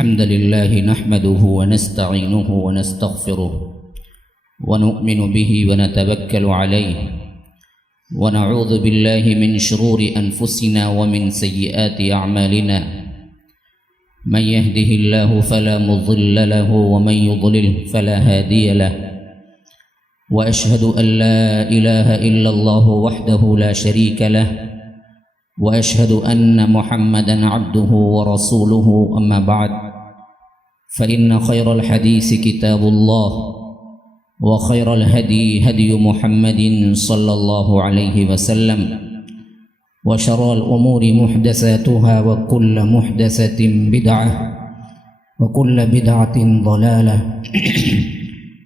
الحمد لله نحمده ونستعينه ونستغفره ونؤمن به ونتوكل عليه ونعوذ بالله من شرور أنفسنا ومن سيئات أعمالنا من يهده الله فلا مضل له ومن يضلل فلا هادي له وأشهد أن لا إله إلا الله وحده لا شريك له وأشهد أن محمدًا عبده ورسوله أما بعد فإن خير الحديث كتاب الله وخير الهدي هدي محمد صلى الله عليه وسلم وشر الأمور محدثاتها وكل محدثة بدعة وكل بدعة ضلالة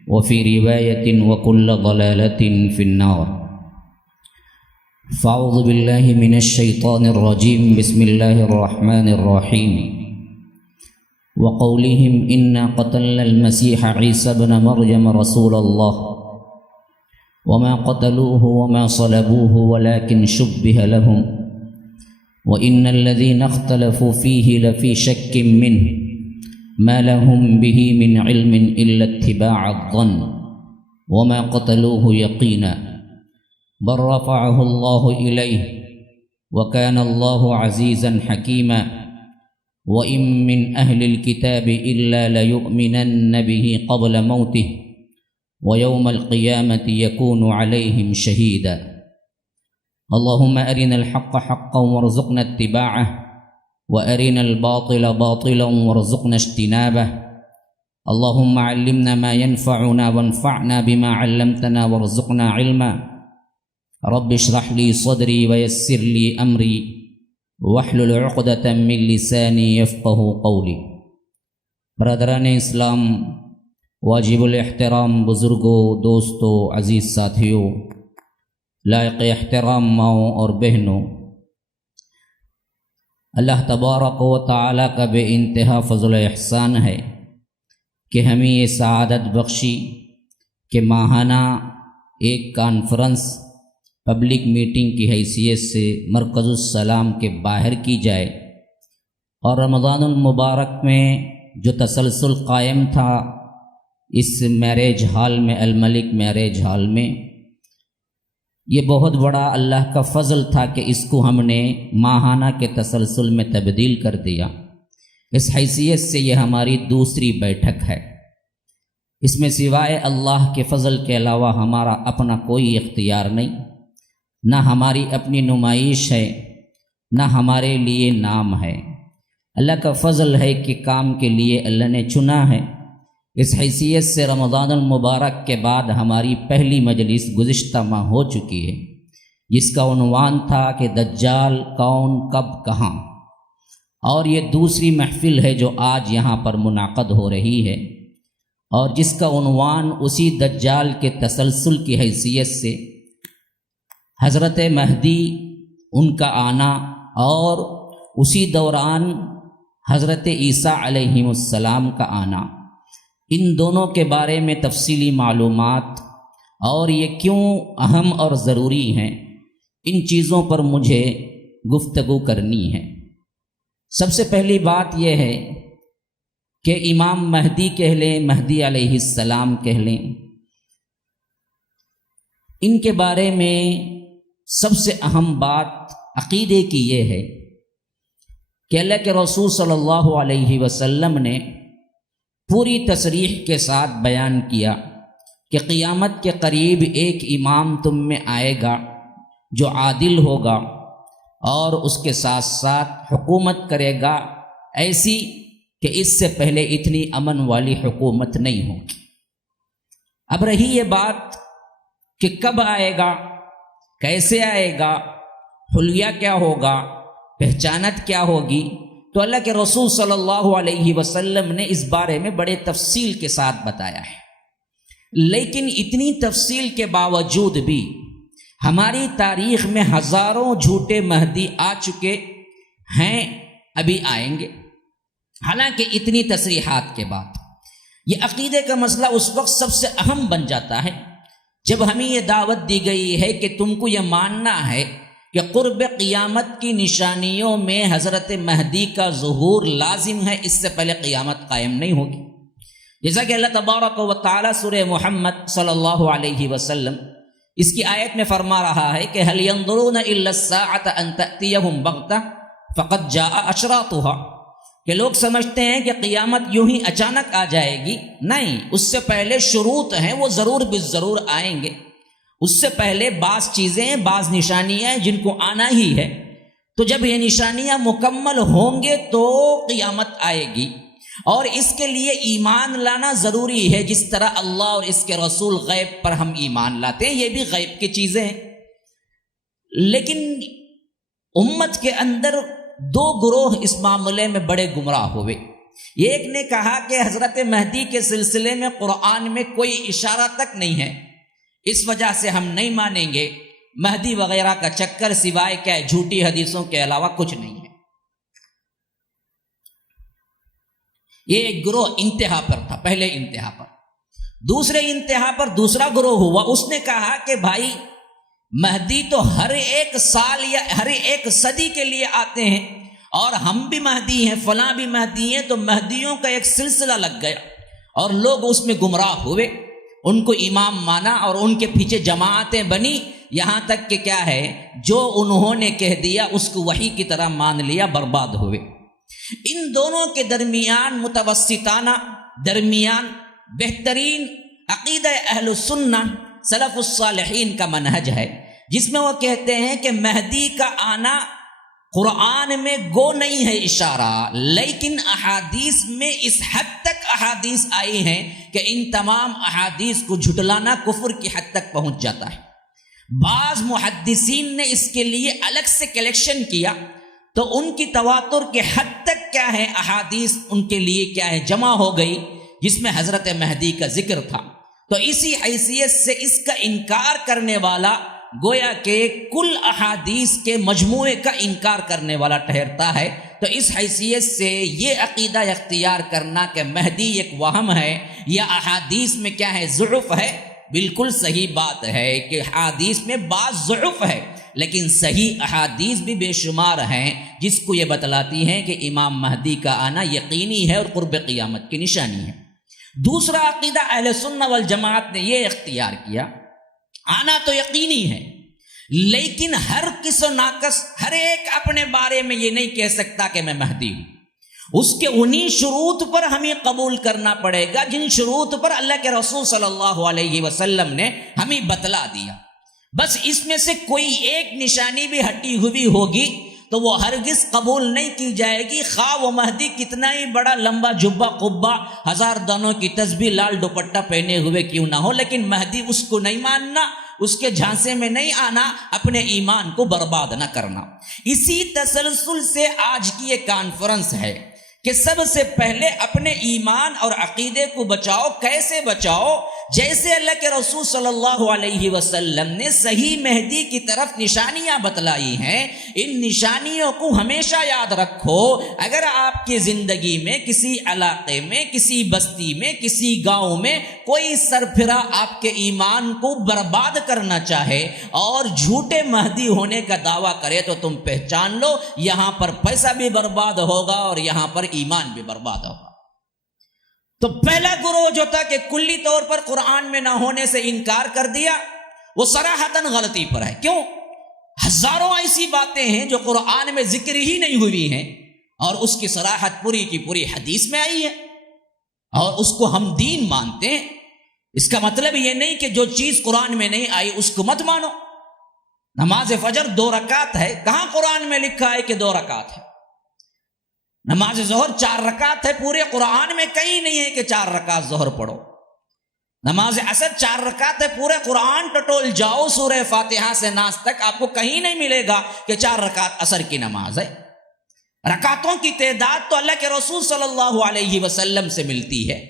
وفي رواية وكل ضلالة في النار. فأعوذ بالله من الشيطان الرجيم. بسم الله الرحمن الرحيم. وقولهم إنا قتلنا المسيح عيسى ابن مريم رسول الله وما قتلوه وما صلبوه ولكن شبه لهم وإن الذين اختلفوا فيه لفي شك منه ما لهم به من علم إلا اتباع الظن وما قتلوه يقينا بل رفعه الله إليه وكان الله عزيزا حكيما وإن من أهل الكتاب إلا ليؤمنن به قبل موته ويوم القيامة يكون عليهم شهيدا. اللهم أرنا الحق حقا وارزقنا اتباعه وأرنا الباطل باطلا وارزقنا اجتنابه. اللهم علمنا ما ينفعنا وانفعنا بما علمتنا وارزقنا علما. رب اشرح لي صدري ويسر لي أمري واحلل عقدة من لساني يفقه قولي. برادران اسلام، واجب الاحترام بزرگوں، دوستوں، عزیز ساتھیوں، لائق احترام ماؤں اور بہنوں، اللہ تبارک و تعالیٰ کا بے انتہا فضل و احسان ہے کہ ہمیں یہ سعادت بخشی کہ ماہانہ ایک کانفرنس پبلک میٹنگ کی حیثیت سے مرکز السلام کے باہر کی جائے، اور رمضان المبارک میں جو تسلسل قائم تھا اس میرج ہال میں، الملک میرج ہال میں، یہ بہت بڑا اللہ کا فضل تھا کہ اس کو ہم نے ماہانہ کے تسلسل میں تبدیل کر دیا۔ اس حیثیت سے یہ ہماری دوسری بیٹھک ہے۔ اس میں سوائے اللہ کے فضل کے علاوہ ہمارا اپنا کوئی اختیار نہیں، نہ ہماری اپنی نمائش ہے، نہ ہمارے لیے نام ہے۔ اللہ کا فضل ہے کہ کام کے لیے اللہ نے چنا ہے۔ اس حیثیت سے رمضان المبارک کے بعد ہماری پہلی مجلس گزشتہ ماہ ہو چکی ہے، جس کا عنوان تھا کہ دجال کون، کب، کہاں، اور یہ دوسری محفل ہے جو آج یہاں پر منعقد ہو رہی ہے، اور جس کا عنوان اسی دجال کے تسلسل کی حیثیت سے حضرت مہدی، ان کا آنا، اور اسی دوران حضرت عیسیٰ علیہ السلام کا آنا، ان دونوں کے بارے میں تفصیلی معلومات اور یہ کیوں اہم اور ضروری ہیں، ان چیزوں پر مجھے گفتگو کرنی ہے۔ سب سے پہلی بات یہ ہے کہ امام مہدی کہہ لیں، مہدی علیہ السلام کہہ لیں، ان کے بارے میں سب سے اہم بات عقیدے کی یہ ہے کہ اللہ کے رسول صلی اللہ علیہ وسلم نے پوری تصریح کے ساتھ بیان کیا کہ قیامت کے قریب ایک امام تم میں آئے گا جو عادل ہوگا اور اس کے ساتھ ساتھ حکومت کرے گا ایسی کہ اس سے پہلے اتنی امن والی حکومت نہیں ہوگی۔ اب رہی یہ بات کہ کب آئے گا، کیسے آئے گا، حلیہ کیا ہوگا، پہچانت کیا ہوگی، تو اللہ کے رسول صلی اللہ علیہ وسلم نے اس بارے میں بڑے تفصیل کے ساتھ بتایا ہے۔ لیکن اتنی تفصیل کے باوجود بھی ہماری تاریخ میں ہزاروں جھوٹے مہدی آ چکے ہیں، ابھی آئیں گے۔ حالانکہ اتنی تصریحات کے بعد یہ عقیدے کا مسئلہ اس وقت سب سے اہم بن جاتا ہے جب ہمیں یہ دعوت دی گئی ہے کہ تم کو یہ ماننا ہے کہ قرب قیامت کی نشانیوں میں حضرت مہدی کا ظہور لازم ہے، اس سے پہلے قیامت قائم نہیں ہوگی۔ جیسا کہ اللہ تبارک و تعالیٰ سورہ محمد صلی اللہ علیہ وسلم اس کی آیت میں فرما رہا ہے کہ هل ينظرون الا الساعة ان تأتيهم بغتة فقد جاء اشراطها، کہ لوگ سمجھتے ہیں کہ قیامت یوں ہی اچانک آ جائے گی، نہیں، اس سے پہلے شروط ہیں، وہ ضرور بالضرور آئیں گے۔ اس سے پہلے بعض چیزیں، بعض نشانیاں ہیں جن کو آنا ہی ہے، تو جب یہ نشانیاں مکمل ہوں گے تو قیامت آئے گی، اور اس کے لیے ایمان لانا ضروری ہے۔ جس طرح اللہ اور اس کے رسول غیب پر ہم ایمان لاتے ہیں، یہ بھی غیب کی چیزیں ہیں۔ لیکن امت کے اندر دو گروہ اس معاملے میں بڑے گمراہ ہوئے۔ ایک نے کہا کہ حضرت مہدی کے سلسلے میں قرآن میں کوئی اشارہ تک نہیں ہے، اس وجہ سے ہم نہیں مانیں گے، مہدی وغیرہ کا چکر سوائے کیا جھوٹی حدیثوں کے علاوہ کچھ نہیں ہے۔ یہ ایک گروہ انتہا پر تھا، پہلے انتہا پر۔ دوسرے انتہا پر دوسرا گروہ ہوا، اس نے کہا کہ بھائی مہدی تو ہر ایک سال یا ہر ایک صدی کے لیے آتے ہیں، اور ہم بھی مہدی ہیں، فلاں بھی مہدی ہیں، تو مہدیوں کا ایک سلسلہ لگ گیا اور لوگ اس میں گمراہ ہوئے، ان کو امام مانا اور ان کے پیچھے جماعتیں بنی، یہاں تک کہ کیا ہے، جو انہوں نے کہہ دیا اس کو وحی کی طرح مان لیا، برباد ہوئے۔ ان دونوں کے درمیان متوسطانہ، درمیان بہترین عقیدہ اہل السنہ سلف الصالحین کا منہج ہے، جس میں وہ کہتے ہیں کہ مہدی کا آنا قرآن میں گو نہیں ہے اشارہ، لیکن احادیث میں اس حد تک احادیث آئی ہیں کہ ان تمام احادیث کو جھٹلانا کفر کی حد تک پہنچ جاتا ہے۔ بعض محدثین نے اس کے لیے الگ سے کلیکشن کیا، تو ان کی تواتر کے حد تک کیا ہے، احادیث ان کے لیے کیا ہے، جمع ہو گئی، جس میں حضرت مہدی کا ذکر تھا۔ تو اسی حیثیت سے اس کا انکار کرنے والا گویا کہ کل احادیث کے مجموعے کا انکار کرنے والا ٹھہرتا ہے۔ تو اس حیثیت سے یہ عقیدہ اختیار کرنا کہ مہدی ایک وہم ہے یا احادیث میں کیا ہے، ضعف ہے، بالکل صحیح بات ہے کہ احادیث میں بعض ضعف ہے، لیکن صحیح احادیث بھی بے شمار ہیں جس کو یہ بتلاتی ہیں کہ امام مہدی کا آنا یقینی ہے اور قرب قیامت کی نشانی ہے۔ دوسرا عقیدہ اہل سنہ والجماعت نے یہ اختیار کیا، آنا تو یقینی ہے، لیکن ہر کس و ناقص، ہر ایک اپنے بارے میں یہ نہیں کہہ سکتا کہ میں مہدی ہوں، اس کے انہی شروط پر ہمیں قبول کرنا پڑے گا جن شروط پر اللہ کے رسول صلی اللہ علیہ وسلم نے ہمیں بتلا دیا۔ بس اس میں سے کوئی ایک نشانی بھی ہٹی ہوئی ہوگی تو وہ ہرگز قبول نہیں کی جائے گی، خواہ وہ مہدی کتنا ہی بڑا لمبا جبہ قبہ، 1000 دانوں کی تسبیح، لال دوپٹہ پہنے ہوئے کیوں نہ ہو، لیکن مہدی اس کو نہیں ماننا، اس کے جھانسے میں نہیں آنا، اپنے ایمان کو برباد نہ کرنا۔ اسی تسلسل سے آج کی یہ کانفرنس ہے کہ سب سے پہلے اپنے ایمان اور عقیدے کو بچاؤ۔ کیسے بچاؤ؟ جیسے اللہ کے رسول صلی اللہ علیہ وسلم نے صحیح مہدی کی طرف نشانیاں بتلائی ہیں، ان نشانیوں کو ہمیشہ یاد رکھو۔ اگر آپ کی زندگی میں کسی علاقے میں، کسی بستی میں، کسی گاؤں میں کوئی سرپھرا آپ کے ایمان کو برباد کرنا چاہے اور جھوٹے مہدی ہونے کا دعویٰ کرے تو تم پہچان لو، یہاں پر پیسہ بھی برباد ہوگا اور یہاں پر ایمان بھی برباد ہوگا۔ تو پہلا گروہ جو تھا کہ کلی طور پر قرآن میں نہ ہونے سے انکار کر دیا، وہ صراحتاً غلطی پر ہے۔ کیوں؟ ہزاروں ایسی باتیں ہیں جو قرآن میں ذکر ہی نہیں ہوئی ہیں اور اس کی صراحت پوری کی پوری حدیث میں آئی ہے، اور اس کو ہم دین مانتے ہیں۔ اس کا مطلب یہ نہیں کہ جو چیز قرآن میں نہیں آئی اس کو مت مانو۔ نماز فجر 2 رکعت ہے، کہاں قرآن میں لکھا ہے کہ 2 رکعت ہے؟ نماز ظہر 4 رکعت ہے، پورے قرآن میں کہیں نہیں ہے کہ 4 رکعت ظہر پڑھو۔ نماز عصر 4 رکعت ہے، پورے قرآن ٹٹول جاؤ سورہ فاتحہ سے ناس تک، آپ کو کہیں نہیں ملے گا کہ 4 رکعت عصر کی نماز ہے۔ رکعتوں کی تعداد تو اللہ کے رسول صلی اللہ علیہ وسلم سے ملتی ہے۔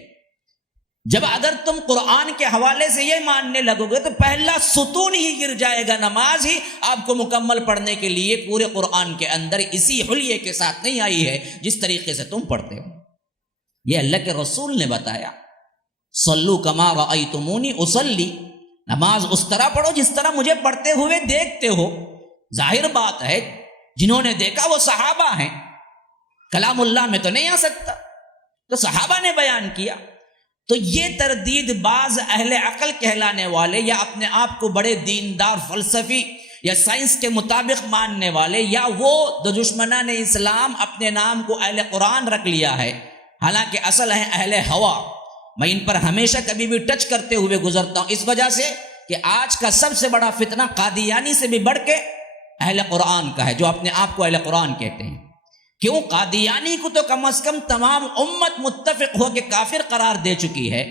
جب اگر تم قرآن کے حوالے سے یہ ماننے لگو گے تو پہلا ستون ہی گر جائے گا، نماز ہی آپ کو مکمل پڑھنے کے لیے پورے قرآن کے اندر اسی حلیے کے ساتھ نہیں آئی ہے جس طریقے سے تم پڑھتے ہو۔ یہ اللہ کے رسول نے بتایا، صلو کما رأیتمونی اصلی، نماز اس طرح پڑھو جس طرح مجھے پڑھتے ہوئے دیکھتے ہو۔ ظاہر بات ہے جنہوں نے دیکھا وہ صحابہ ہیں، کلام اللہ میں تو نہیں آ سکتا، تو صحابہ نے بیان کیا۔ تو یہ تردید بعض اہل عقل کہلانے والے یا اپنے آپ کو بڑے دیندار فلسفی یا سائنس کے مطابق ماننے والے یا وہ دشمنان اسلام اپنے نام کو اہل قرآن رکھ لیا ہے، حالانکہ اصل ہے اہل ہوا۔ میں ان پر ہمیشہ کبھی بھی ٹچ کرتے ہوئے گزرتا ہوں، اس وجہ سے کہ آج کا سب سے بڑا فتنہ قادیانی سے بھی بڑھ کے اہل قرآن کا ہے، جو اپنے آپ کو اہل قرآن کہتے ہیں۔ کیوں؟ قادیانی کو تو کم از کم تمام امت متفق ہو کے کافر قرار دے چکی ہے،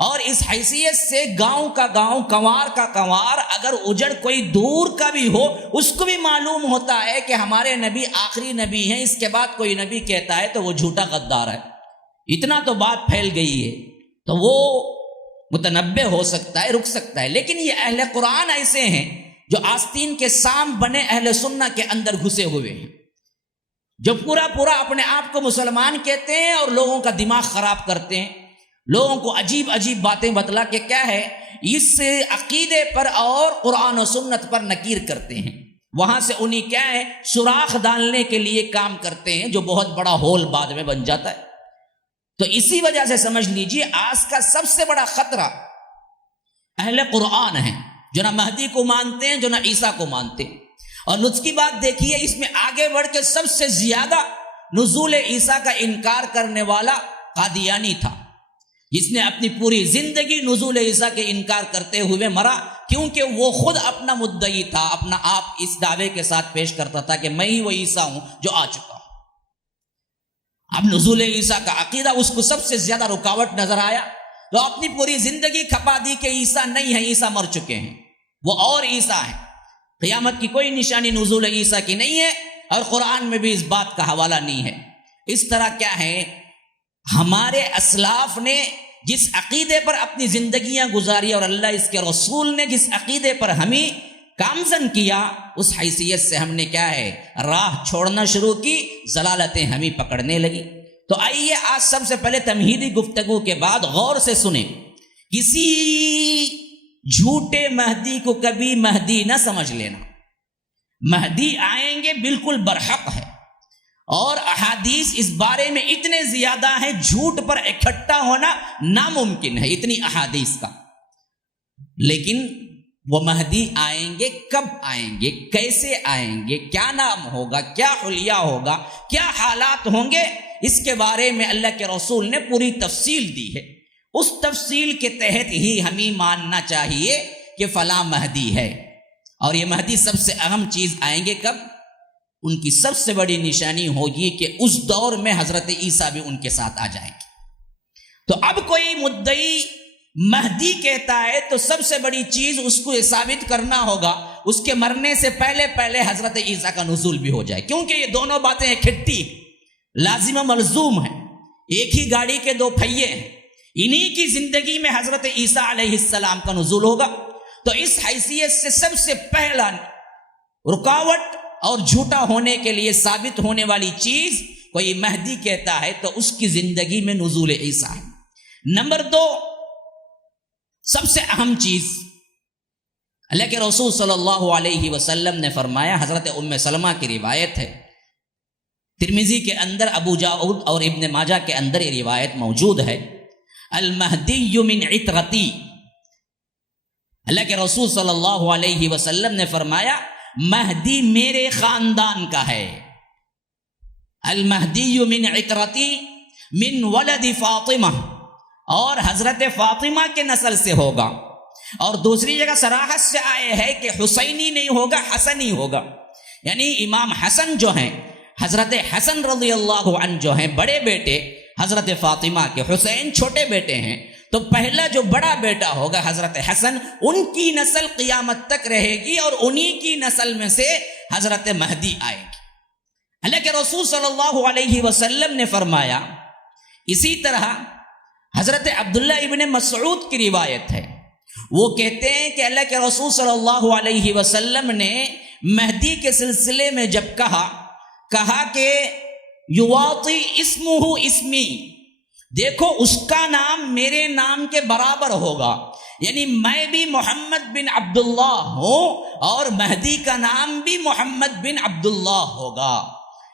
اور اس حیثیت سے گاؤں کا گاؤں، کنوار کا کنوار، اگر اجڑ کوئی دور کا بھی ہو اس کو بھی معلوم ہوتا ہے کہ ہمارے نبی آخری نبی ہیں، اس کے بعد کوئی نبی کہتا ہے تو وہ جھوٹا غدار ہے۔ اتنا تو بات پھیل گئی ہے، تو وہ متنبع ہو سکتا ہے، رک سکتا ہے، لیکن یہ اہل قرآن ایسے ہیں جو آستین کے سام بنے اہل سنہ کے اندر گھسے ہوئے ہیں، جو پورا اپنے آپ کو مسلمان کہتے ہیں اور لوگوں کا دماغ خراب کرتے ہیں، لوگوں کو عجیب عجیب باتیں بتلا کہ کیا ہے اس عقیدے پر اور قرآن و سنت پر نکیر کرتے ہیں، وہاں سے انہیں کیا ہے سوراخ ڈالنے کے لیے کام کرتے ہیں، جو بہت بڑا ہول بعد میں بن جاتا ہے۔ تو اسی وجہ سے سمجھ لیجئے آج کا سب سے بڑا خطرہ اہل قرآن ہیں، جو نہ مہدی کو مانتے ہیں، جو نہ عیسیٰ کو مانتے ہیں۔ اور لطف کی بات دیکھیے، اس میں آگے بڑھ کے سب سے زیادہ نزول عیسیٰ کا انکار کرنے والا قادیانی تھا، جس نے اپنی پوری زندگی نزول عیسیٰ کے انکار کرتے ہوئے مرا، کیونکہ وہ خود اپنا مدعی تھا، اپنا آپ اس دعوے کے ساتھ پیش کرتا تھا کہ میں ہی وہ عیسیٰ ہوں جو آ چکا ہوں۔ اب نزول عیسیٰ کا عقیدہ اس کو سب سے زیادہ رکاوٹ نظر آیا، تو اپنی پوری زندگی کھپا دی کہ عیسیٰ نہیں ہے، عیسیٰ مر چکے ہیں، وہ اور عیسیٰ ہیں، قیامت کی کوئی نشانی نزول عیسیٰ کی نہیں ہے، اور قرآن میں بھی اس بات کا حوالہ نہیں ہے۔ اس طرح کیا ہے، ہمارے اسلاف نے جس عقیدے پر اپنی زندگیاں گزاری اور اللہ اس کے رسول نے جس عقیدے پر ہمیں کامزن کیا، اس حیثیت سے ہم نے کیا ہے راہ چھوڑنا شروع کی، ضلالتیں ہمیں پکڑنے لگی۔ تو آئیے آج سب سے پہلے تمہیدی گفتگو کے بعد غور سے سنیں، کسی جھوٹے مہدی کو کبھی مہدی نہ سمجھ لینا۔ مہدی آئیں گے بالکل برحق ہے، اور احادیث اس بارے میں اتنے زیادہ ہیں، جھوٹ پر اکٹھا ہونا ناممکن ہے، اتنی احادیث کا۔ لیکن وہ مہدی آئیں گے، کب آئیں گے، کیسے آئیں گے، کیا نام ہوگا، کیا حلیہ ہوگا، کیا حالات ہوں گے، اس کے بارے میں اللہ کے رسول نے پوری تفصیل دی ہے۔ اس تفصیل کے تحت ہی ہمیں ماننا چاہیے کہ فلاں مہدی ہے، اور یہ مہدی سب سے اہم چیز آئیں گے کب؟ ان کی سب سے بڑی نشانی ہوگی کہ اس دور میں حضرت عیسیٰ بھی ان کے ساتھ آ جائیں گے۔ تو اب کوئی مدعی مہدی کہتا ہے تو سب سے بڑی چیز اس کو یہ ثابت کرنا ہوگا اس کے مرنے سے پہلے حضرت عیسیٰ کا نزول بھی ہو جائے، کیونکہ یہ دونوں باتیں اکٹھی لازم و ملزوم ہیں، ایک ہی گاڑی کے دو پہیے ہیں، انہی کی زندگی میں حضرت عیسیٰ علیہ السلام کا نزول ہوگا۔ تو اس حیثیت سے سب سے پہلا رکاوٹ اور جھوٹا ہونے کے لیے ثابت ہونے والی چیز، کوئی مہدی کہتا ہے تو اس کی زندگی میں نزول عیسیٰ ہے۔ نمبر 2، سب سے اہم چیز، اللہ کے رسول صلی اللہ علیہ وسلم نے فرمایا، حضرت ام سلمہ کی روایت ہے، ترمذی کے اندر، ابو داؤد اور ابن ماجہ کے اندر یہ روایت موجود ہے، المہدی من عطرتی، اللہ کے رسول صلی اللہ علیہ وسلم نے فرمایا مہدی میرے خاندان کا ہے، المہدی من عطرتی من ولد فاطمہ، اور حضرت فاطمہ کے نسل سے ہوگا، اور دوسری جگہ صراحت سے آئے ہے کہ حسینی نہیں ہوگا، حسنی ہوگا، یعنی امام حسن جو ہیں، حضرت حسن رضی اللہ عنہ جو ہیں بڑے بیٹے حضرت فاطمہ کے، حسین چھوٹے بیٹے ہیں، تو پہلا جو بڑا بیٹا ہوگا حضرت حسن، ان کی نسل قیامت تک رہے گی، اور انہی کی نسل میں سے حضرت مہدی آئے گی۔ اللہ کے رسول صلی اللہ علیہ وسلم نے فرمایا، اسی طرح حضرت عبداللہ ابن مسعود کی روایت ہے، وہ کہتے ہیں کہ اللہ کے رسول صلی اللہ علیہ وسلم نے مہدی کے سلسلے میں جب کہا کہ یواطی اسمہ اسمی، دیکھو اس کا نام میرے نام کے برابر ہوگا، یعنی میں بھی محمد بن عبداللہ ہوں اور مہدی کا نام بھی محمد بن عبداللہ ہوگا،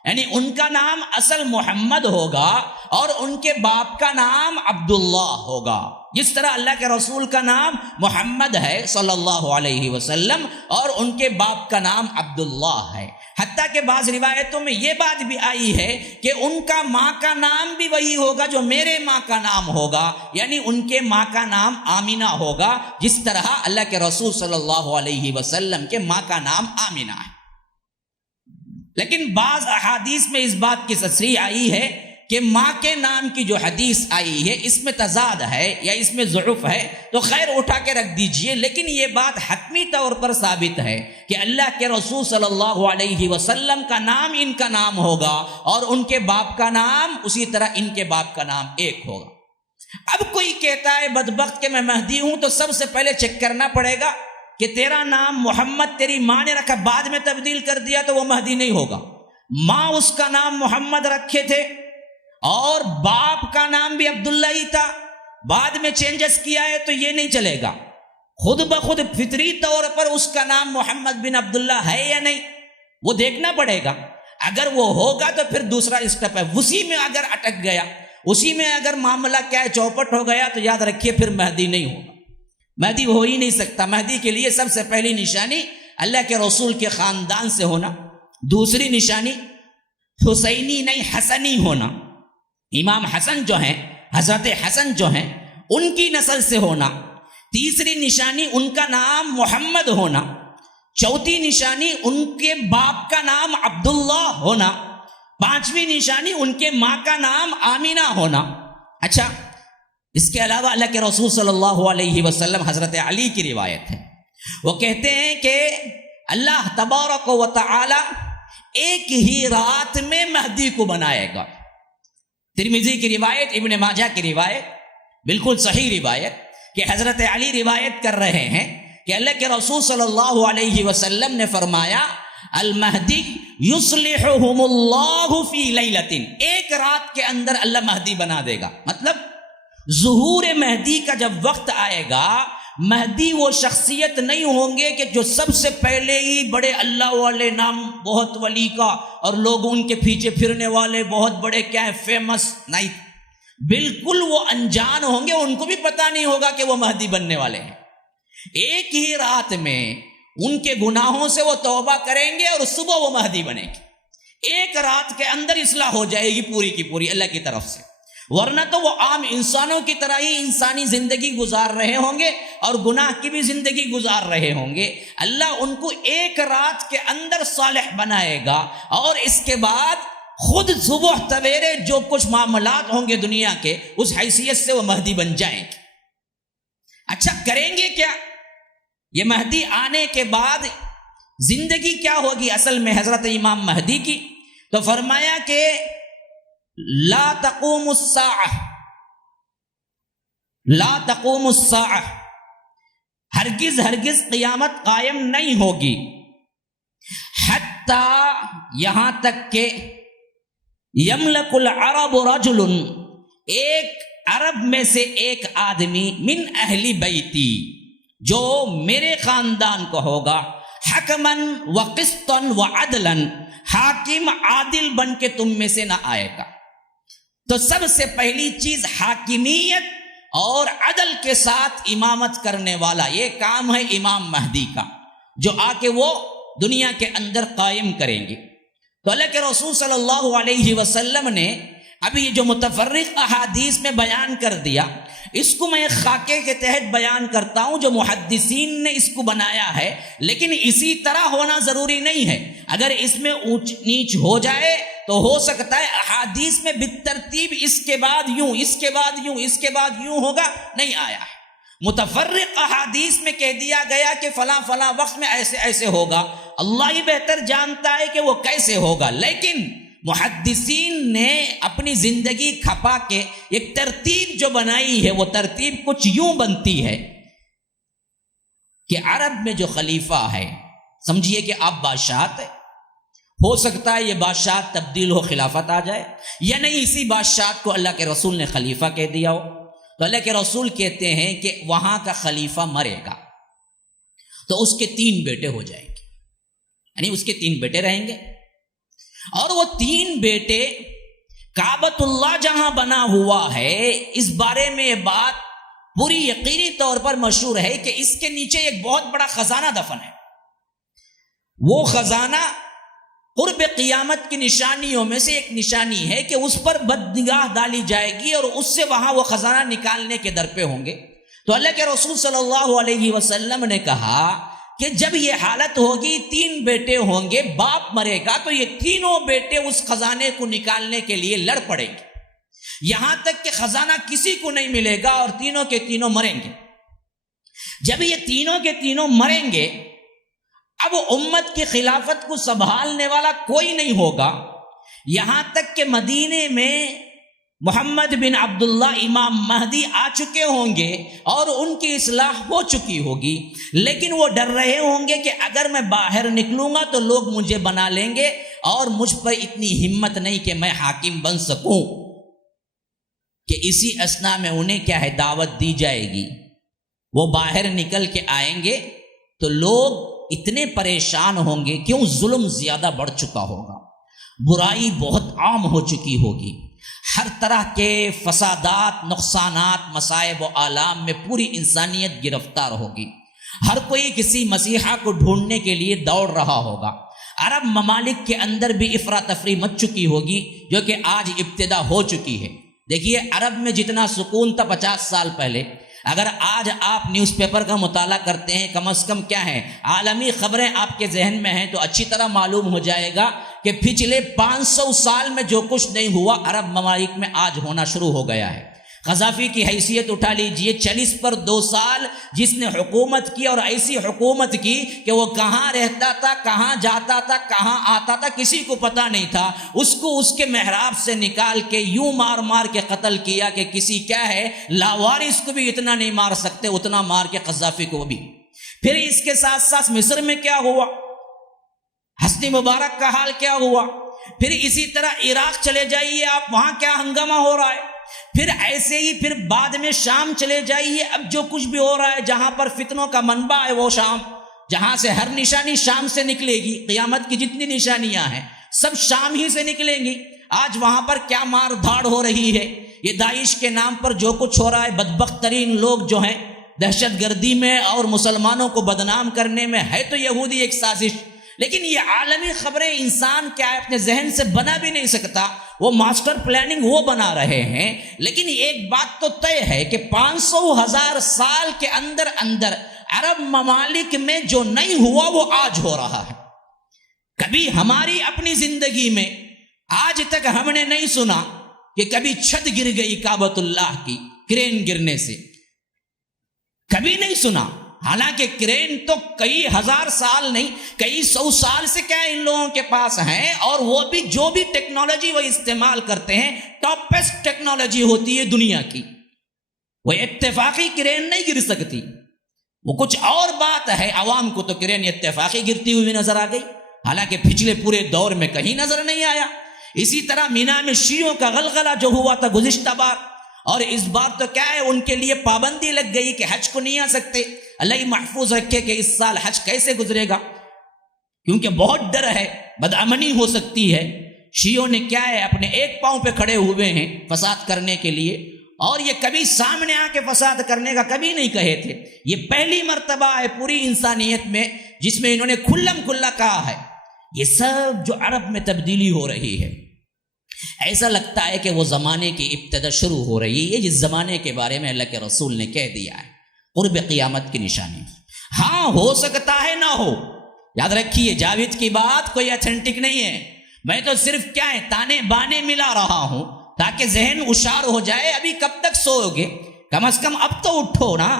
یعنی ان کا نام اصل محمد ہوگا اور ان کے باپ کا نام عبداللہ ہوگا، جس طرح اللہ کے رسول کا نام محمد ہے صلی اللہ علیہ وسلم اور ان کے باپ کا نام عبداللہ ہے۔ حتیٰ کہ بعض روایتوں میں یہ بات بھی آئی ہے کہ ان کا ماں کا نام بھی وہی ہوگا جو میرے ماں کا نام ہوگا، یعنی ان کے ماں کا نام آمینہ ہوگا، جس طرح اللہ کے رسول صلی اللہ علیہ وسلم کے ماں کا نام آمینہ ہے۔ لیکن بعض احادیث میں اس بات کی تصریح آئی ہے کہ ماں کے نام کی جو حدیث آئی ہے اس میں تضاد ہے یا اس میں ضعف ہے، تو خیر اٹھا کے رکھ دیجئے، لیکن یہ بات حتمی طور پر ثابت ہے کہ اللہ کے رسول صلی اللہ علیہ وسلم کا نام ان کا نام ہوگا اور ان کے باپ کا نام اسی طرح ان کے باپ کا نام ایک ہوگا۔ اب کوئی کہتا ہے بدبخت کہ میں مہدی ہوں، تو سب سے پہلے چیک کرنا پڑے گا کہ تیرا نام محمد تیری ماں نے رکھا، بعد میں تبدیل کر دیا تو وہ مہدی نہیں ہوگا۔ ماں اس کا نام محمد رکھے تھے اور باپ کا نام بھی عبداللہ ہی تھا، بعد میں چینجز کیا ہے تو یہ نہیں چلے گا۔ خود بخود فطری طور پر اس کا نام محمد بن عبداللہ ہے یا نہیں، وہ دیکھنا پڑے گا۔ اگر وہ ہوگا تو پھر دوسرا اسٹیپ ہے، اسی میں اگر اٹک گیا، اسی میں اگر معاملہ کیا ہے چوپٹ ہو گیا، تو یاد رکھیے پھر مہدی نہیں ہوگا، مہدی ہو ہی نہیں سکتا۔ مہدی کے لیے سب سے پہلی نشانی اللہ کے رسول کے خاندان سے ہونا، دوسری نشانی حسینی نہیں حسنی ہونا، امام حسن جو ہیں، حضرت حسن جو ہیں ان کی نسل سے ہونا، تیسری نشانی ان کا نام محمد ہونا، چوتھی نشانی ان کے باپ کا نام عبداللہ ہونا، پانچویں نشانی ان کے ماں کا نام آمینہ ہونا۔ اچھا، اس کے علاوہ اللہ کے رسول صلی اللہ علیہ وسلم، حضرت علی کی روایت ہے، وہ کہتے ہیں کہ اللہ تبارک و تعالی ایک ہی رات میں مہدی کو بنائے گا۔ ترمذی کی روایت، ابن ماجہ کی روایت، بالکل صحیح روایت کہ حضرت علی روایت کر رہے ہیں کہ اللہ کے رسول صلی اللہ علیہ وسلم نے فرمایا المہدی یصلحہم اللہ فی لیلۃ، ایک رات کے اندر اللہ مہدی بنا دے گا۔ مطلب ظہور مہدی کا جب وقت آئے گا، مہدی وہ شخصیت نہیں ہوں گے کہ جو سب سے پہلے ہی بڑے اللہ والے نام، بہت ولی کا، اور لوگ ان کے پیچھے پھرنے والے بہت بڑے کیا ہیں فیمس، نہیں، بالکل وہ انجان ہوں گے، ان کو بھی پتہ نہیں ہوگا کہ وہ مہدی بننے والے ہیں۔ ایک ہی رات میں ان کے گناہوں سے وہ توبہ کریں گے اور صبح وہ مہدی بنے گی، ایک رات کے اندر اصلاح ہو جائے گی پوری کی پوری اللہ کی طرف سے، ورنہ تو وہ عام انسانوں کی طرح ہی انسانی زندگی گزار رہے ہوں گے اور گناہ کی بھی زندگی گزار رہے ہوں گے۔ اللہ ان کو ایک رات کے اندر صالح بنائے گا اور اس کے بعد خود صبح سویرے جو کچھ معاملات ہوں گے دنیا کے، اس حیثیت سے وہ مہدی بن جائیں گے۔ اچھا، کریں گے کیا؟ یہ مہدی آنے کے بعد زندگی کیا ہوگی اصل میں حضرت امام مہدی کی؟ تو فرمایا کہ لا تقوم الساعہ، لا تقوم الساعہ، ہرگز ہرگز قیامت قائم نہیں ہوگی، حتی یہاں تک کہ یملک العرب رجل، ایک عرب میں سے ایک آدمی، من اہل بیتی، جو میرے خاندان کو ہوگا، حکمن و قسطن و عدلن، حاکم عادل بن کے تم میں سے نہ آئے گا۔ تو سب سے پہلی چیز حاکمیت اور عدل کے ساتھ امامت کرنے والا، یہ کام ہے امام مہدی کا، جو آ کے وہ دنیا کے اندر قائم کریں گے۔ تو اللہ کے رسول صلی اللہ علیہ وسلم نے ابھی جو متفرق احادیث میں بیان کر دیا، اس کو میں خاکے کے تحت بیان کرتا ہوں جو محدثین نے اس کو بنایا ہے، لیکن اسی طرح ہونا ضروری نہیں ہے۔ اگر اس میں اونچ نیچ ہو جائے تو ہو سکتا ہے احادیث میں بالترتیب اس کے بعد یوں، اس کے بعد یوں، اس کے بعد یوں ہوگا، نہیں آیا ہے۔ متفرق احادیث میں کہہ دیا گیا کہ فلاں فلاں وقت میں ایسے ایسے ہوگا، اللہ ہی بہتر جانتا ہے کہ وہ کیسے ہوگا، لیکن محدثین نے اپنی زندگی کھپا کے ایک ترتیب جو بنائی ہے، وہ ترتیب کچھ یوں بنتی ہے کہ عرب میں جو خلیفہ ہے، سمجھیے کہ آپ بادشاہت ہے، ہو سکتا ہے یہ بادشاہت تبدیل ہو، خلافت آ جائے، یا نہیں اسی بادشاہت کو اللہ کے رسول نے خلیفہ کہہ دیا ہو۔ تو اللہ کے رسول کہتے ہیں کہ وہاں کا خلیفہ مرے گا تو اس کے 3 بیٹے ہو جائیں گے، یعنی اس کے 3 بیٹے رہیں گے، اور وہ 3 بیٹے کعبۃ اللہ جہاں بنا ہوا ہے، اس بارے میں یہ بات پوری یقینی طور پر مشہور ہے کہ اس کے نیچے ایک بہت بڑا خزانہ دفن ہے۔ وہ خزانہ قرب قیامت کی نشانیوں میں سے ایک نشانی ہے کہ اس پر بدنگاہ ڈالی جائے گی اور اس سے وہاں وہ خزانہ نکالنے کے در پہ ہوں گے۔ تو اللہ کے رسول صلی اللہ علیہ وسلم نے کہا کہ جب یہ حالت ہوگی، 3 بیٹے ہوں گے، باپ مرے گا، تو یہ تینوں بیٹے اس خزانے کو نکالنے کے لیے لڑ پڑیں گے، یہاں تک کہ خزانہ کسی کو نہیں ملے گا اور تینوں کے تینوں مریں گے۔ جب یہ تینوں کے تینوں مریں گے، اب امت کی خلافت کو سنبھالنے والا کوئی نہیں ہوگا، یہاں تک کہ مدینے میں محمد بن عبداللہ امام مہدی آ چکے ہوں گے اور ان کی اصلاح ہو چکی ہوگی، لیکن وہ ڈر رہے ہوں گے کہ اگر میں باہر نکلوں گا تو لوگ مجھے بنا لیں گے اور مجھ پر اتنی ہمت نہیں کہ میں حاکم بن سکوں، کہ اسی اثنا میں انہیں کیا ہے دعوت دی جائے گی۔ وہ باہر نکل کے آئیں گے تو لوگ اتنے پریشان ہوں گے، کیوں؟ ظلم زیادہ بڑھ چکا ہوگا، برائی بہت عام ہو چکی ہوگی، ہر طرح کے فسادات، نقصانات، مصائب و آلام میں پوری انسانیت گرفتار ہوگی، ہر کوئی کسی مسیحا کو ڈھونڈنے کے لیے دوڑ رہا ہوگا۔ عرب ممالک کے اندر بھی افراتفری مچ چکی ہوگی، جو کہ آج ابتدا ہو چکی ہے۔ دیکھیے عرب میں جتنا سکون تھا 50 سال پہلے، اگر آج آپ نیوز پیپر کا مطالعہ کرتے ہیں، کم از کم کیا ہے عالمی خبریں آپ کے ذہن میں ہیں، تو اچھی طرح معلوم ہو جائے گا کہ پچھلے 500 سال میں جو کچھ نہیں ہوا عرب ممالک میں آج ہونا شروع ہو گیا ہے۔ قذافی کی حیثیت اٹھا لیجئے، 40 پر 2 سال جس نے حکومت کی، اور ایسی حکومت کی کہ وہ کہاں رہتا تھا، کہاں جاتا تھا، کہاں آتا تھا، کسی کو پتہ نہیں تھا، اس کو اس کے محراب سے نکال کے یوں مار مار کے قتل کیا کہ کسی کیا ہے لاوارث کو بھی اتنا نہیں مار سکتے، اتنا مار کے قذافی کو بھی۔ پھر اس کے ساتھ ساتھ مصر میں کیا ہوا، حسنی مبارک کا حال کیا ہوا، پھر اسی طرح عراق چلے جائیے آپ، وہاں کیا ہنگامہ ہو رہا ہے، پھر ایسے ہی پھر بعد میں شام چلے جائیے، اب جو کچھ بھی ہو رہا ہے، جہاں پر فتنوں کا منبع ہے وہ شام، جہاں سے ہر نشانی شام سے نکلے گی، قیامت کی جتنی نشانیاں ہیں سب شام ہی سے نکلیں گی۔ آج وہاں پر کیا مار دھاڑ ہو رہی ہے، یہ داعش کے نام پر جو کچھ ہو رہا ہے، بدبخت ترین لوگ جو ہیں دہشت گردی میں اور مسلمانوں کو بدنام کرنے میں، ہے تو یہودی ایک سازش، لیکن یہ عالمی خبریں انسان کیا ہے اپنے ذہن سے بنا بھی نہیں سکتا، وہ ماسٹر پلاننگ وہ بنا رہے ہیں۔ لیکن ایک بات تو طے ہے کہ 500,000 سال کے اندر اندر عرب ممالک میں جو نہیں ہوا وہ آج ہو رہا ہے۔ کبھی ہماری اپنی زندگی میں آج تک ہم نے نہیں سنا کہ کبھی چھت گر گئی کعبۃ اللہ کی کرین گرنے سے، کبھی نہیں سنا، حالانکہ کرین تو کئی ہزار سال نہیں کئی 100 سال سے کیا ان لوگوں کے پاس ہیں، اور وہ بھی جو بھی ٹیکنالوجی وہ استعمال کرتے ہیں ٹاپسٹ ٹیکنالوجی ہوتی ہے دنیا کی، وہ اتفاقی کرین نہیں گر سکتی، وہ کچھ اور بات ہے۔ عوام کو تو کرین اتفاقی گرتی ہوئی نظر آ گئی، حالانکہ پچھلے پورے دور میں کہیں نظر نہیں آیا۔ اسی طرح مینا میں شیعوں کا غلغلہ جو ہوا تھا گزشتہ بار، اور اس بار تو کیا ہے ان کے لیے پابندی لگ گئی کہ حج کو نہیں آ سکتے۔ اللہ محفوظ رکھے کہ اس سال حج کیسے گزرے گا، کیونکہ بہت ڈر ہے، بدامنی ہو سکتی ہے۔ شیعوں نے کیا ہے اپنے ایک پاؤں پہ کھڑے ہوئے ہیں فساد کرنے کے لیے، اور یہ کبھی سامنے آ کے فساد کرنے کا کبھی نہیں کہے تھے، یہ پہلی مرتبہ ہے پوری انسانیت میں جس میں انہوں نے کھلم کھلا کہا ہے۔ یہ سب جو عرب میں تبدیلی ہو رہی ہے، ایسا لگتا ہے کہ وہ زمانے کی ابتدا شروع ہو رہی ہے جس زمانے کے بارے میں اللہ کے رسول نے کہہ دیا ہے، قرب قیامت کی نشانی۔ ہاں ہو سکتا ہے نہ ہو، یاد رکھیے جاوید کی بات کوئی اتھینٹک نہیں ہے، میں تو صرف کیا ہے تانے بانے ملا رہا ہوں تاکہ ذہن اشار ہو جائے۔ ابھی کب تک سوؤ گے؟ کم از کم اب تو اٹھو نا،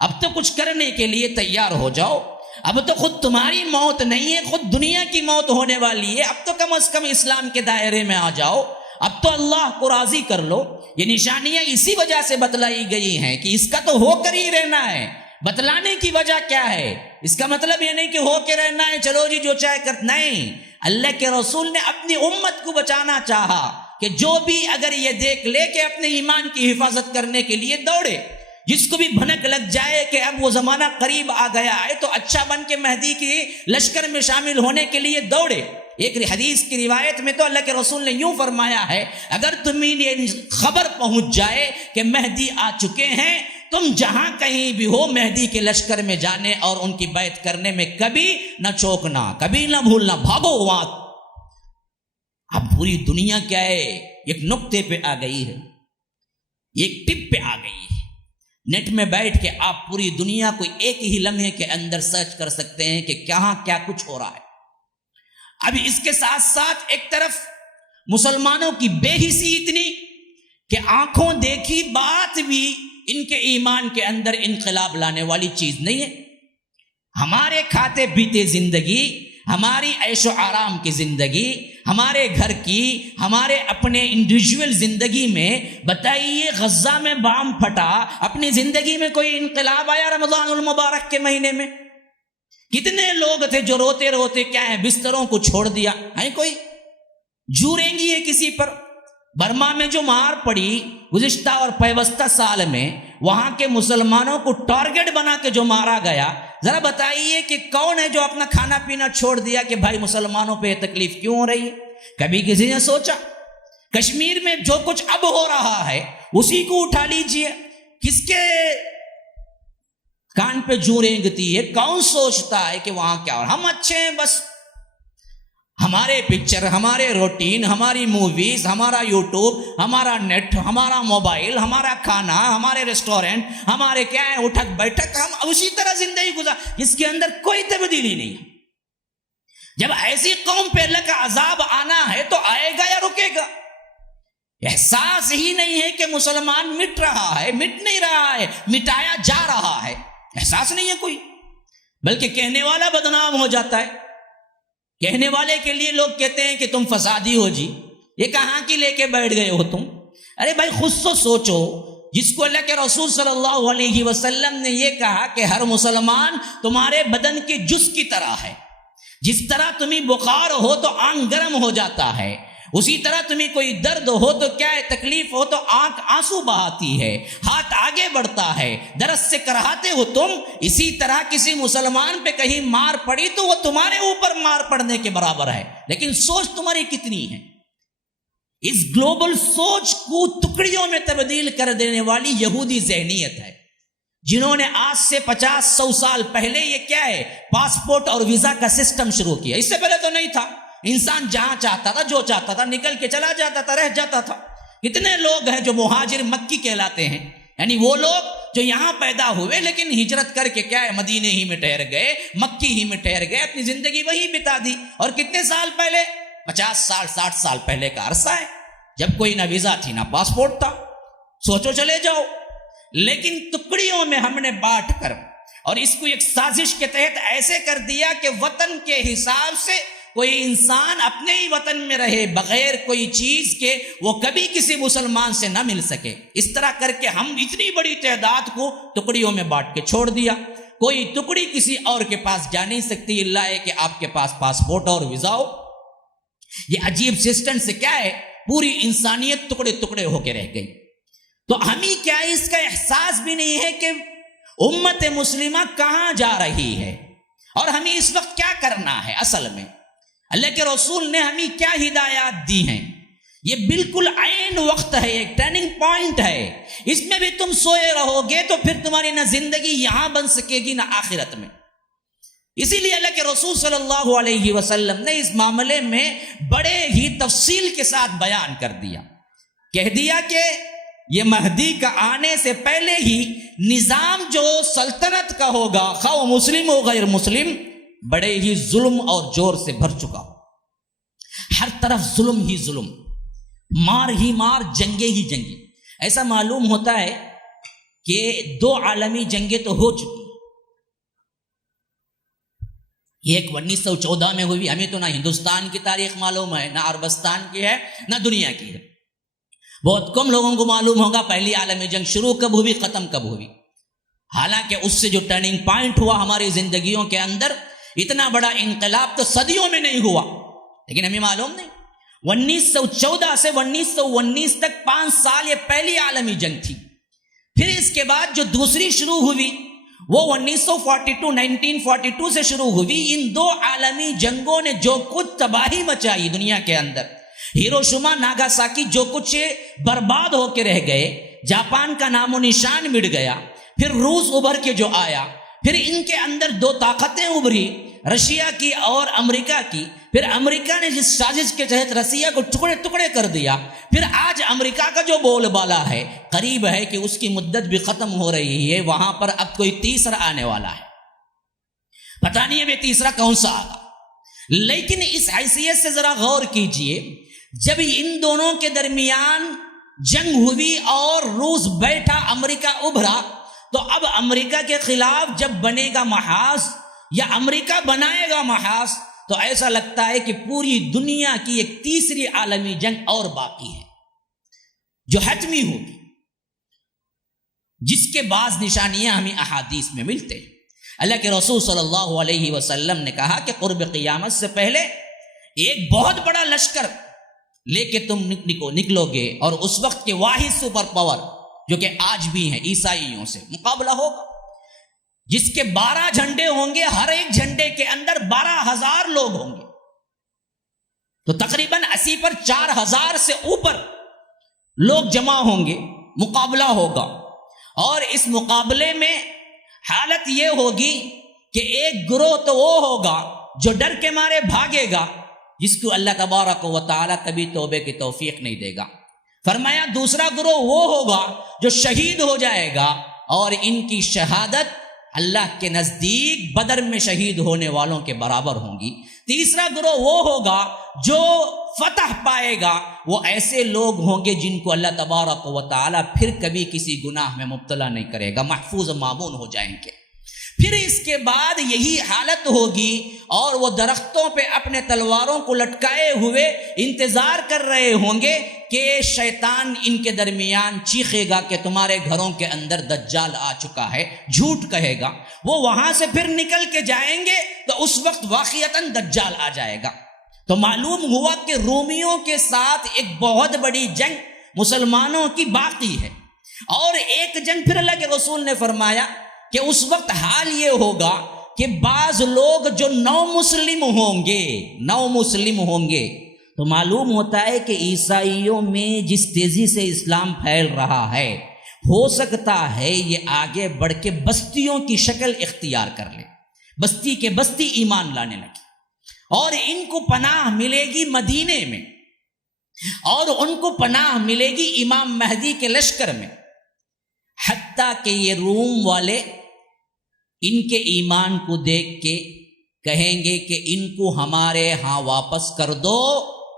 اب تو کچھ کرنے کے لیے تیار ہو جاؤ، اب تو خود تمہاری موت نہیں ہے، خود دنیا کی موت ہونے والی ہے، اب تو کم از کم اسلام کے دائرے میں آ جاؤ، اب تو اللہ کو راضی کر لو۔ یہ نشانیاں اسی وجہ سے بتلائی گئی ہیں کہ اس کا تو ہو کر ہی رہنا ہے۔ بتلانے کی وجہ کیا ہے؟ اس کا مطلب یہ نہیں کہ ہو کے رہنا ہے چلو جی جو چاہے کر، نہیں، اللہ کے رسول نے اپنی امت کو بچانا چاہا کہ جو بھی اگر یہ دیکھ لے کہ اپنے ایمان کی حفاظت کرنے کے لیے دوڑے، جس کو بھی بھنک لگ جائے کہ اب وہ زمانہ قریب آ گیا ہے تو اچھا بن کے مہدی کی لشکر میں شامل ہونے کے لیے دوڑے۔ ایک حدیث کی روایت میں تو اللہ کے رسول نے یوں فرمایا ہے، اگر تمہیں یہ خبر پہنچ جائے کہ مہدی آ چکے ہیں، تم جہاں کہیں بھی ہو مہدی کے لشکر میں جانے اور ان کی بیعت کرنے میں کبھی نہ چوکنا، کبھی نہ بھولنا، بھاگو وہاں۔ اب پوری دنیا کیا ہے، ایک نقطے پہ آ گئی ہے، ایک ٹپ پہ آ گئی ہے۔ نیٹ میں بیٹھ کے آپ پوری دنیا کو ایک ہی لمحے کے اندر سرچ کر سکتے ہیں کہ کہاں کیا کچھ ہو رہا ہے۔ ابھی اس کے ساتھ ساتھ ایک طرف مسلمانوں کی بے حسی اتنی کہ آنکھوں دیکھی بات بھی ان کے ایمان کے اندر انقلاب لانے والی چیز نہیں ہے۔ ہمارے کھاتے پیتے زندگی، ہماری عیش و آرام کی زندگی، ہمارے گھر کی، ہمارے اپنے انڈیویجول زندگی میں بتائیے، غزہ میں بام پھٹا، اپنی زندگی میں کوئی انقلاب آیا رمضان المبارک کے مہینے میں؟ کتنے لوگ تھے جو روتے روتے کیا ہے بستروں کو چھوڑ دیا ہے؟ کوئی جوریں گی ہے کسی پر؟ برما میں جو مار پڑی گزشتہ اور پیوستہ سال میں، وہاں کے مسلمانوں کو ٹارگٹ بنا کے جو مارا گیا، ذرا بتائیے کہ کون ہے جو اپنا کھانا پینا چھوڑ دیا کہ بھائی مسلمانوں پہ یہ تکلیف کیوں ہو رہی ہے؟ کبھی کسی نے سوچا؟ کشمیر میں جو کچھ اب ہو رہا ہے اسی کو اٹھا لیجئے، کس کے کان پہ جوں رینگتی ہے؟ کون سوچتا ہے کہ وہاں کیا ہو رہا؟ ہم اچھے ہیں، بس ہمارے پکچر، ہمارے روٹین، ہماری موویز، ہمارا یوٹیوب، ہمارا نیٹ، ہمارا موبائل، ہمارا کھانا، ہمارے ریسٹورنٹ، ہمارے کیا ہے اٹھک بیٹھک، ہم اسی طرح زندگی گزار، جس کے اندر کوئی تبدیلی نہیں ہے۔ جب ایسی قوم پہ اللہ کا عذاب آنا ہے تو آئے گا یا رکے گا؟ احساس ہی نہیں ہے کہ مسلمان مٹ رہا ہے، مٹ نہیں رہا ہے، مٹایا جا رہا ہے، احساس نہیں ہے کوئی، بلکہ کہنے والا بدنام ہو جاتا ہے۔ کہنے والے کے لیے لوگ کہتے ہیں کہ تم فسادی ہو جی، یہ کہاں کی لے کے بیٹھ گئے ہو تم؟ ارے بھائی خود تو سوچو، جس کو اللہ کے رسول صلی اللہ علیہ وسلم نے یہ کہا کہ ہر مسلمان تمہارے بدن کے جز کی طرح ہے، جس طرح تمہیں بخار ہو تو آنکھ گرم ہو جاتا ہے، اسی طرح تمہیں کوئی درد ہو تو کیا ہے تکلیف ہو تو آنکھ آنسو بہاتی ہے، ہاتھ آگے بڑھتا ہے، درد سے کراہتے ہو تم، اسی طرح کسی مسلمان پہ کہیں مار پڑی تو وہ تمہارے اوپر مار پڑنے کے برابر ہے۔ لیکن سوچ تمہاری کتنی ہے؟ اس گلوبل سوچ کو ٹکڑیوں میں تبدیل کر دینے والی یہودی ذہنیت ہے، جنہوں نے آج سے 50-100 سال پہلے یہ کیا ہے پاسپورٹ اور ویزا کا سسٹم شروع کیا۔ اس سے پہلے تو نہیں تھا، انسان جہاں چاہتا تھا، جو چاہتا تھا نکل کے چلا جاتا تھا، رہ جاتا تھا۔ کتنے لوگ ہیں جو مہاجر مکی کہلاتے ہیں، یعنی وہ لوگ جو یہاں پیدا ہوئے لیکن ہجرت کر کے کیا ہے مدینے ہی میں ٹھہر گئے، مکی ہی میں ٹھہر گئے، اپنی زندگی وہی بتا دی۔ اور کتنے سال پہلے؟ 50 سال 60 سال پہلے کا عرصہ ہے، جب کوئی نہ ویزا تھی نہ پاسپورٹ تھا۔ سوچو چلے جاؤ، لیکن ٹکڑیوں میں ہم نے بانٹ کر اور اس کو ایک سازش کے تحت ایسے کر دیا کہ وطن کے حساب سے کوئی انسان اپنے ہی وطن میں رہے بغیر کوئی چیز کے وہ کبھی کسی مسلمان سے نہ مل سکے۔ اس طرح کر کے ہم اتنی بڑی تعداد کو ٹکڑیوں میں بانٹ کے چھوڑ دیا۔ کوئی ٹکڑی کسی اور کے پاس جا نہیں سکتی اللہ ہے کہ آپ کے پاس پاسپورٹ اور ویزا ہو۔ یہ عجیب سسٹم سے کیا ہے پوری انسانیت ٹکڑے ٹکڑے ہو کے رہ گئی۔ تو ہمیں کیا اس کا احساس بھی نہیں ہے کہ امت مسلمہ کہاں جا رہی ہے اور ہمیں اس وقت کیا کرنا ہے۔ اصل میں اللہ کے رسول نے ہمیں کیا ہدایات دی ہیں، یہ بالکل عین وقت ہے، ایک ٹرننگ پوائنٹ ہے۔ اس میں بھی تم سوئے رہو گے تو پھر تمہاری نہ زندگی یہاں بن سکے گی نہ آخرت میں۔ اسی لیے اللہ کے رسول صلی اللہ علیہ وسلم نے اس معاملے میں بڑے ہی تفصیل کے ساتھ بیان کر دیا، کہہ دیا کہ یہ مہدی کا آنے سے پہلے ہی نظام جو سلطنت کا ہوگا، خواہ وہ مسلم ہو غیر مسلم، بڑے ہی ظلم اور زور سے بھر چکا ہو۔ ہر طرف ظلم ہی ظلم، مار ہی مار، جنگیں ہی جنگیں۔ ایسا معلوم ہوتا ہے کہ 2 عالمی جنگیں تو ہو چکی، ایک 1914 میں ہوئی، ہمیں تو نہ ہندوستان کی تاریخ معلوم ہے، نہ عربستان کی ہے، نہ دنیا کی ہے۔ بہت کم لوگوں کو معلوم ہوگا پہلی عالمی جنگ شروع کب ہوئی، ختم کب ہوئی۔ حالانکہ اس سے جو ٹرننگ پوائنٹ ہوا ہماری زندگیوں کے اندر، اتنا بڑا انقلاب تو صدیوں میں نہیں ہوا، لیکن ہمیں معلوم نہیں۔ 1914 سے 1919 تک 5 سال یہ پہلی عالمی جنگ تھی. پھر اس کے بعد جو دوسری شروع ہوئی وہ 1942 سے شروع ہوئی. ان 2 عالمی جنگوں نے جو کچھ تباہی مچائی دنیا کے اندر، ہیروشیما ناگاساکی جو کچھ برباد ہو کے رہ گئے، جاپان کا نام و نشان مٹ گیا، پھر روس ابھر کے جو آیا، پھر ان کے اندر 2 طاقتیں ابھری، رشیا کی اور امریکہ کی. پھر امریکہ نے جس سازش کے تحت رشیا کو ٹکڑے ٹکڑے کر دیا، پھر آج امریکہ کا جو بول بالا ہے، قریب ہے کہ اس کی مدت بھی ختم ہو رہی ہے، وہاں پر اب کوئی تیسرا آنے والا ہے، پتہ نہیں اب یہ تیسرا کون سا آگا. لیکن اس حیثیت سے ذرا غور کیجئے، جب ان دونوں کے درمیان جنگ ہوئی اور روس بیٹھا، امریکہ ابھرا، تو اب امریکہ کے خلاف جب بنے گا محاذ یا امریکہ بنائے گا محاذ، تو ایسا لگتا ہے کہ پوری دنیا کی ایک تیسری عالمی جنگ اور باقی ہے جو حتمی ہوگی، جس کے بعض نشانیاں ہمیں احادیث میں ملتے ہیں. اللہ کے رسول صلی اللہ علیہ وسلم نے کہا کہ قرب قیامت سے پہلے ایک بہت بڑا لشکر لے کے تم نکلو گے، اور اس وقت کے واحد سپر پاور جو کہ آج بھی ہیں عیسائیوں سے مقابلہ ہوگا، جس کے 12 جھنڈے ہوں گے، ہر ایک جھنڈے کے اندر 12,000 لوگ ہوں گے، تو تقریباً 80 پر 4,000 سے اوپر لوگ جمع ہوں گے، مقابلہ ہوگا. اور اس مقابلے میں حالت یہ ہوگی کہ ایک گروہ تو وہ ہوگا جو ڈر کے مارے بھاگے گا، جس کو اللہ تبارک و تعالی کبھی توبے کی توفیق نہیں دے گا. فرمایا دوسرا گروہ وہ ہوگا جو شہید ہو جائے گا، اور ان کی شہادت اللہ کے نزدیک بدر میں شہید ہونے والوں کے برابر ہوں گی. تیسرا گروہ وہ ہوگا جو فتح پائے گا، وہ ایسے لوگ ہوں گے جن کو اللہ تبارک و تعالی پھر کبھی کسی گناہ میں مبتلا نہیں کرے گا، محفوظ معمون ہو جائیں گے. پھر اس کے بعد یہی حالت ہوگی، اور وہ درختوں پہ اپنے تلواروں کو لٹکائے ہوئے انتظار کر رہے ہوں گے کہ شیطان ان کے درمیان چیخے گا کہ تمہارے گھروں کے اندر دجال آ چکا ہے، جھوٹ کہے گا. وہ وہاں سے پھر نکل کے جائیں گے تو اس وقت واقعتاً دجال آ جائے گا. تو معلوم ہوا کہ رومیوں کے ساتھ ایک بہت بڑی جنگ مسلمانوں کی باقی ہے. اور ایک جنگ پھر اللہ کے رسول نے فرمایا کہ اس وقت حال یہ ہوگا کہ بعض لوگ جو نو مسلم ہوں گے، تو معلوم ہوتا ہے کہ عیسائیوں میں جس تیزی سے اسلام پھیل رہا ہے، ہو سکتا ہے یہ آگے بڑھ کے بستیوں کی شکل اختیار کر لے، بستی کے بستی ایمان لانے لگے، اور ان کو پناہ ملے گی مدینے میں، اور ان کو پناہ ملے گی امام مہدی کے لشکر میں، حتیٰ کہ یہ روم والے ان کے ایمان کو دیکھ کے کہیں گے کہ ان کو ہمارے ہاں واپس کر دو،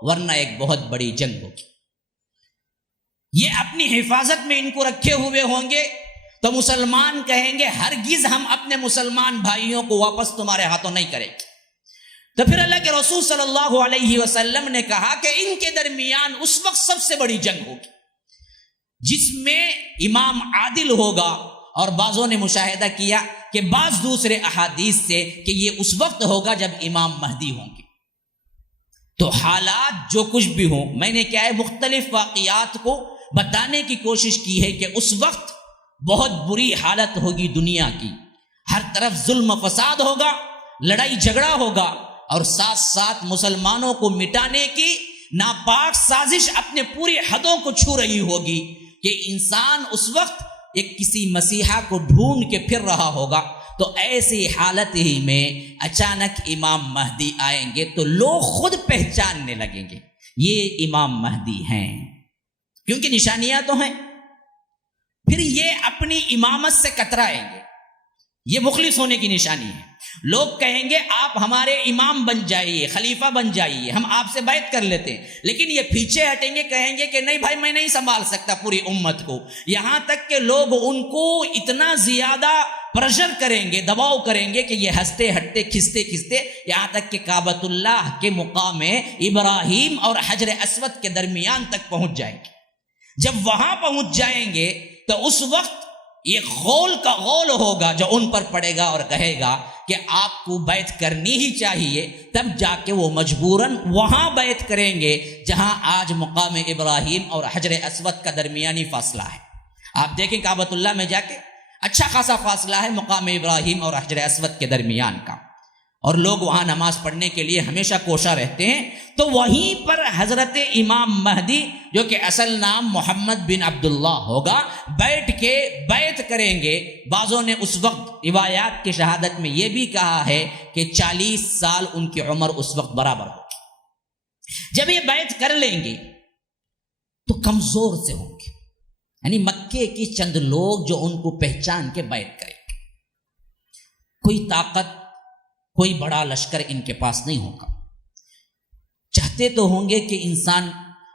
ورنہ ایک بہت بڑی جنگ ہوگی. یہ اپنی حفاظت میں ان کو رکھے ہوئے ہوں گے، تو مسلمان کہیں گے ہرگز ہم اپنے مسلمان بھائیوں کو واپس تمہارے ہاتھوں نہیں کریں گے. تو پھر اللہ کے رسول صلی اللہ علیہ وسلم نے کہا کہ ان کے درمیان اس وقت سب سے بڑی جنگ ہوگی، جس میں امام عادل ہوگا. اور بعضوں نے مشاہدہ کیا کہ بعض دوسرے احادیث سے کہ یہ اس وقت ہوگا جب امام مہدی ہوں گے. تو حالات جو کچھ بھی ہوں، میں نے کیا ہے مختلف واقعات کو بتانے کی کوشش کی ہے کہ اس وقت بہت بری حالت ہوگی دنیا کی، ہر طرف ظلم و فساد ہوگا، لڑائی جھگڑا ہوگا، اور ساتھ ساتھ مسلمانوں کو مٹانے کی ناپاک سازش اپنے پوری حدوں کو چھو رہی ہوگی کہ انسان اس وقت ایک کسی مسیحا کو ڈھونڈ کے پھر رہا ہوگا. تو ایسی حالت ہی میں اچانک امام مہدی آئیں گے تو لوگ خود پہچاننے لگیں گے یہ امام مہدی ہیں، کیونکہ نشانیاں تو ہیں. پھر یہ اپنی امامت سے کترائیں گے، یہ مخلص ہونے کی نشانی ہے. لوگ کہیں گے آپ ہمارے امام بن جائیے، خلیفہ بن جائیے، ہم آپ سے بیعت کر لیتے ہیں. لیکن یہ پیچھے ہٹیں گے، کہیں گے کہ نہیں بھائی میں نہیں سنبھال سکتا پوری امت کو. یہاں تک کہ لوگ ان کو اتنا زیادہ پریشر کریں گے، دباؤ کریں گے کہ یہ ہنستے ہٹتے کھستے یہاں تک کہ کعبۃ اللہ کے مقام ابراہیم اور حجر اسود کے درمیان تک پہنچ جائیں گے. جب وہاں پہنچ جائیں گے تو اس وقت یہ غول کا غول ہوگا جو ان پر پڑے گا اور کہے گا کہ آپ کو بیعت کرنی ہی چاہیے، تب جا کے وہ مجبوراً وہاں بیعت کریں گے جہاں آج مقام ابراہیم اور حجر اسود کا درمیانی فاصلہ ہے۔ آپ دیکھیں کعبۃ اللہ میں جا کے اچھا خاصا فاصلہ ہے مقام ابراہیم اور حجر اسود کے درمیان کا، اور لوگ وہاں نماز پڑھنے کے لیے ہمیشہ کوشاں رہتے ہیں۔ تو وہیں پر حضرت امام مہدی، جو کہ اصل نام محمد بن عبداللہ ہوگا، بیٹھ کے بیعت کریں گے۔ بعضوں نے اس وقت روایات کی شہادت میں یہ بھی کہا ہے کہ 40 سال ان کی عمر اس وقت برابر ہوگی۔ جب یہ بیعت کر لیں گے تو کمزور سے ہوں گے، یعنی مکے کی چند لوگ جو ان کو پہچان کے بیعت کریں گے۔ کوئی طاقت، کوئی بڑا لشکر ان کے پاس نہیں ہوگا۔ چاہتے تو ہوں گے کہ انسان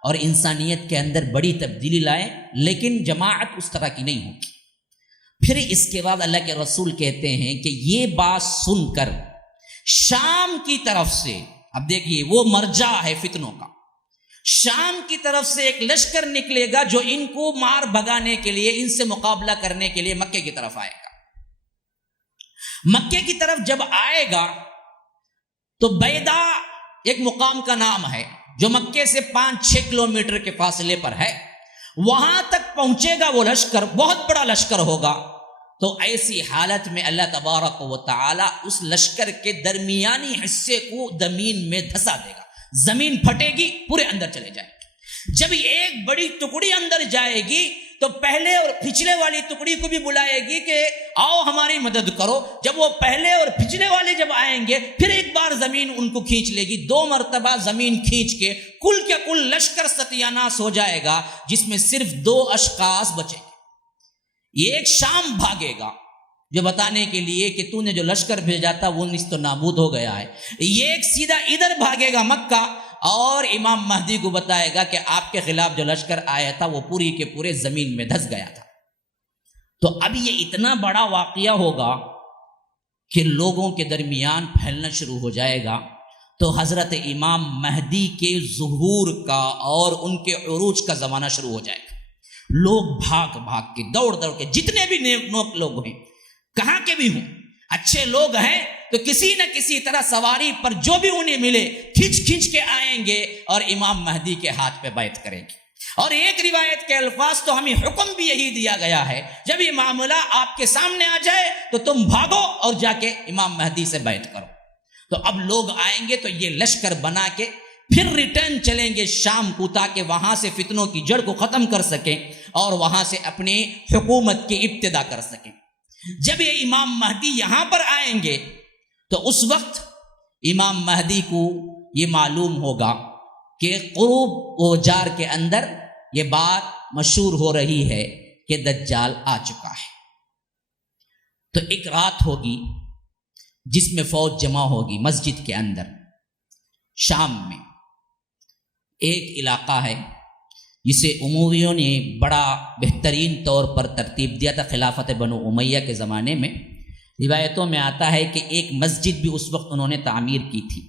اور انسانیت کے اندر بڑی تبدیلی لائیں، لیکن جماعت اس طرح کی نہیں ہوگی۔ پھر اس کے بعد اللہ کے رسول کہتے ہیں کہ یہ بات سن کر شام کی طرف سے، اب دیکھیے وہ مرجع ہے فتنوں کا، شام کی طرف سے ایک لشکر نکلے گا جو ان کو مار بھگانے کے لیے، ان سے مقابلہ کرنے کے لیے مکے کی طرف آئے گا۔ مکے کی طرف جب آئے گا تو بیدا ایک مقام کا نام ہے جو مکے سے 5-6 کلومیٹر کے فاصلے پر ہے، وہاں تک پہنچے گا وہ لشکر، بہت بڑا لشکر ہوگا۔ تو ایسی حالت میں اللہ تبارک و تعالی اس لشکر کے درمیانی حصے کو زمین میں دھسا دے گا، زمین پھٹے گی، پورے اندر چلے جائے گی۔ جب ایک بڑی ٹکڑی اندر جائے گی تو پہلے اور پچھلے والی ٹکڑی کو بھی بلائے گی کہ آؤ ہماری مدد کرو۔ جب وہ پہلے اور پچھلے والے جب آئیں گے، پھر ایک بار زمین ان کو کھینچ لے گی، 2 مرتبہ زمین کھینچ کے کل کے کل لشکر ستیاناس ہو جائے گا، جس میں صرف 2 اشخاص بچیں گے۔ یہ ایک شام بھاگے گا جو بتانے کے لیے کہ تو نے جو لشکر بھیجا تھا وہ نیست و نابود ہو گیا ہے۔ یہ ایک سیدھا ادھر بھاگے گا مکہ، اور امام مہدی کو بتائے گا کہ آپ کے خلاف جو لشکر آیا تھا وہ پوری کے پورے زمین میں دھس گیا تھا۔ تو اب یہ اتنا بڑا واقعہ ہوگا کہ لوگوں کے درمیان پھیلنا شروع ہو جائے گا۔ تو حضرت امام مہدی کے ظہور کا اور ان کے عروج کا زمانہ شروع ہو جائے گا۔ لوگ بھاگ بھاگ کے، دوڑ دوڑ کے، جتنے بھی نیک لوگ ہیں، کہاں کے بھی ہوں، اچھے لوگ ہیں تو کسی نہ کسی طرح سواری پر جو بھی انہیں ملے کھینچ کھینچ کے آئیں گے اور امام مہدی کے ہاتھ پہ بیعت کریں گے۔ اور ایک روایت کے الفاظ تو ہمیں حکم بھی یہی دیا گیا ہے، جب یہ معاملہ آپ کے سامنے آ جائے تو تم بھاگو اور جا کے امام مہدی سے بیعت کرو۔ تو اب لوگ آئیں گے تو یہ لشکر بنا کے پھر ریٹرن چلیں گے شام کو، تاکہ وہاں سے فتنوں کی جڑ کو ختم کر سکیں اور وہاں سے اپنی حکومت کی ابتدا کر سکیں۔ جب یہ امام مہدی یہاں پر آئیں گے تو اس وقت امام مہدی کو یہ معلوم ہوگا کہ قروب و جار کے اندر یہ بات مشہور ہو رہی ہے کہ دجال آ چکا ہے۔ تو ایک رات ہوگی جس میں فوج جمع ہوگی مسجد کے اندر۔ شام میں ایک علاقہ ہے جسے امویوں نے بڑا بہترین طور پر ترتیب دیا تھا خلافت بنو امیہ کے زمانے میں۔ روایتوں میں آتا ہے کہ ایک مسجد بھی اس وقت انہوں نے تعمیر کی تھی،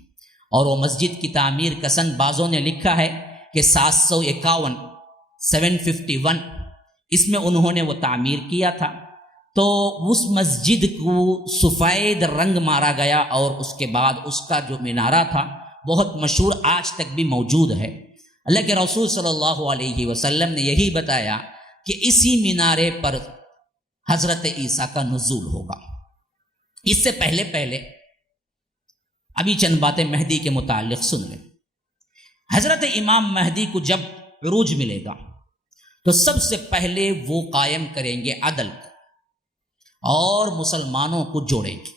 اور وہ مسجد کی تعمیر کا سن بعضوں نے لکھا ہے کہ 751 اس میں انہوں نے وہ تعمیر کیا تھا۔ تو اس مسجد کو سفید رنگ مارا گیا، اور اس کے بعد اس کا جو مینارہ تھا بہت مشہور، آج تک بھی موجود ہے۔ اللہ کے رسول صلی اللہ علیہ وسلم نے یہی بتایا کہ اسی مینارے پر حضرت عیسیٰ کا نزول ہوگا۔ اس سے پہلے ابھی چند باتیں مہدی کے متعلق سن لیں۔ حضرت امام مہدی کو جب عروج ملے گا تو سب سے پہلے وہ قائم کریں گے عدل کو اور مسلمانوں کو جوڑیں گے،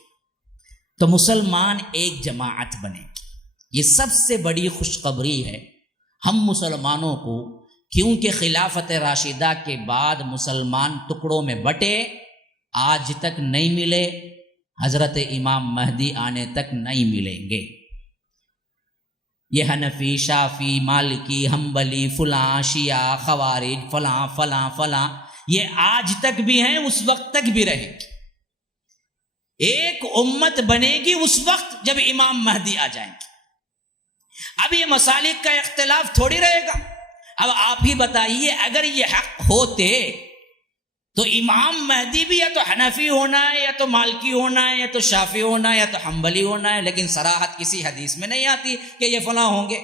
تو مسلمان ایک جماعت بنے گی۔ یہ سب سے بڑی خوشخبری ہے ہم مسلمانوں کو، کیونکہ خلافت راشدہ کے بعد مسلمان ٹکڑوں میں بٹے، آج تک نہیں ملے، حضرت امام مہدی آنے تک نہیں ملیں گے۔ یہ حنفی، شافی، مالکی، حنبلی، فلاں، شیعہ، خوارج، فلاں فلاں فلاں، یہ آج تک بھی ہیں، اس وقت تک بھی رہیں گے۔ ایک امت بنے گی اس وقت جب امام مہدی آ جائیں گے۔ اب یہ مسالک کا اختلاف تھوڑی رہے گا۔ اب آپ ہی بتائیے، اگر یہ حق ہوتے تو امام مہدی بھی یا تو حنفی ہونا ہے، یا تو مالکی ہونا ہے، یا تو شافعی ہونا ہے، یا تو حنبلی ہونا ہے، لیکن صراحت کسی حدیث میں نہیں آتی کہ یہ فلاں ہوں گے.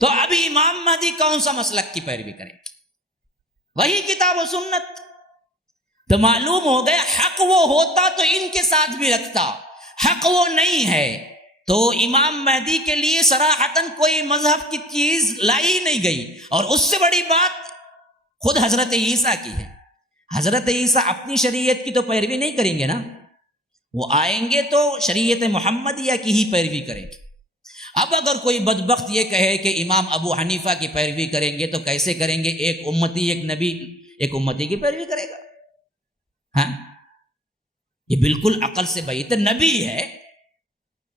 تو ابھی امام مہدی کون سا مسلک کی پیروی کریں؟ وہی کتاب و سنت. تو معلوم ہو گیا حق وہ ہوتا تو ان کے ساتھ بھی رکھتا، حق وہ نہیں ہے. تو امام مہدی کے لیے صراحتاً کوئی مذہب کی چیز لائی نہیں گئی. اور اس سے بڑی بات خود حضرت عیسیٰ کی ہے. حضرت عیسیٰ اپنی شریعت کی تو پیروی نہیں کریں گے نا، وہ آئیں گے تو شریعت محمدیہ کی ہی پیروی کریں گے. اب اگر کوئی بدبخت یہ کہے کہ امام ابو حنیفہ کی پیروی کریں گے تو کیسے کریں گے؟ ایک امتی ایک نبی ایک امتی کی پیروی کرے گا؟ ہاں، یہ بالکل عقل سے بعید. نبی ہے،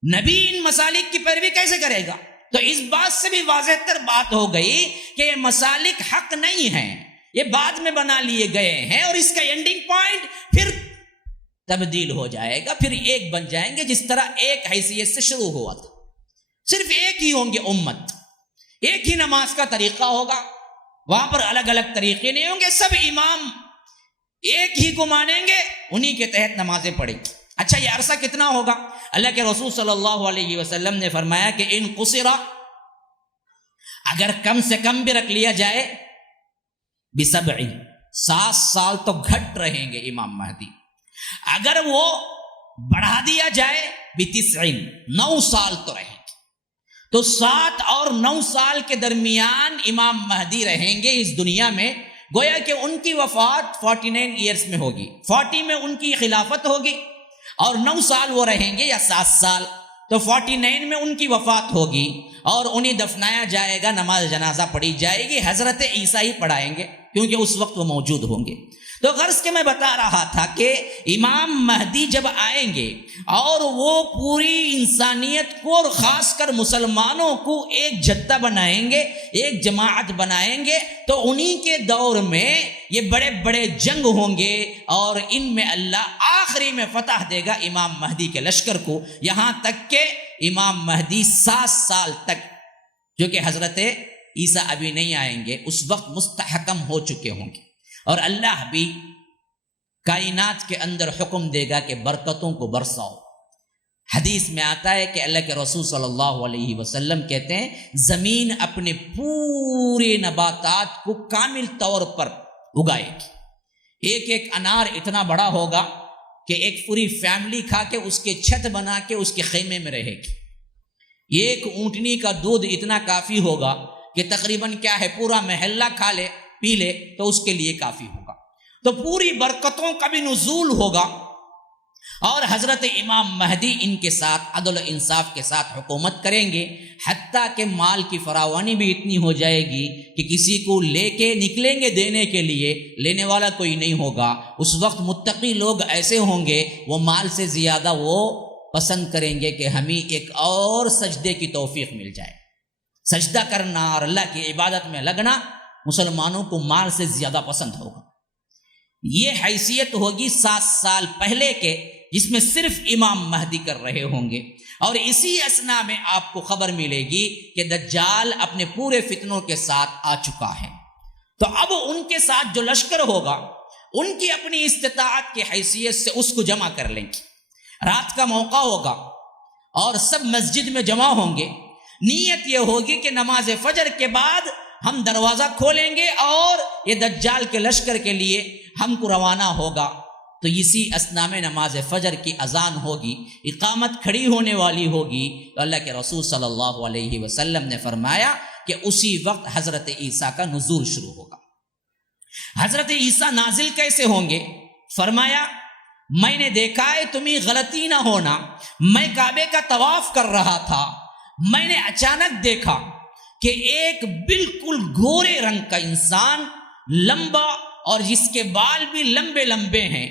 نبی ان مسالک کی پیروی کیسے کرے گا؟ تو اس بات سے بھی واضح تر بات ہو گئی کہ یہ مسالک حق نہیں ہیں، یہ بعد میں بنا لیے گئے ہیں، اور اس کا اینڈنگ پوائنٹ پھر تبدیل ہو جائے گا، پھر ایک بن جائیں گے جس طرح ایک حیثیت سے شروع ہوا تھا. صرف ایک ہی ہوں گے امت، ایک ہی نماز کا طریقہ ہوگا، وہاں پر الگ الگ طریقے نہیں ہوں گے. سب امام ایک ہی کو مانیں گے، انہی کے تحت نمازیں پڑھیں گے. اچھا، یہ عرصہ کتنا ہوگا؟ اللہ کے رسول صلی اللہ علیہ وسلم نے فرمایا کہ ان قصرا، اگر کم سے کم بھی رکھ لیا جائے، بسبع، 7 سال تو گھٹ رہیں گے امام مہدی. اگر وہ بڑھا دیا جائے، بتسع، 9 سال تو رہیں گے. تو 7 اور 9 سال کے درمیان امام مہدی رہیں گے اس دنیا میں. گویا کہ ان کی وفات 49 ایئرز میں ہوگی، 40 میں ان کی خلافت ہوگی، اور 9 سال وہ رہیں گے یا 7 سال، تو 49 میں ان کی وفات ہوگی، اور انہیں دفنایا جائے گا، نماز جنازہ پڑھی جائے گی. حضرت عیسیٰ ہی پڑھائیں گے کیونکہ اس وقت وہ موجود ہوں گے. تو غرض کہ میں بتا رہا تھا کہ امام مہدی جب آئیں گے اور وہ پوری انسانیت کو اور خاص کر مسلمانوں کو ایک جتھا بنائیں گے، ایک جماعت بنائیں گے، تو انہی کے دور میں یہ بڑے بڑے جنگ ہوں گے، اور ان میں اللہ آخری میں فتح دے گا امام مہدی کے لشکر کو. یہاں تک کہ امام مہدی 7 سال تک، جو کہ حضرت عیسیٰ ابھی نہیں آئیں گے، اس وقت مستحکم ہو چکے ہوں گے. اور اللہ بھی کائنات کے اندر حکم دے گا کہ برکتوں کو برساؤ. حدیث میں آتا ہے کہ اللہ کے رسول صلی اللہ علیہ وسلم کہتے ہیں زمین اپنے پورے نباتات کو کامل طور پر اگائے گی. ایک ایک انار اتنا بڑا ہوگا کہ ایک پوری فیملی کھا کے اس کے چھت بنا کے اس کے خیمے میں رہے گی. ایک اونٹنی کا دودھ اتنا کافی ہوگا کہ تقریباً کیا ہے، پورا محلہ کھا لے پی لے تو اس کے لیے کافی ہوگا. تو پوری برکتوں کا بھی نزول ہوگا، اور حضرت امام مہدی ان کے ساتھ عدل و انصاف کے ساتھ حکومت کریں گے، حتیٰ کہ مال کی فراوانی بھی اتنی ہو جائے گی کہ کسی کو لے کے نکلیں گے دینے کے لیے، لینے والا کوئی نہیں ہوگا. اس وقت متقی لوگ ایسے ہوں گے، وہ مال سے زیادہ وہ پسند کریں گے کہ ہمیں ایک اور سجدے کی توفیق مل جائے. سجدہ کرنا اور اللہ کی عبادت میں لگنا مسلمانوں کو مال سے زیادہ پسند ہوگا. یہ حیثیت ہوگی 7 سال پہلے کے، جس میں صرف امام مہدی کر رہے ہوں گے. اور اسی اثنا میں آپ کو خبر ملے گی کہ دجال اپنے پورے فتنوں کے ساتھ آ چکا ہے. تو اب ان کے ساتھ جو لشکر ہوگا، ان کی اپنی استطاعت کی حیثیت سے اس کو جمع کر لیں گے. رات کا موقع ہوگا اور سب مسجد میں جمع ہوں گے. نیت یہ ہوگی کہ نماز فجر کے بعد ہم دروازہ کھولیں گے اور یہ دجال کے لشکر کے لیے ہم کو روانہ ہوگا. تو اسی اثنا میں نماز فجر کی اذان ہوگی، اقامت کھڑی ہونے والی ہوگی. تو اللہ کے رسول صلی اللہ علیہ وسلم نے فرمایا کہ اسی وقت حضرت عیسیٰ کا نزول شروع ہوگا. حضرت عیسیٰ نازل کیسے ہوں گے؟ فرمایا میں نے دیکھا ہے، تمہیں غلطی نہ ہونا، میں کعبے کا طواف کر رہا تھا، میں نے اچانک دیکھا کہ ایک بالکل گھورے رنگ کا انسان، لمبا اور جس کے بال بھی لمبے لمبے ہیں،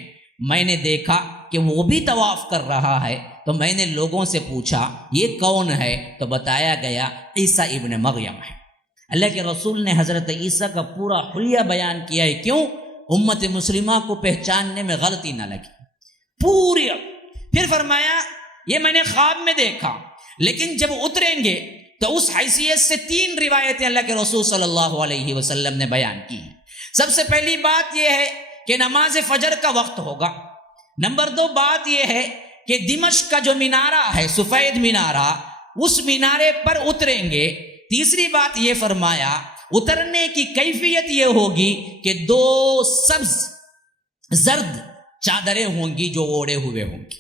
میں نے دیکھا کہ وہ بھی طواف کر رہا ہے. تو میں نے لوگوں سے پوچھا یہ کون ہے؟ تو بتایا گیا عیسیٰ ابن مریم ہے. اللہ کے رسول نے حضرت عیسیٰ کا پورا حلیہ بیان کیا ہے. کیوں؟ امت مسلمہ کو پہچاننے میں غلطی نہ لگی پوری. پھر فرمایا یہ میں نے خواب میں دیکھا، لیکن جب اتریں گے تو اس حیثیت سے 3 روایتیں اللہ کے رسول صلی اللہ علیہ وسلم نے بیان کی ہیں. سب سے پہلی بات یہ ہے کہ نماز فجر کا وقت ہوگا۔ نمبر 2 بات یہ ہے کہ دمشق کا جو مینارہ ہے، سفید مینارہ، اس مینارے پر اتریں گے۔ تیسری بات یہ فرمایا اترنے کی کیفیت یہ ہوگی کہ 2 سبز زرد چادریں ہوں گی جو اوڑے ہوئے ہوں گی،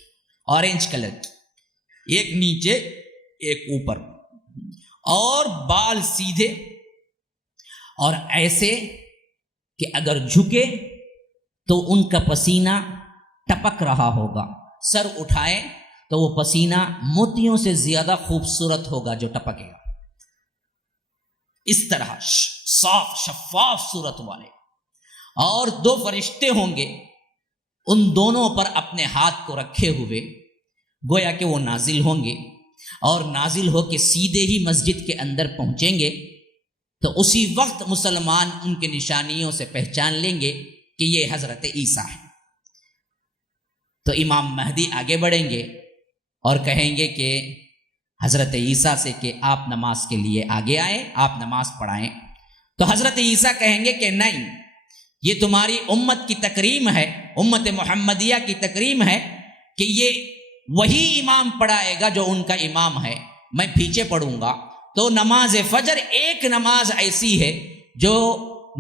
اورنج کلر کی، ایک نیچے ایک اوپر، اور بال سیدھے اور ایسے کہ اگر جھکے تو ان کا پسینہ ٹپک رہا ہوگا، سر اٹھائے تو وہ پسینہ موتیوں سے زیادہ خوبصورت ہوگا جو ٹپکے گا، اس طرح صاف شفاف صورت والے۔ اور 2 فرشتے ہوں گے، ان دونوں پر اپنے ہاتھ کو رکھے ہوئے، گویا کہ وہ نازل ہوں گے، اور نازل ہو کے سیدھے ہی مسجد کے اندر پہنچیں گے تو اسی وقت مسلمان ان کے نشانیوں سے پہچان لیں گے کہ یہ حضرت عیسیٰ ہے۔ تو امام مہدی آگے بڑھیں گے اور کہیں گے کہ حضرت عیسیٰ سے کہ آپ نماز کے لیے آگے آئیں، آپ نماز پڑھائیں۔ تو حضرت عیسیٰ کہیں گے کہ نہیں، یہ تمہاری امت کی تکریم ہے، امت محمدیہ کی تکریم ہے کہ یہ وہی امام پڑھائے گا جو ان کا امام ہے، میں پیچھے پڑھوں گا۔ تو نماز فجر ایک نماز ایسی ہے جو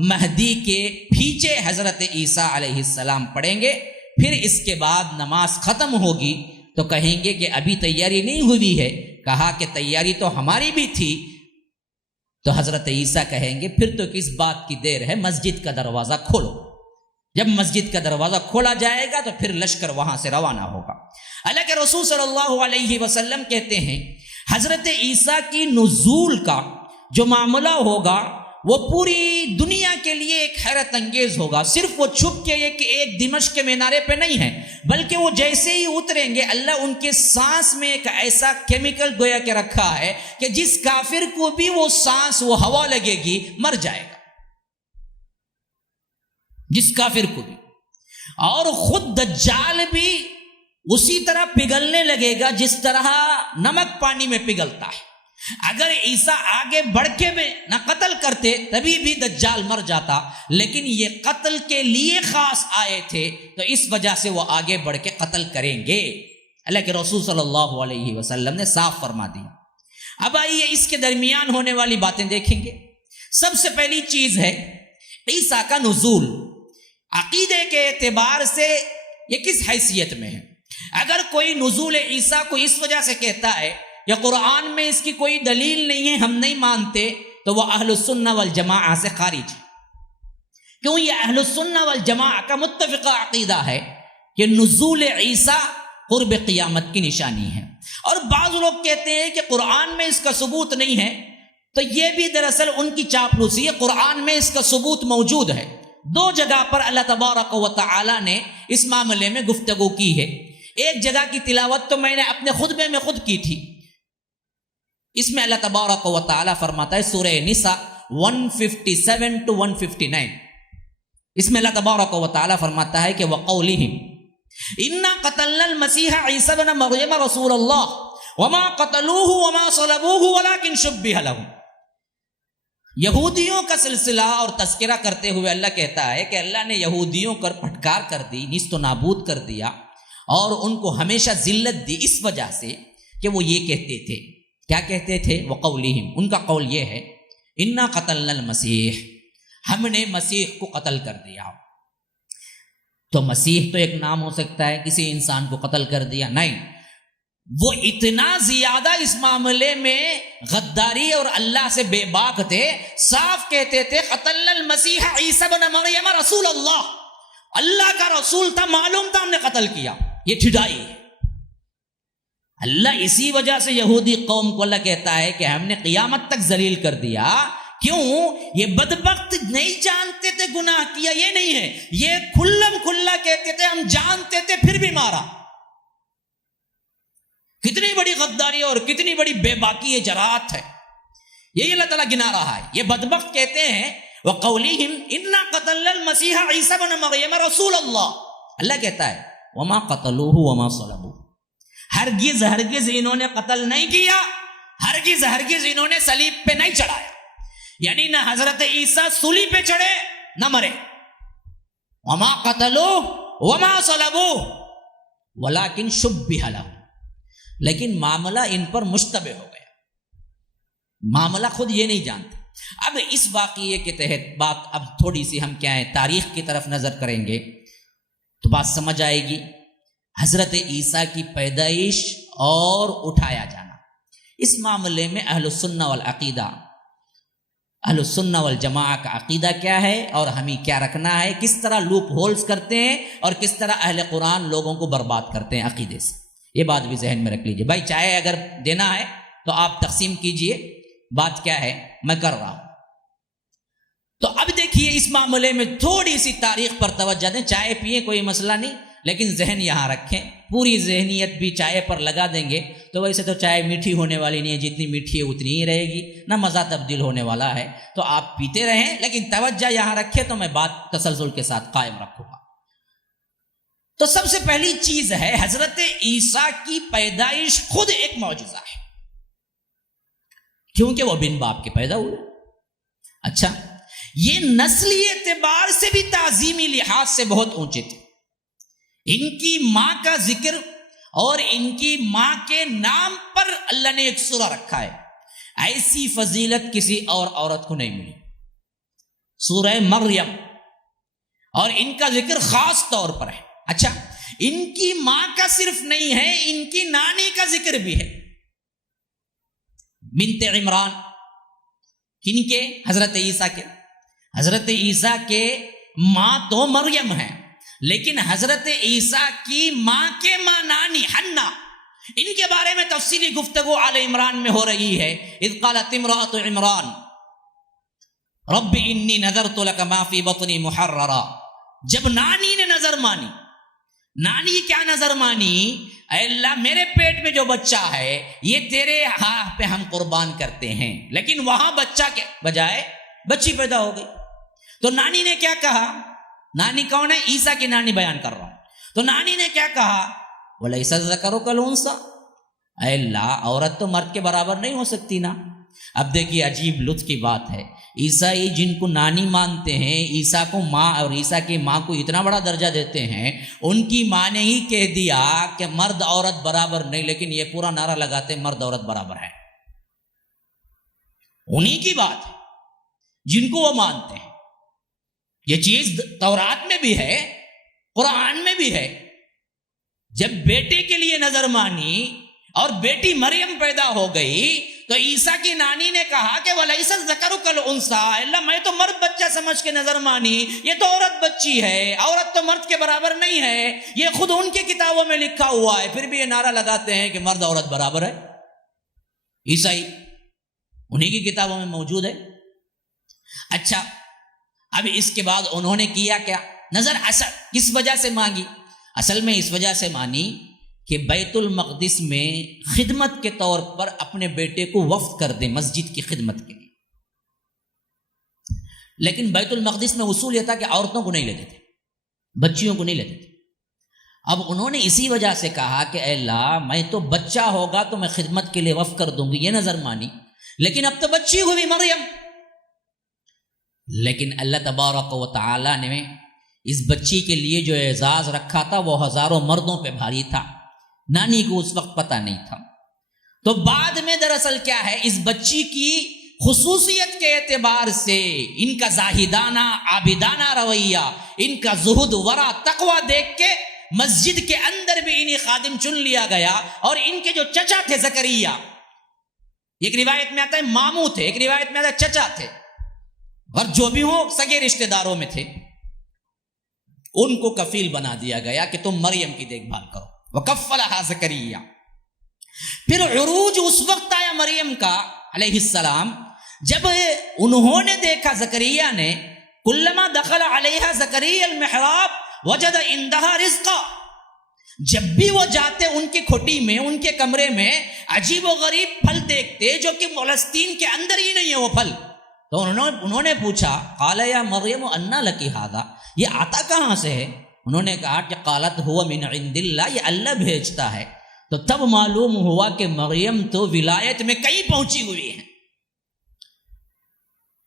مہدی کے پیچھے حضرت عیسیٰ علیہ السلام پڑھیں گے، پھر اس کے بعد نماز ختم ہوگی تو کہیں گے کہ ابھی تیاری نہیں ہوئی ہے، کہا کہ تیاری تو ہماری بھی تھی۔ تو حضرت عیسیٰ کہیں گے پھر تو کس بات کی دیر ہے، مسجد کا دروازہ کھولو۔ جب مسجد کا دروازہ کھولا جائے گا تو پھر لشکر وہاں سے روانہ ہوگا۔ اللہ کے رسول صلی اللہ علیہ وسلم کہتے ہیں حضرت عیسیٰ کی نزول کا جو معاملہ ہوگا وہ پوری دنیا کے لیے ایک حیرت انگیز ہوگا۔ صرف وہ چھپ کے ایک دمشق کے مینارے پہ نہیں ہے، بلکہ وہ جیسے ہی اتریں گے اللہ ان کے سانس میں ایک ایسا کیمیکل گویا کہ رکھا ہے کہ جس کافر کو بھی وہ سانس وہ ہوا لگے گی مر جائے گا، جس کافر کو بھی۔ اور خود دجال بھی اسی طرح پگھلنے لگے گا جس طرح نمک پانی میں پگھلتا ہے۔ اگر عیسیٰ آگے بڑھ کے بھی نہ قتل کرتے تبھی بھی دجال مر جاتا، لیکن یہ قتل کے لیے خاص آئے تھے تو اس وجہ سے وہ آگے بڑھ کے قتل کریں گے۔ اللہ کے رسول صلی اللہ علیہ وسلم نے صاف فرما دیا۔ اب آئیے اس کے درمیان ہونے والی باتیں دیکھیں گے۔ سب سے پہلی چیز ہے عیسیٰ کا نزول۔ عقیدے کے اعتبار سے یہ کس حیثیت میں ہے؟ اگر کوئی نزول عیسیٰ کو اس وجہ سے کہتا ہے یا قرآن میں اس کی کوئی دلیل نہیں ہے، ہم نہیں مانتے، تو وہ اہل السنہ والجماعہ سے خارج ہے۔ کیوں؟ یہ اہل السنہ والجماعہ کا متفقہ عقیدہ ہے کہ نزول عیسیٰ قرب قیامت کی نشانی ہے۔ اور بعض لوگ کہتے ہیں کہ قرآن میں اس کا ثبوت نہیں ہے، تو یہ بھی دراصل ان کی چاپلوسی ہے۔ قرآن میں اس کا ثبوت موجود ہے، 2 جگہ پر اللہ تبارک و تعالی نے اس معاملے میں گفتگو کی ہے۔ ایک جگہ کی تلاوت تو میں نے اپنے خطبے میں خود کی تھی۔ اس میں اللہ تبارک و تعالی فرماتا ہے سورہ نساء 157 to 159، اس میں اللہ تبارک و تعالی فرماتا ہے کہ وَقَوْلِهِمْ إِنَّا قَتَلْنَا الْمَسِيحَ عِيسَى ابْنَ مَرْيَمَ رَسُولَ اللَّهِ وَمَا قَتَلُوهُ وَمَا صَلَبُوهُ وَلَكِنْ شُبِّهَ لَهُمْ۔ یہودیوں کا سلسلہ اور تذکرہ کرتے ہوئے اللہ کہتا ہے کہ اللہ نے یہودیوں پر پھٹکار کر دی، نیست و نابود کر دیا، اور ان کو ہمیشہ ذلت دی اس وجہ سے کہ وہ یہ کہتے تھے، کیا کہتے تھے؟ وَقَوْلِهِمْ، ان کا قول یہ ہے اِنَّا قَتَلْنَا الْمَسِيحَ، ہم نے مسیح کو قتل کر دیا۔ تو مسیح تو ایک نام ہو سکتا ہے، کسی انسان کو قتل کر دیا نہیں، وہ اتنا زیادہ اس معاملے میں غداری اور اللہ سے بے باک تھے، صاف کہتے تھے قتلنا المسیح عیسی ابن مریم رسول اللہ کا رسول تھا، معلوم تھا ہم نے قتل کیا۔ یہ ٹھڈائی ہے۔ اللہ اسی وجہ سے یہودی قوم کو اللہ کہتا ہے کہ ہم نے قیامت تک ذلیل کر دیا۔ کیوں؟ یہ بدبخت نہیں جانتے تھے گناہ کیا، یہ نہیں ہے، یہ کھلم کھلا کہتے تھے ہم جانتے تھے پھر بھی مارا۔ کتنی بڑی غداری اور کتنی بڑی بے باکی یہ جرات ہے، یہی اللہ تعالیٰ گنا رہا ہے۔ یہ بدبخت کہتے ہیں وَقَوْلِهِمْ إِنَّا قَتَلْنَا الْمَسِيحَ عِيسَى ابْنَ مَرْيَمَ رَسُولَ اللَّهِ، اللہ کہتا ہے وَمَا قَتَلُوهُ وَمَا صَلَبُوهُ، ہرگز انہوں نے قتل نہیں کیا، ہرگز انہوں نے صلیب پہ نہیں چڑھایا، یعنی نہ حضرت عیسیٰ صلیب پہ چڑھے نہ مرے۔ وما قتلوه وما صلبوه ولكن شبه لهم. لیکن معاملہ ان پر مشتبہ ہو گیا، معاملہ خود یہ نہیں جانتے. اب اس واقعے کے تحت بات اب تھوڑی سی ہم کیا ہے تاریخ کی طرف نظر کریں گے تو بات سمجھ آئے گی. حضرت عیسیٰ کی پیدائش اور اٹھایا جانا، اس معاملے میں اہل السنہ والعقیدہ، اہل السنہ والجماعہ کا عقیدہ کیا ہے اور ہمیں کیا رکھنا ہے، کس طرح لوپ ہولز کرتے ہیں اور کس طرح اہل قرآن لوگوں کو برباد کرتے ہیں عقیدے سے. یہ بات بھی ذہن میں رکھ لیجئے. بھائی چائے اگر دینا ہے تو آپ تقسیم کیجئے، بات کیا ہے میں کر رہا ہوں. تو اب دیکھیے اس معاملے میں تھوڑی سی تاریخ پر توجہ دیں. چائے پیئیں کوئی مسئلہ نہیں، لیکن ذہن یہاں رکھیں. پوری ذہنیت بھی چائے پر لگا دیں گے تو ویسے تو چائے میٹھی ہونے والی نہیں ہے، جتنی میٹھی ہے اتنی ہی رہے گی، نہ مزہ تبدیل ہونے والا ہے. تو آپ پیتے رہیں لیکن توجہ یہاں رکھیں تو میں بات تسلسل کے ساتھ قائم رکھوں گا. تو سب سے پہلی چیز ہے حضرت عیسیٰ کی پیدائش خود ایک معجزہ ہے، کیونکہ وہ بن باپ کے پیدا ہوئے. اچھا، یہ نسلی اعتبار سے بھی تعظیمی لحاظ سے بہت اونچے تھے. ان کی ماں کا ذکر اور ان کی ماں کے نام پر اللہ نے ایک سورہ رکھا ہے. ایسی فضیلت کسی اور عورت کو نہیں ملی، سورہ مریم، اور ان کا ذکر خاص طور پر ہے. اچھا، ان کی ماں کا صرف نہیں ہے، ان کی نانی کا ذکر بھی ہے. بنت عمران، کن کے؟ حضرت عیسیٰ کے. حضرت عیسیٰ کے ماں تو مریم ہے، لیکن حضرت عیسیٰ کی ماں کے ماں نانی حنا، ان کے بارے میں تفصیلی گفتگو آل عمران میں ہو رہی ہے. اذ قالت امرأة عمران رب انی نذرت لک ما فی بطنی محررا. جب نانی نے نظر مانی، نانی کیا نظر مانی؟ اے اللہ میرے پیٹ میں جو بچہ ہے یہ تیرے ہاں پہ ہم قربان کرتے ہیں. لیکن وہاں بچہ کے بجائے بچی پیدا ہو گئی. تو نانی نے کیا کہا؟ نانی کون ہے؟ عیسیٰ کی نانی بیان کر رہا ہوں. تو نانی نے کیا کہا؟ وَلَيْسَ الذَّكَرُ كَالْأُنثَىٰ. اے اللہ عورت تو مرد کے برابر نہیں ہو سکتی نا. اب دیکھیے عجیب لطف کی بات ہے، عیسائی جن کو نانی مانتے ہیں، عیسیٰ کو ماں اور عیسیٰ کی ماں کو اتنا بڑا درجہ دیتے ہیں، ان کی ماں نے ہی کہہ دیا کہ مرد عورت برابر نہیں، لیکن یہ پورا نعرہ لگاتے مرد عورت برابر ہے. انہی کی بات ہے جن کو وہ مانتے ہیں. یہ چیز تورات میں بھی ہے، قرآن میں بھی ہے. جب بیٹے کے لیے نظر مانی اور بیٹی مریم پیدا ہو گئی تو عیسیٰ کی نانی نے کہا کہ وَلَيْسَ الذَّكَرُ كَالْأُنثَىٰ. اللہ میں تو مرد بچہ سمجھ کے نظر مانی، یہ تو عورت بچی ہے، عورت تو مرد کے برابر نہیں ہے. یہ خود ان کی کتابوں میں لکھا ہوا ہے، پھر بھی یہ نعرہ لگاتے ہیں کہ مرد عورت برابر ہے. عیسائی انہی کی کتابوں میں موجود ہے. اچھا، اب اس کے بعد انہوں نے کیا کیا؟ نظر اصل کس وجہ سے مانگی؟ اصل میں اس وجہ سے مانی کہ بیت المقدس میں خدمت کے طور پر اپنے بیٹے کو وقف کر دیں مسجد کی خدمت کے لیے. لیکن بیت المقدس میں اصول یہ تھا کہ عورتوں کو نہیں لیتے تھے، بچیوں کو نہیں لیتے تھے. اب انہوں نے اسی وجہ سے کہا کہ اے اللہ میں تو بچہ ہوگا تو میں خدمت کے لیے وقف کر دوں گی، یہ نظر مانی. لیکن اب تو بچی ہوئی مریم. لیکن اللہ تبارک و تعالی نے اس بچی کے لیے جو اعزاز رکھا تھا وہ ہزاروں مردوں پہ بھاری تھا، نانی کو اس وقت پتہ نہیں تھا. تو بعد میں دراصل کیا ہے، اس بچی کی خصوصیت کے اعتبار سے ان کا زاہدانہ عابدانہ رویہ، ان کا زہد ورع تقوی دیکھ کے مسجد کے اندر بھی انہیں خادم چن لیا گیا. اور ان کے جو چچا تھے زکریا، ایک روایت میں آتا ہے ماموں تھے، ایک روایت میں آتا ہے چچا تھے، اور جو بھی ہوں سگے رشتہ داروں میں تھے، ان کو کفیل بنا دیا گیا کہ تم مریم کی دیکھ بھال کرو. وَكَفَّلَهَا زَكَرِيَّا. پھر عروج اس وقت آیا مریم کا علیہ السلام جب انہوں نے دیکھا، زکریا نے، کلما دخل علیہا زکریا المحراب وجد عندها رزقا. جب بھی وہ جاتے ان کی کھوٹی میں، ان کے کمرے میں عجیب و غریب پھل دیکھتے جو کہ فلسطین کے اندر ہی نہیں ہے وہ پھل. تو انہوں نے پوچھا، قال یا مریم انا لکی ھذا، یہ آتا کہاں سے ہے؟ انہوں نے کہا کہ قالت هو من عند اللہ، یہ اللہ بھیجتا ہے. تو تب معلوم ہوا کہ مریم تو ولایت میں کہیں پہنچی ہوئی ہیں.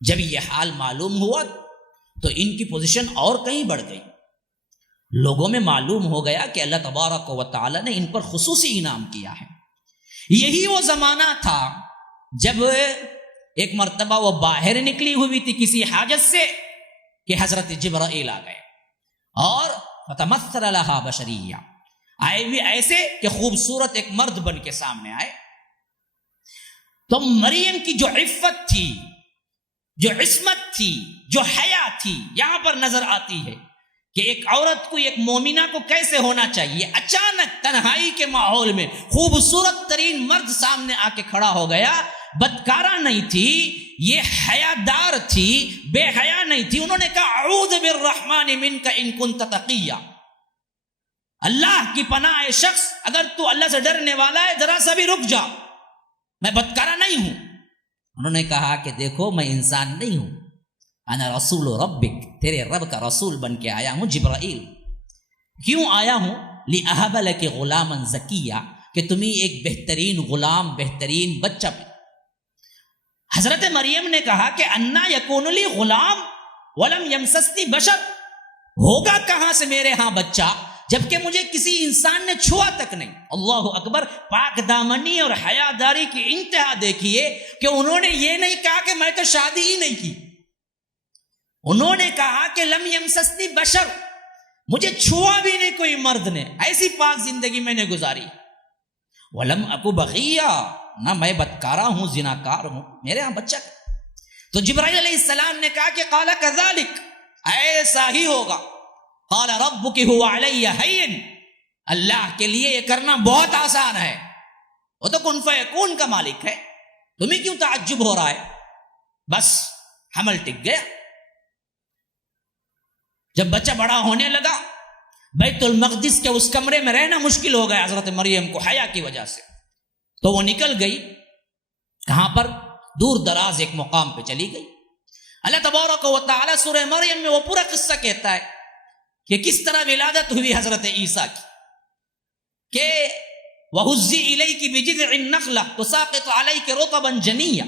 جب یہ حال معلوم ہوا تو ان کی پوزیشن اور کہیں بڑھ گئی. لوگوں میں معلوم ہو گیا کہ اللہ تبارک و تعالی نے ان پر خصوصی انعام کیا ہے. یہی وہ زمانہ تھا جب ایک مرتبہ وہ باہر نکلی ہوئی تھی کسی حاجت سے کہ حضرت جبرائیل آ گئے اور فتمثل لها بشریہ، آئے بھی ایسے کہ خوبصورت ایک مرد بن کے سامنے آئے. تو مریم کی جو عفت تھی، جو عصمت تھی، جو حیا تھی، یہاں پر نظر آتی ہے کہ ایک عورت کو، ایک مومنہ کو کیسے ہونا چاہیے. اچانک تنہائی کے ماحول میں خوبصورت ترین مرد سامنے آ کے کھڑا ہو گیا. بدکارہ نہیں تھی، یہ حیادار تھی، بے حیا نہیں تھی. انہوں نے کہا اعوذ بالرحمن منک ان کنت تقیہ، اللہ کی پناہ اے شخص، اگر تو اللہ سے ڈرنے والا ہے ذرا سا بھی رک جا، میں بدکارہ نہیں ہوں. انہوں نے کہا کہ دیکھو میں انسان نہیں ہوں، انا رسول ربک، تیرے رب کا رسول بن کے آیا ہوں جبرائیل. کیوں آیا ہوں؟ لأہب لک غلاما زکیہ، کہ تمہیں ایک بہترین غلام، بہترین بچہ. حضرت مریم نے کہا کہ انا یکون لی غلام ولم یمسسنی بشر، ہوگا کہاں سے میرے ہاں بچہ جبکہ مجھے کسی انسان نے چھوا تک نہیں. اللہ اکبر. پاک دامنی اور حیاداری کی انتہا دیکھیے کہ انہوں نے یہ نہیں کہا کہ میں تو شادی ہی نہیں کی، انہوں نے کہا کہ لم یمسسنی بشر، مجھے چھوا بھی نہیں کوئی مرد نے، ایسی پاک زندگی میں نے گزاری. ولم اکو بغیہ، نہ میں بدکارہ ہوں، زناکار ہوں، میرے ہاں بچہ. تو جبرائیل علیہ السلام نے کہا کہ قال کذالک، ایسا ہی ہوگا. قال ربک هو علی ہین، اللہ کے لیے یہ کرنا بہت آسان ہے، وہ تو کن فیکون کا مالک ہے، تمہیں کیوں تعجب ہو رہا ہے؟ بس حمل ٹک گیا. جب بچہ بڑا ہونے لگا، بیت المقدس کے اس کمرے میں رہنا مشکل ہو گیا حضرت مریم کو حیا کی وجہ سے. تو وہ نکل گئی، کہاں پر؟ دور دراز ایک مقام پہ چلی گئی. اللہ تبارک و تعالی سورہ مریم میں وہ پورا قصہ کہتا ہے کہ کس طرح ولادت ہوئی حضرت عیسیٰ کی، کہ وَهُزِّي إِلَيْكِ بِجِذْعِ النَّخْلَةِ تُسَاقِطُ عَلَيْكِ رُطَبًا جَنِيًّا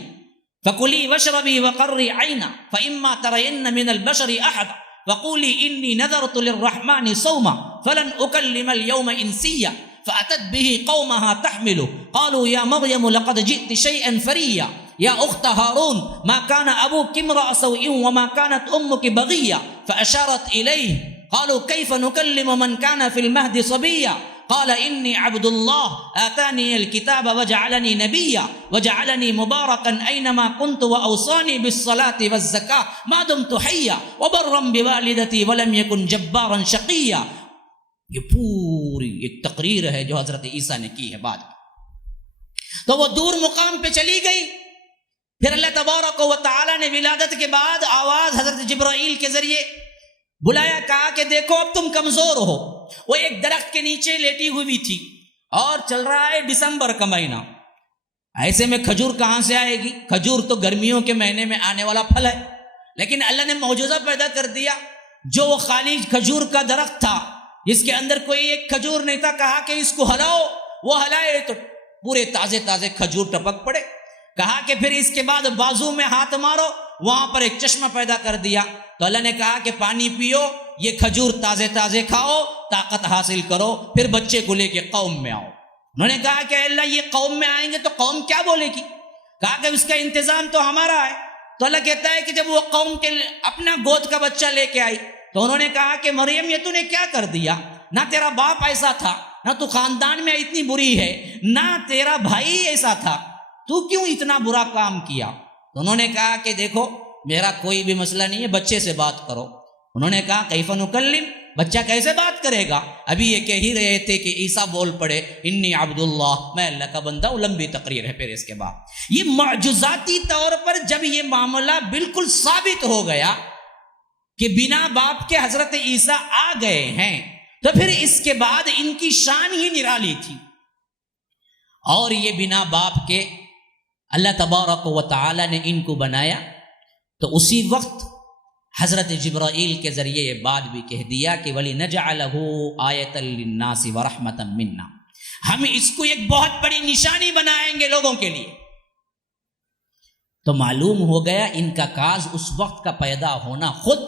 فَكُلِي وَاشْرَبِي وَقَرِّي عَيْنًا فَإِمَّا تَرَيِنَّ مِنَ الْبَشَرِ أَحَدًا فَقُولِي إِنِّي نَذَرْتُ لِلرَّحْمَنِ صَوْمًا فَلَنْ أُكَلِّمَ الْيَوْمَ إِنسِيًّا فَأَتَتْ بِهِ قَوْمَهَا تَحْمِلُهُ قَالُوا يَا مَرْيَمُ لَقَدْ جِئْتِ شَيْئًا فَرِيًّا يَا أُخْتَ هَارُونَ مَا كَانَ أَبُوكِ امْرَأَ سَوْءٍ وَمَا كَانَتْ أُمُّكِ بَغِيًّا فَأَشَارَتْ إِلَيْهِ قالوا كيف نكلم من كان في المهد صبيا قال إني عبد الله آتاني الكتاب وجعلني نبيا وجعلني مباركا أينما كنت وأوصاني بالصلاة والزكاة ما دمت حيا وبرا بوالدتي ولم يكن جبارا شقيا. یہ پوری ایک تقریر ہے جو حضرت عیسیٰ نے کی ہے بعد میں. تو وہ دور مقام پہ چلی گئی. پھر اللہ تبارک و تعالی نے ولادت کے بعد آواز حضرت جبرائیل کے ذریعے بلایا، کہا کہ دیکھو اب تم کمزور ہو. وہ ایک درخت کے نیچے لیٹی ہوئی تھی اور چل رہا ہے دسمبر کا مہینہ. ایسے میں کھجور کہاں سے آئے گی؟ کھجور تو گرمیوں کے مہینے میں آنے والا پھل ہے. لیکن اللہ نے معجزہ پیدا کر دیا. جو وہ خالی کھجور کا درخت تھا جس کے اندر کوئی ایک کھجور نہیں تھا، کہا کہ اس کو ہلاؤ. وہ ہلائے تو پورے تازے تازے کھجور ٹپک پڑے. کہا کہ پھر اس کے بعد بازو میں ہاتھ مارو، وہاں پر ایک چشمہ پیدا کر دیا. تو اللہ نے کہا کہ پانی پیو، یہ کھجور تازے تازے کھاؤ، طاقت حاصل کرو، پھر بچے کو لے کے قوم میں آؤ. انہوں نے کہا کہ اللہ یہ قوم میں آئیں گے تو قوم کیا بولے گی؟ کہا کہ اس کا انتظام تو ہمارا ہے. تو اللہ کہتا ہے کہ جب وہ قوم کے اپنا گود کا بچہ لے کے آئی تو انہوں نے کہا کہ مریم یہ تو نے کیا کر دیا؟ نہ تیرا باپ ایسا تھا، نہ تو خاندان میں اتنی بری ہے، نہ تیرا بھائی ایسا تھا، تو کیوں اتنا برا کام کیا؟ تو انہوں نے کہا کہ دیکھو میرا کوئی بھی مسئلہ نہیں ہے، بچے سے بات کرو. انہوں نے کہا کیف نکلم، بچہ کیسے بات کرے گا؟ ابھی یہ کہہ ہی رہے تھے کہ عیسیٰ بول پڑے انی عبد اللہ، میں اللہ کا بندہ ہوں. لمبی تقریر ہے. پھر اس کے بعد یہ معجزاتی طور پر جب یہ معاملہ بالکل ثابت ہو گیا کہ بنا باپ کے حضرت عیسیٰ آ گئے ہیں، تو پھر اس کے بعد ان کی شان ہی نرالی تھی. اور یہ بنا باپ کے اللہ تبارک و تعالی نے ان کو بنایا. تو اسی وقت حضرت جبرائیل کے ذریعے یہ بات بھی کہہ دیا کہ وَلِنَجْعَلَهُ آیَةً لِلنَّاسِ وَرَحْمَةً مِنَّا، ہم اس کو ایک بہت بڑی نشانی بنائیں گے لوگوں کے لیے. تو معلوم ہو گیا ان کا کاز اس وقت کا پیدا ہونا خود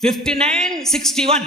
59-61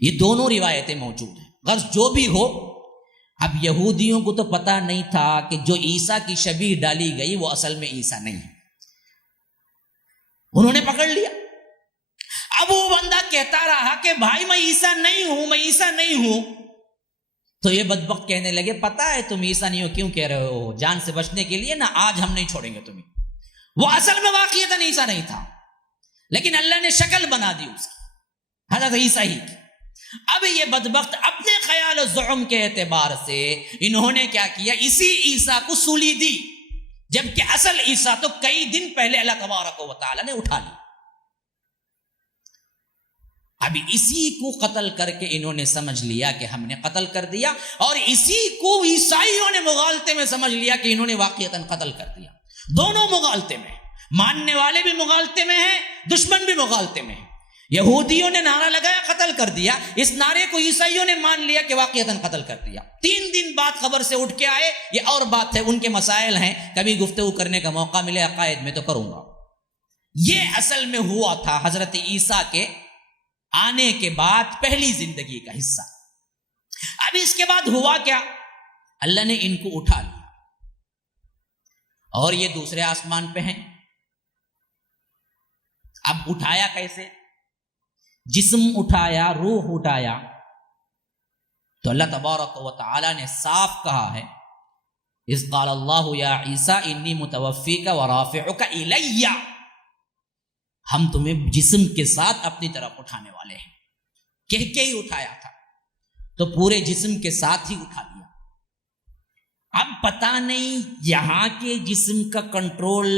یہ دونوں روایتیں موجود ہیں. غرض جو بھی ہو، اب یہودیوں کو تو پتہ نہیں تھا کہ جو عیسیٰ کی شبیہ ڈالی گئی وہ اصل میں عیسیٰ نہیں ہے. انہوں نے پکڑ لیا. اب وہ بندہ کہتا رہا کہ بھائی میں عیسیٰ نہیں ہوں، میں عیسیٰ نہیں ہوں. تو یہ بدبخت کہنے لگے پتہ ہے تم عیسیٰ نہیں ہو، کیوں کہہ رہے ہو؟ جان سے بچنے کے لیے نا، آج ہم نہیں چھوڑیں گے تمہیں. وہ اصل میں واقعتاً عیسیٰ نہیں تھا، لیکن اللہ نے شکل بنا دی اس کی، حضرت عیسیٰ ہی کی. اب یہ بدبخت اپنے خیال و زعم کے اعتبار سے انہوں نے کیا کیا، اسی عیسیٰ کو سولی دی، جبکہ اصل عیسیٰ تو کئی دن پہلے اللہ تبارک و تعالی نے اٹھا لی. ابھی اسی کو قتل کر کے انہوں نے سمجھ لیا کہ ہم نے قتل کر دیا، اور اسی کو عیسائیوں نے مغالطے میں سمجھ لیا کہ انہوں نے واقعتاً قتل کر دیا. دونوں مغالطے میں، ماننے والے بھی مغالطے میں ہیں، دشمن بھی مغالطے میں ہیں. یہودیوں نے نعرہ لگایا قتل کر دیا، اس نعرے کو عیسائیوں نے مان لیا کہ واقعتاً قتل کر دیا. 3 دن بعد قبر سے اٹھ کے آئے. یہ اور بات ہے، ان کے مسائل ہیں، کبھی گفتگو کرنے کا موقع ملے عقائد میں تو کروں گا. یہ اصل میں ہوا تھا حضرت عیسیٰ کے آنے کے بعد پہلی زندگی کا حصہ. اب اس کے بعد ہوا کیا، اللہ نے ان کو اٹھا لیا اور یہ دوسرے آسمان پہ ہیں. اب اٹھایا کیسے؟ جسم اٹھایا، روح اٹھایا. تو اللہ تبارک و تعالی نے صاف کہا ہے، اذ قال اللہ یا عیسیٰ انی متوفیک ورافعک الی، ہم تمہیں جسم کے ساتھ اپنی طرف اٹھانے والے ہیں. کہہ کے ہی اٹھایا تھا تو پورے جسم کے ساتھ ہی اٹھا لیا. اب پتہ نہیں یہاں کے جسم کا کنٹرول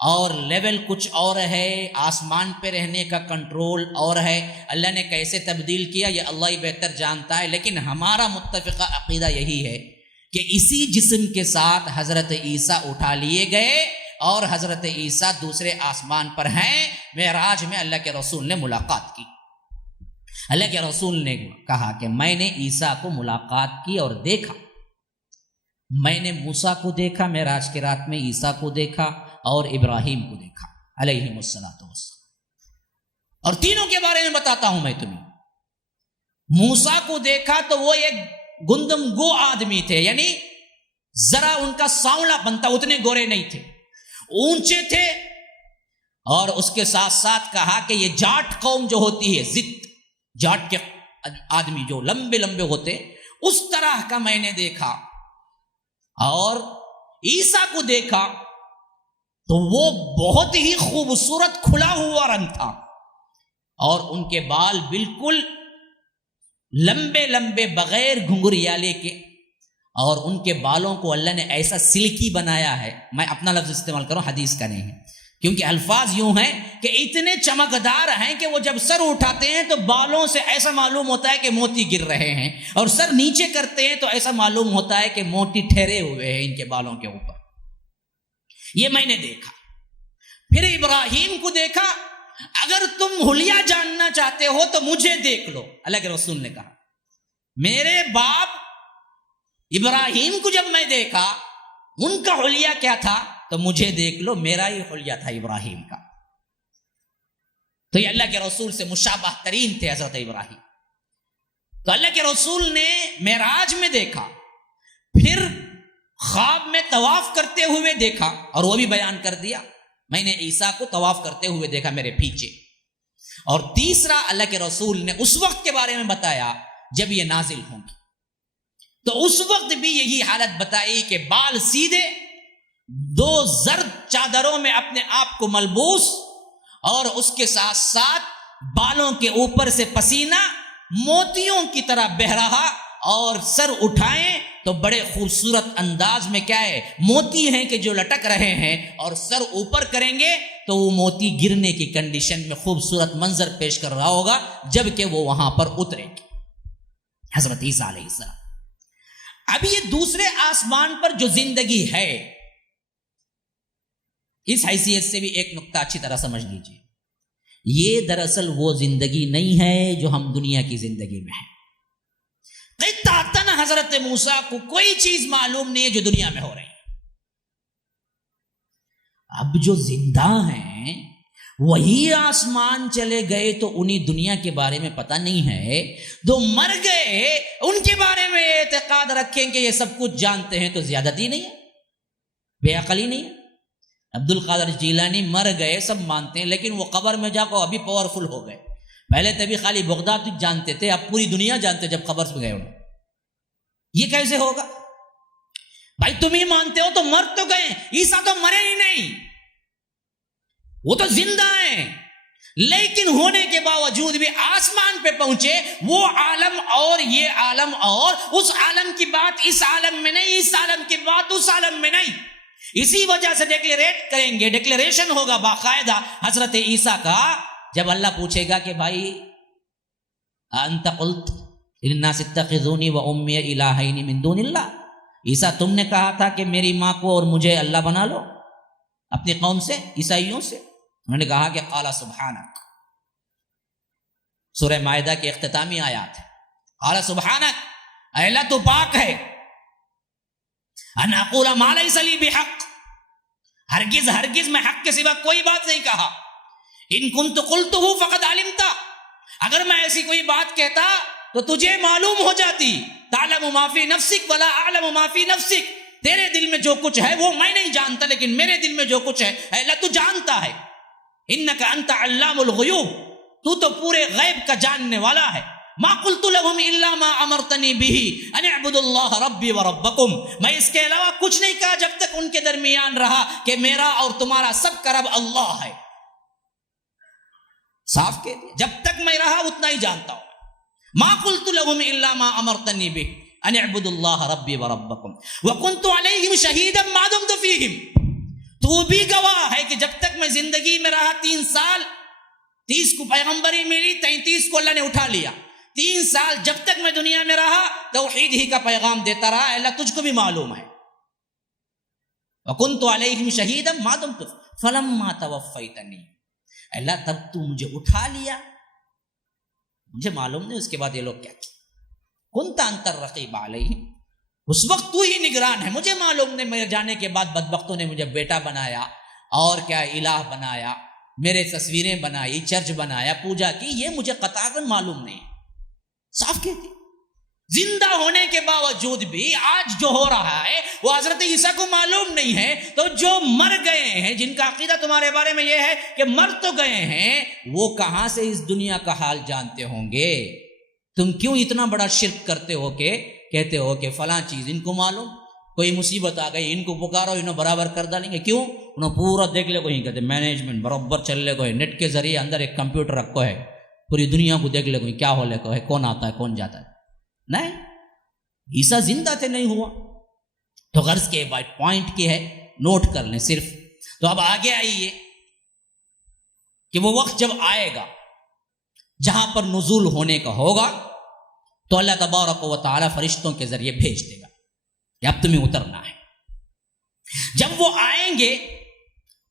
اور لیول کچھ اور ہے، آسمان پہ رہنے کا کنٹرول اور ہے. اللہ نے کیسے تبدیل کیا یہ اللہ ہی بہتر جانتا ہے، لیکن ہمارا متفقہ عقیدہ یہی ہے کہ اسی جسم کے ساتھ حضرت عیسیٰ اٹھا لیے گئے اور حضرت عیسیٰ دوسرے آسمان پر ہیں. معراج میں اللہ کے رسول نے ملاقات کی. اللہ کے رسول نے کہا کہ میں نے عیسیٰ کو ملاقات کی اور دیکھا. میں نے موسیٰ کو دیکھا معراج کی رات میں، عیسیٰ کو دیکھا اور ابراہیم کو دیکھا علیہم الصلاۃ والسلام. اور تینوں کے بارے میں بتاتا ہوں میں تمہیں. موسیٰ کو دیکھا تو وہ ایک گندم گو آدمی تھے، یعنی ذرا ان کا سانولا بنتا، اتنے گورے نہیں تھے، اونچے تھے. اور اس کے ساتھ ساتھ کہا کہ یہ جاٹ قوم جو ہوتی ہے، زد جاٹ کے آدمی جو لمبے لمبے ہوتے، اس طرح کا میں نے دیکھا. اور عیسیٰ کو دیکھا تو وہ بہت ہی خوبصورت کھلا ہوا رنگ تھا، اور ان کے بال بالکل لمبے لمبے بغیر گھنگریالے کے، اور ان کے بالوں کو اللہ نے ایسا سلکی بنایا ہے. میں اپنا لفظ استعمال کروں، حدیث کا نہیں ہے، کیونکہ الفاظ یوں ہیں کہ اتنے چمکدار ہیں کہ وہ جب سر اٹھاتے ہیں تو بالوں سے ایسا معلوم ہوتا ہے کہ موتی گر رہے ہیں، اور سر نیچے کرتے ہیں تو ایسا معلوم ہوتا ہے کہ موتی ٹھہرے ہوئے ہیں ان کے بالوں کے اوپر. یہ میں نے دیکھا. پھر ابراہیم کو دیکھا. اگر تم حلیہ جاننا چاہتے ہو تو مجھے دیکھ لو، اللہ کے رسول نے کہا. میرے باپ ابراہیم کو جب میں دیکھا، ان کا حلیہ کیا تھا، تو مجھے دیکھ لو، میرا ہی حلیہ تھا ابراہیم کا. تو یہ اللہ کے رسول سے مشابہ ترین تھے حضرت ابراہیم. تو اللہ کے رسول نے معراج میں دیکھا، پھر خواب میں طواف کرتے ہوئے دیکھا، اور وہ بھی بیان کر دیا، میں نے عیسیٰ کو طواف کرتے ہوئے دیکھا میرے پیچھے. اور تیسرا اللہ کے رسول نے اس وقت کے بارے میں بتایا جب یہ نازل ہوں گی. تو اس وقت بھی یہی حالت بتائی کہ بال سیدھے، 2 زرد چادروں میں اپنے آپ کو ملبوس، اور اس کے ساتھ ساتھ بالوں کے اوپر سے پسینہ موتیوں کی طرح بہہ رہا، اور سر اٹھائیں تو بڑے خوبصورت انداز میں کیا ہے، موتی ہیں کہ جو لٹک رہے ہیں، اور سر اوپر کریں گے تو وہ موتی گرنے کی کنڈیشن میں خوبصورت منظر پیش کر رہا ہوگا جبکہ وہ وہاں پر اترے گی. حضرت عیسیٰ علیہ السلام. اب یہ دوسرے آسمان پر جو زندگی ہے، اس حیثیت سے بھی ایک نقطہ اچھی طرح سمجھ لیجئے. یہ دراصل وہ زندگی نہیں ہے جو ہم دنیا کی زندگی میں ہیں. قطعاً حضرت موسیٰ کو کوئی چیز معلوم نہیں ہے جو دنیا میں ہو رہی ہے. اب جو زندہ ہیں وہی آسمان چلے گئے تو انہیں دنیا کے بارے میں پتہ نہیں ہے، جو مر گئے ان کے بارے میں اعتقاد رکھیں کہ یہ سب کچھ جانتے ہیں تو زیادتی نہیں ہے، بے عقلی نہیں ہے۔ عبد القادر جیلانی مر گئے، سب مانتے ہیں، لیکن وہ قبر میں جا کو ابھی پاورفل ہو گئے۔ پہلے تبھی خالی بغداد جانتے تھے، اب پوری دنیا جانتے جب قبر میں گئے انہوں۔ یہ کیسے ہوگا؟ بھائی تم ہی مانتے ہو تو مر تو گئے، عیسیٰ تو مرے ہی نہیں، وہ تو زندہ ہیں، لیکن ہونے کے باوجود بھی آسمان پہ پہنچے۔ وہ عالم اور یہ عالم اور اس عالم کی بات اس عالم میں نہیں، اس عالم کی بات اس عالم میں نہیں۔ اسی وجہ سے ڈیکلیریٹ کریں گے، ڈیکلیریشن ہوگا باقاعدہ حضرت عیسیٰ کا، جب اللہ پوچھے گا کہ بھائی انت قلت للناس اتخذونی و امی الہین من دون اللہ، عیسیٰ تم نے کہا تھا کہ میری ماں کو اور مجھے اللہ بنا لو اپنی قوم سے، عیسائیوں سے؟ انہوں نے کہا کہ قال سبحانک، سورہ مائدہ کی اختتامی آیات ہے، قال سبحانک، اے اللہ تو پاک ہے، ان اقول ما لیس لی بحق، ہرگز ہرگز میں حق کے سوا کوئی بات نہیں کہا، ان کنت قلتہ فقد علمت، اگر میں ایسی کوئی بات کہتا تو تجھے معلوم ہو جاتی، تعلم ما فی نفسک ولا اعلم ما فی نفسک، تیرے دل میں جو کچھ ہے وہ میں نہیں جانتا، لیکن میرے دل میں جو کچھ ہے اے اللہ تو جانتا ہے، انک انت علام الغیوب، تو پورے غیب کا جاننے والا ہے، ما قلت لهم الا ما امرتنی به ان اعبدوا اللہ ربی وربکم، میں اس کے علاوہ کچھ نہیں کہا جب تک ان کے درمیان رہا کہ میرا اور تمہارا سب کا رب اللہ ہے۔ صاف کہہ دیا، جب تک میں رہا اتنا ہی جانتا ہوں، ما قلت لهم الا ما امرتنی به ان اعبدوا اللہ ربی وربکم وکنت علیہم شہیدا ما دمت فیہم، تو بھی گواہ ہے کہ جب تک میں زندگی میں رہا 3 سال، 30 کو پیغمبری ملی، 33 کو اللہ نے اٹھا لیا، 3 سال جب تک میں دنیا میں رہا توحید ہی کا پیغام دیتا رہا، اللہ تجھ کو بھی معلوم ہے، وکنت علیہم شہیدا ما دمت فلما توفیتنی، اللہ تب تو مجھے اٹھا لیا، مجھے معلوم نہیں اس کے بعد یہ لوگ کیا کیا، کنت انت الرقیب علیہم، اس وقت تو ہی نگران ہے، مجھے معلوم نہیں، میرے جانے کے بعد بدبختوں نے مجھے بیٹا بنایا اور کیا الہ بنایا، میرے تصویریں بنائی، چرچ بنایا، پوجا کی، یہ مجھے قطعاً معلوم نہیں۔ صاف کہتی، زندہ ہونے کے باوجود بھی آج جو ہو رہا ہے وہ حضرت عیسیٰ کو معلوم نہیں ہے، تو جو مر گئے ہیں، جن کا عقیدہ تمہارے بارے میں یہ ہے کہ مر تو گئے ہیں، وہ کہاں سے اس دنیا کا حال جانتے ہوں گے؟ تم کیوں اتنا بڑا شرک کرتے ہو کہ کہتے ہو کہ فلاں چیز ان کو معلوم، کوئی مصیبت آ گئی ان کو پکارو، انہوں برابر کر ڈالیں گے، کیوں؟ انہوں پورا دیکھ لے کو ہی کہتے مینجمنٹ برابر چل لے کو ہے، نیٹ کے ذریعے اندر ایک کمپیوٹر رکھو ہے، پوری دنیا کو دیکھ لے کو کیا ہو لے کو ہے، کون آتا ہے کون جاتا ہے۔ نہیں، عیسیٰ زندہ تھے، نہیں ہوا، تو غرض کے پوائنٹ کی ہے، نوٹ کر لیں صرف۔ تو اب آگے آئیے کہ وہ وقت جب آئے گا جہاں پر نزول ہونے کا ہوگا تو اللہ تبارک و تعالی فرشتوں کے ذریعے بھیج دے گا کہ اب تمہیں اترنا ہے۔ جب وہ آئیں گے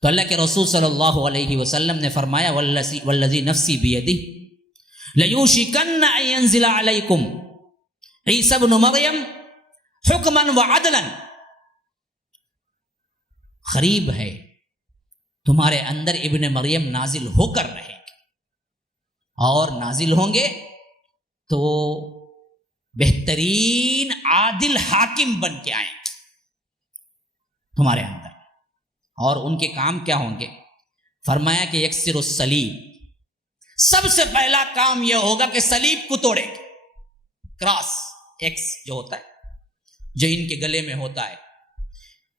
تو اللہ کے رسول صلی اللہ علیہ وسلم نے فرمایا والذی نفسی بیدہ لیوشکن ان ینزل علیکم عیسی ابن مریم حکما وعدلا، قریب ہے تمہارے اندر ابن مریم نازل ہو کر رہیں گے، اور نازل ہوں گے تو بہترین عادل حاکم بن کے آئیں گے تمہارے اندر، اور ان کے کام کیا ہوں گے؟ فرمایا کہ یکسر الصلیب، سب سے پہلا کام یہ ہوگا کہ صلیب کو توڑیں گے، کراس ایکس جو ہوتا ہے جو ان کے گلے میں ہوتا ہے،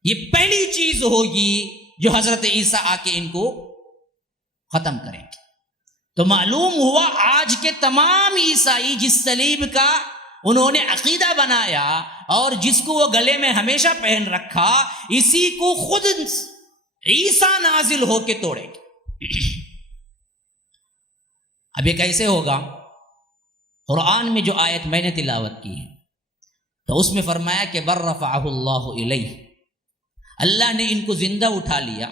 یہ پہلی چیز ہوگی جو حضرت عیسیٰ آ کے ان کو ختم کریں گے۔ تو معلوم ہوا آج کے تمام عیسائی جس صلیب کا انہوں نے عقیدہ بنایا اور جس کو وہ گلے میں ہمیشہ پہن رکھا، اسی کو خود عیسیٰ نازل ہو کے توڑے گے۔ اب یہ کیسے ہوگا؟ قرآن میں جو آیت میں نے تلاوت کی ہے تو اس میں فرمایا کہ بر رفعہ اللہ الیہ، اللہ نے ان کو زندہ اٹھا لیا،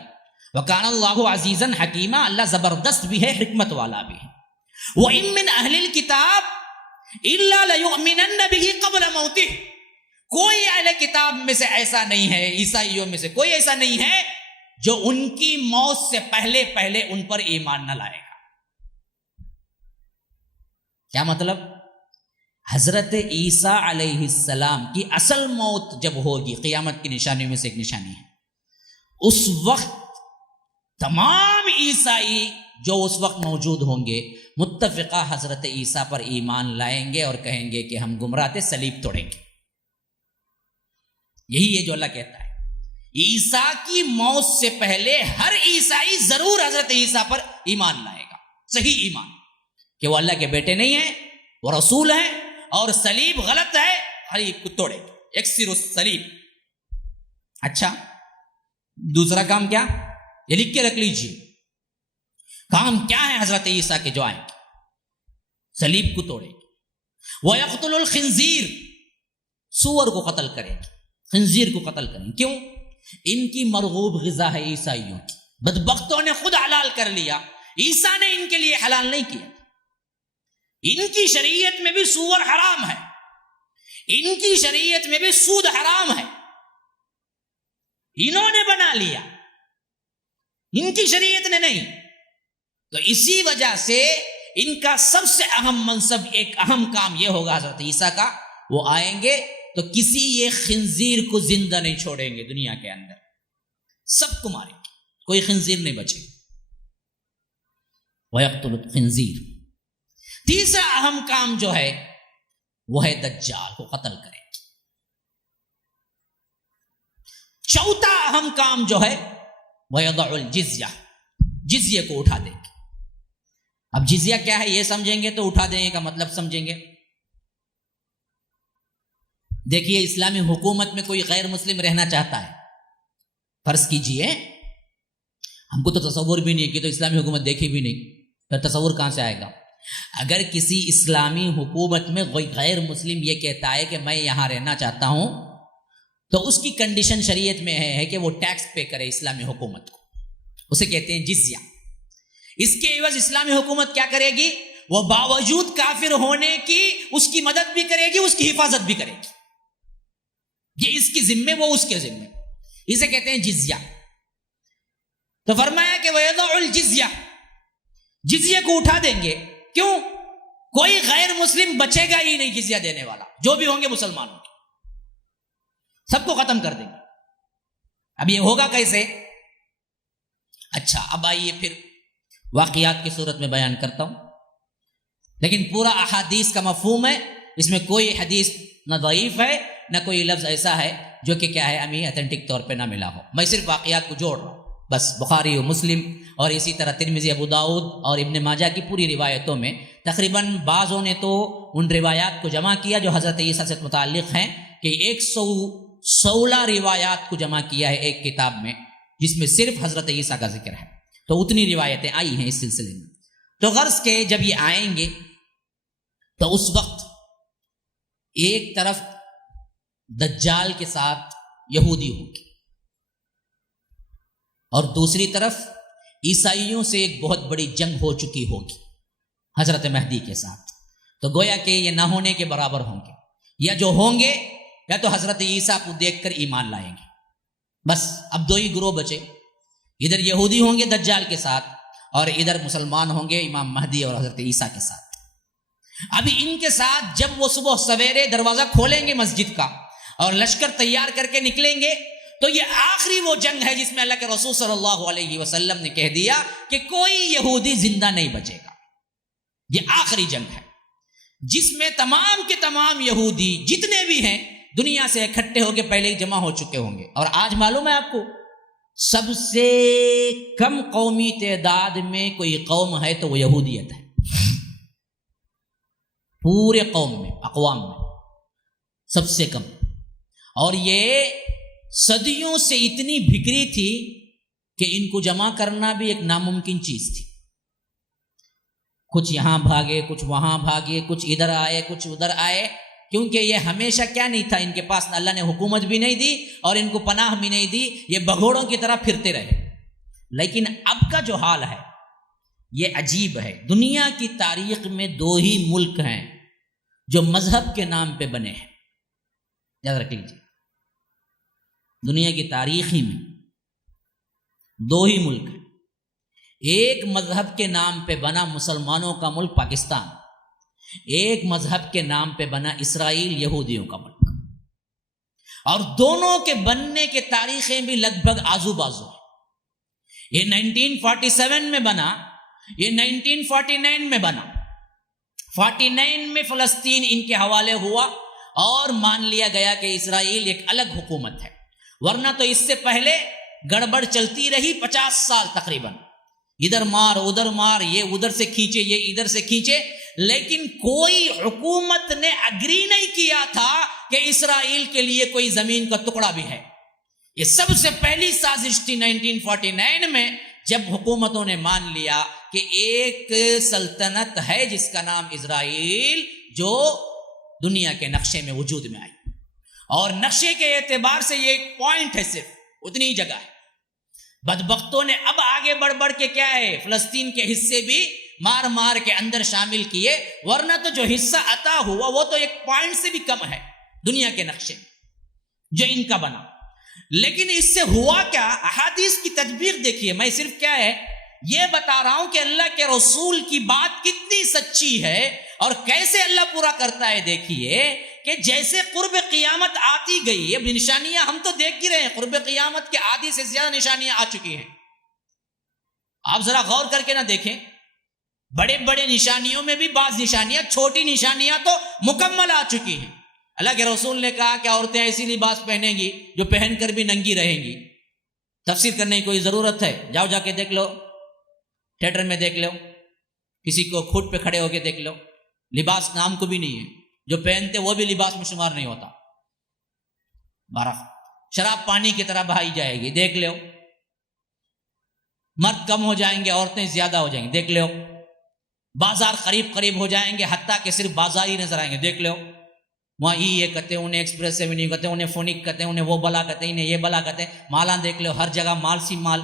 وکان اللہ عزیزا حکیما، اللہ زبردست بھی ہے، حکمت والا بھی ہے۔ وَإِن مِّنْ أَهْلِ الْكِتَابِ إِلَّا لَيُؤْمِنَنَّ بِهِ قَبْلَ مَوْتِهِ، کوئی اہل کتاب میں سے ایسا نہیں ہے، عیسائیوں میں سے کوئی ایسا نہیں ہے جو ان کی موت سے پہلے پہلے ان پر ایمان نہ لائے گا. کیا مطلب؟ حضرت عیسیٰ علیہ السلام کی اصل موت جب ہوگی، قیامت کی نشانیوں میں سے ایک نشانی ہے، اس وقت تمام عیسائی جو اس وقت موجود ہوں گے متفقہ حضرت عیسیٰ پر ایمان لائیں گے اور کہیں گے کہ ہم گمراہ تھے، صلیب توڑیں گے. یہی ہے جو اللہ کہتا ہے. عیسیٰ کی موت سے پہلے ہر عیسائی ضرور حضرت عیسیٰ پر ایمان لائے گا، صحیح ایمان کہ وہ اللہ کے بیٹے نہیں ہیں، وہ رسول ہیں، اور صلیب غلط ہے، صلیب کو توڑے، یکسر الصلیب. اچھا، دوسرا کام کیا؟ یہ لکھ کے رکھ لیجیے. کام کیا ہے حضرت عیسیٰ کے جو آئیں گے؟ صلیب کو توڑے گی. وَيَقْتُلُ الْخِنْزِيرَ، سور کو قتل کریں گے، خنزیر کو قتل کریں. کیوں؟ ان کی مرغوب غذا ہے عیسائیوں کی. بدبختوں نے خود حلال کر لیا، عیسیٰ نے ان کے لیے حلال نہیں کیا. ان کی شریعت میں بھی سور حرام ہے، ان کی شریعت میں بھی سود حرام ہے، انہوں نے بنا لیا، ان کی شریعت نے نہیں. تو اسی وجہ سے ان کا سب سے اہم منصب، ایک اہم کام یہ ہوگا حضرت عیسیٰ کا، وہ آئیں گے تو کسی یہ خنزیر کو زندہ نہیں چھوڑیں گے. دنیا کے اندر سب کو ماریں گے، کوئی خنزیر نہیں بچے. وَيَقْتُلُ الْخِنْزِيرَ. تیسرا اہم کام جو ہے وہ ہے دجال کو قتل کریں گے. چوتھا اہم کام جو ہے وَيَضَعُ الْجِزْيَةَ، جزیے کو اٹھا دیں گے. اب جزیہ کیا ہے یہ سمجھیں گے تو اٹھا دیں کا مطلب سمجھیں گے. دیکھیے، اسلامی حکومت میں کوئی غیر مسلم رہنا چاہتا ہے، فرض کیجئے ہم کو تو تصور بھی نہیں کہ تو اسلامی حکومت دیکھی بھی نہیں، پھر تصور کہاں سے آئے گا؟ اگر کسی اسلامی حکومت میں کوئی غیر مسلم یہ کہتا ہے کہ میں یہاں رہنا چاہتا ہوں تو اس کی کنڈیشن شریعت میں ہے کہ وہ ٹیکس پے کرے اسلامی حکومت کو، اسے کہتے ہیں جزیہ. اس کے عوض اسلامی حکومت کیا کرے گی؟ وہ باوجود کافر ہونے کی اس کی مدد بھی کرے گی، اس کی حفاظت بھی کرے گی. یہ اس کی ذمہ، وہ اس کے ذمہ. اسے کہتے ہیں جزیہ. تو فرمایا کہ وَيَضَعُ الْجِزْيَةَ، جزیہ کو اٹھا دیں گے. کیوں؟ کوئی غیر مسلم بچے گا ہی نہیں جزیہ دینے والا، جو بھی ہوں گے مسلمان ہوں گے، سب کو ختم کر دیں گے. اب یہ ہوگا کیسے؟ اچھا، اب آئیے پھر واقعات کی صورت میں بیان کرتا ہوں، لیکن پورا احادیث کا مفہوم ہے، اس میں کوئی حدیث نہ ضعیف ہے نہ کوئی لفظ ایسا ہے جو کہ کیا ہے ہمیں اتھینٹک طور پہ نہ ملا ہو. میں صرف واقعات کو جوڑ رہا ہوں بس. بخاری و مسلم اور اسی طرح ترمذی، ابو داؤد اور ابن ماجہ کی پوری روایتوں میں تقریباً بعضوں نے تو ان روایات کو جمع کیا جو حضرت عیسیٰ سے متعلق ہیں کہ 116 روایات کو جمع کیا ہے ایک کتاب میں، جس میں صرف حضرت عیسیٰ کا ذکر ہے. تو اتنی روایتیں آئی ہیں اس سلسلے میں. تو غرض کے جب یہ آئیں گے تو اس وقت ایک طرف دجال کے ساتھ یہودی ہوں گے اور دوسری طرف عیسائیوں سے ایک بہت بڑی جنگ ہو چکی ہوگی حضرت مہدی کے ساتھ. تو گویا کہ یہ نہ ہونے کے برابر ہوں گے، یا جو ہوں گے یا تو حضرت عیسیٰ کو دیکھ کر ایمان لائیں گے. بس اب دو ہی گروہ بچے، ادھر یہودی ہوں گے دجال کے ساتھ اور ادھر مسلمان ہوں گے امام مہدی اور حضرت عیسیٰ کے ساتھ. ابھی ان کے ساتھ جب وہ صبح سویرے دروازہ کھولیں گے مسجد کا اور لشکر تیار کر کے نکلیں گے تو یہ آخری وہ جنگ ہے جس میں اللہ کے رسول صلی اللہ علیہ وسلم نے کہہ دیا کہ کوئی یہودی زندہ نہیں بچے گا. یہ آخری جنگ ہے جس میں تمام کے تمام یہودی جتنے بھی ہیں دنیا سے اکٹھے ہو کے پہلے ہی جمع ہو چکے ہوں گے. اور آج معلوم ہے آپ کو سب سے کم قومی تعداد میں کوئی قوم ہے تو وہ یہودیت ہے. پورے قوم میں، اقوام میں سب سے کم. اور یہ صدیوں سے اتنی بکھری تھی کہ ان کو جمع کرنا بھی ایک ناممکن چیز تھی. کچھ یہاں بھاگے، کچھ وہاں بھاگے، کچھ ادھر آئے، کچھ ادھر آئے، کیونکہ یہ ہمیشہ کیا نہیں تھا، ان کے پاس اللہ نے حکومت بھی نہیں دی اور ان کو پناہ بھی نہیں دی، یہ بگھوڑوں کی طرح پھرتے رہے. لیکن اب کا جو حال ہے یہ عجیب ہے. دنیا کی تاریخ میں دو ہی ملک ہیں جو مذہب کے نام پہ بنے ہیں، یاد رکھ لیجیے. دنیا کی تاریخ ہی میں دو ہی ملک ہیں. ایک مذہب کے نام پہ بنا مسلمانوں کا ملک پاکستان، ایک مذہب کے نام پہ بنا اسرائیل یہودیوں کا ملک، اور دونوں کے بننے کے تاریخیں بھی لگ بھگ آزو بازو ہیں. یہ 1947 میں بنا، یہ 1949 میں بنا. 49 میں فلسطین ان کے حوالے ہوا اور مان لیا گیا کہ اسرائیل ایک الگ حکومت ہے، ورنہ تو اس سے پہلے گڑبڑ چلتی رہی 50 سال تقریباً، ادھر مار ادھر مار، یہ ادھر سے کھینچے یہ ادھر سے کھینچے، لیکن کوئی حکومت نے اگری نہیں کیا تھا کہ اسرائیل کے لیے کوئی زمین کا ٹکڑا بھی ہے. یہ سب سے پہلی سازش تھی 1949 میں، جب حکومتوں نے مان لیا کہ ایک سلطنت ہے جس کا نام اسرائیل، جو دنیا کے نقشے میں وجود میں آئی، اور نقشے کے اعتبار سے یہ ایک پوائنٹ ہے، صرف اتنی ہی جگہ ہے. بدبختوں نے اب آگے بڑھ بڑھ کے کیا ہے، فلسطین کے حصے بھی مار مار کے اندر شامل کیے، ورنہ تو جو حصہ عطا ہوا وہ تو ایک پوائنٹ سے بھی کم ہے دنیا کے نقشے میں جو ان کا بنا. لیکن اس سے ہوا کیا، احادیث کی تطبیق دیکھیے. میں صرف کیا ہے یہ بتا رہا ہوں کہ اللہ کے رسول کی بات کتنی سچی ہے اور کیسے اللہ پورا کرتا ہے. دیکھیے کہ جیسے قرب قیامت آتی گئی، اب نشانیاں ہم تو دیکھ ہی رہے ہیں، قرب قیامت کے آدھی سے زیادہ نشانیاں آ چکی ہیں. آپ ذرا غور کر کے نہ دیکھیں، بڑے بڑے نشانیوں میں بھی بعض نشانیاں، چھوٹی نشانیاں تو مکمل آ چکی ہیں. اللہ کے رسول نے کہا کہ عورتیں ایسی لباس پہنیں گی جو پہن کر بھی ننگی رہیں گی. تفسیر کرنے کی کوئی ضرورت ہے؟ جاؤ جا کے دیکھ لو، تھیٹر میں دیکھ لو، کسی کو کھوٹ پہ کھڑے ہو کے دیکھ لو. لباس نام کو بھی نہیں ہے، جو پہنتے وہ بھی لباس میں شمار نہیں ہوتا. برف شراب پانی کی طرح بہائی جائے گی، دیکھ لو. مرد کم ہو جائیں گے، عورتیں زیادہ ہو جائیں گی، دیکھ لو. بازار قریب قریب ہو جائیں گے، حتیٰ کہ صرف بازار ہی نظر آئیں گے، دیکھ لو. وہاں یہ کہتے ہیں، انہیں ایکسپریس ایونیو کہتے ہیں، انہیں فونک کہتے ہیں، انہیں وہ بلا کہتے ہیں، انہیں یہ بلا کہتے ہیں. مالاں دیکھ لو، ہر جگہ مال سی مال.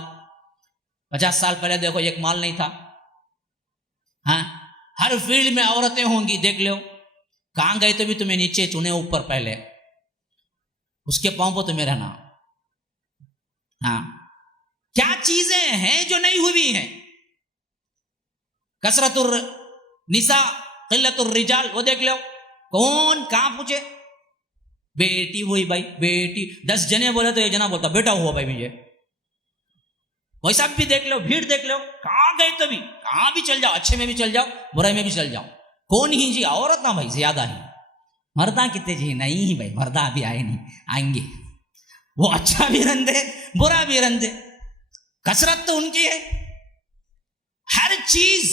50 سال پہلے دیکھو ایک مال نہیں تھا. ہاں، ہر فیلڈ میں عورتیں ہوں گی، دیکھ لو. کہاں گئے تو بھی تمہیں نیچے چنے اوپر پہلے، اس کے پاؤں پہ تمہیں رہنا. ہاں، کیا چیزیں ہیں جو نہیں ہوئی ہیں. کثرت النساء قلت الرجال، وہ دیکھ لو. کون کہاں پوچھے؟ بیٹی ہوئی بھائی، بیٹی. 10 جنے بولے تو 1 جنا بولتا بیٹا ہوا بھائی مجھے. ویسا بھی دیکھ لو، بھیڑ دیکھ لو. کہاں گئے تو بھی، کہاں بھی چل جاؤ، اچھے میں بھی چل جاؤ، برے میں بھی چل جاؤ. کون ہی جی؟ عورت نہ بھائی زیادہ ہی. مرداں کتنے جی؟ نہیں ہی بھائی، مرداں ابھی آئے نہیں، آئیں گے. وہ اچھا بھی رندے برا بھی رندے، کثرت تو ان کی ہے. ہر چیز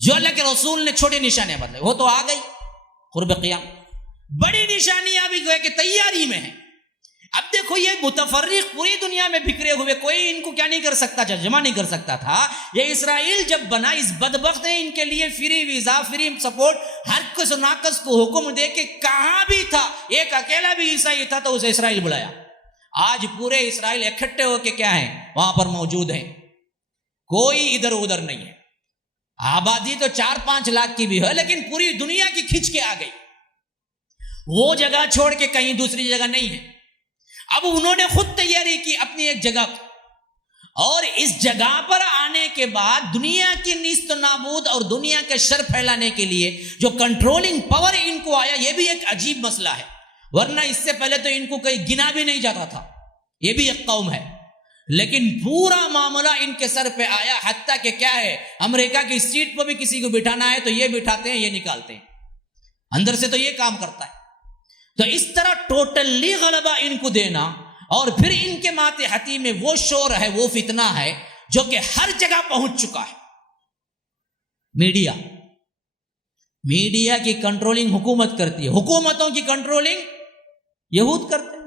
جو اللہ کے رسول نے چھوٹی نشانیاں بتائی وہ تو آ گئی. قرب قیام بڑی نشانیاں بھی گویا کہ تیاری میں ہیں. اب دیکھو یہ متفرق پوری دنیا میں بکھرے ہوئے، کوئی ان کو کیا نہیں کر سکتا، جمع نہیں کر سکتا تھا. یہ اسرائیل جب بنا، اس بدبخت نے ان کے لیے فری ویزا، فری سپورٹ، ہر کس ناقص کو حکم دے کے کہاں بھی تھا، ایک اکیلا بھی عیسائی تھا تو اسے اسرائیل بلایا. آج پورے اسرائیل اکٹھے ہو کے کیا ہیں، وہاں پر موجود ہیں. کوئی ادھر ادھر نہیں ہے. آبادی تو 4-5 لاکھ کی بھی ہے، لیکن پوری دنیا کی کھینچ کے آ گئی. وہ جگہ چھوڑ کے کہیں دوسری جگہ نہیں ہے. اب انہوں نے خود تیاری کی اپنی ایک جگہ، اور اس جگہ پر آنے کے بعد دنیا کی نیست و نابود اور دنیا کے شر پھیلانے کے لیے جو کنٹرولنگ پاور ان کو آیا، یہ بھی ایک عجیب مسئلہ ہے. ورنہ اس سے پہلے تو ان کو کہیں گنا بھی نہیں جاتا تھا. یہ بھی ایک قوم ہے، لیکن پورا معاملہ ان کے سر پہ آیا. حتیٰ کہ کیا ہے، امریکہ کی سیٹ پہ بھی کسی کو بٹھانا ہے تو یہ بٹھاتے ہیں، یہ نکالتے ہیں، اندر سے تو یہ کام کرتا ہے. تو اس طرح ٹوٹلی غلبہ ان کو دینا، اور پھر ان کے ماتحتی میں وہ شور ہے، وہ فتنہ ہے جو کہ ہر جگہ پہنچ چکا ہے. میڈیا کی کنٹرولنگ حکومت کرتی ہے، حکومتوں کی کنٹرولنگ یہود کرتے ہیں.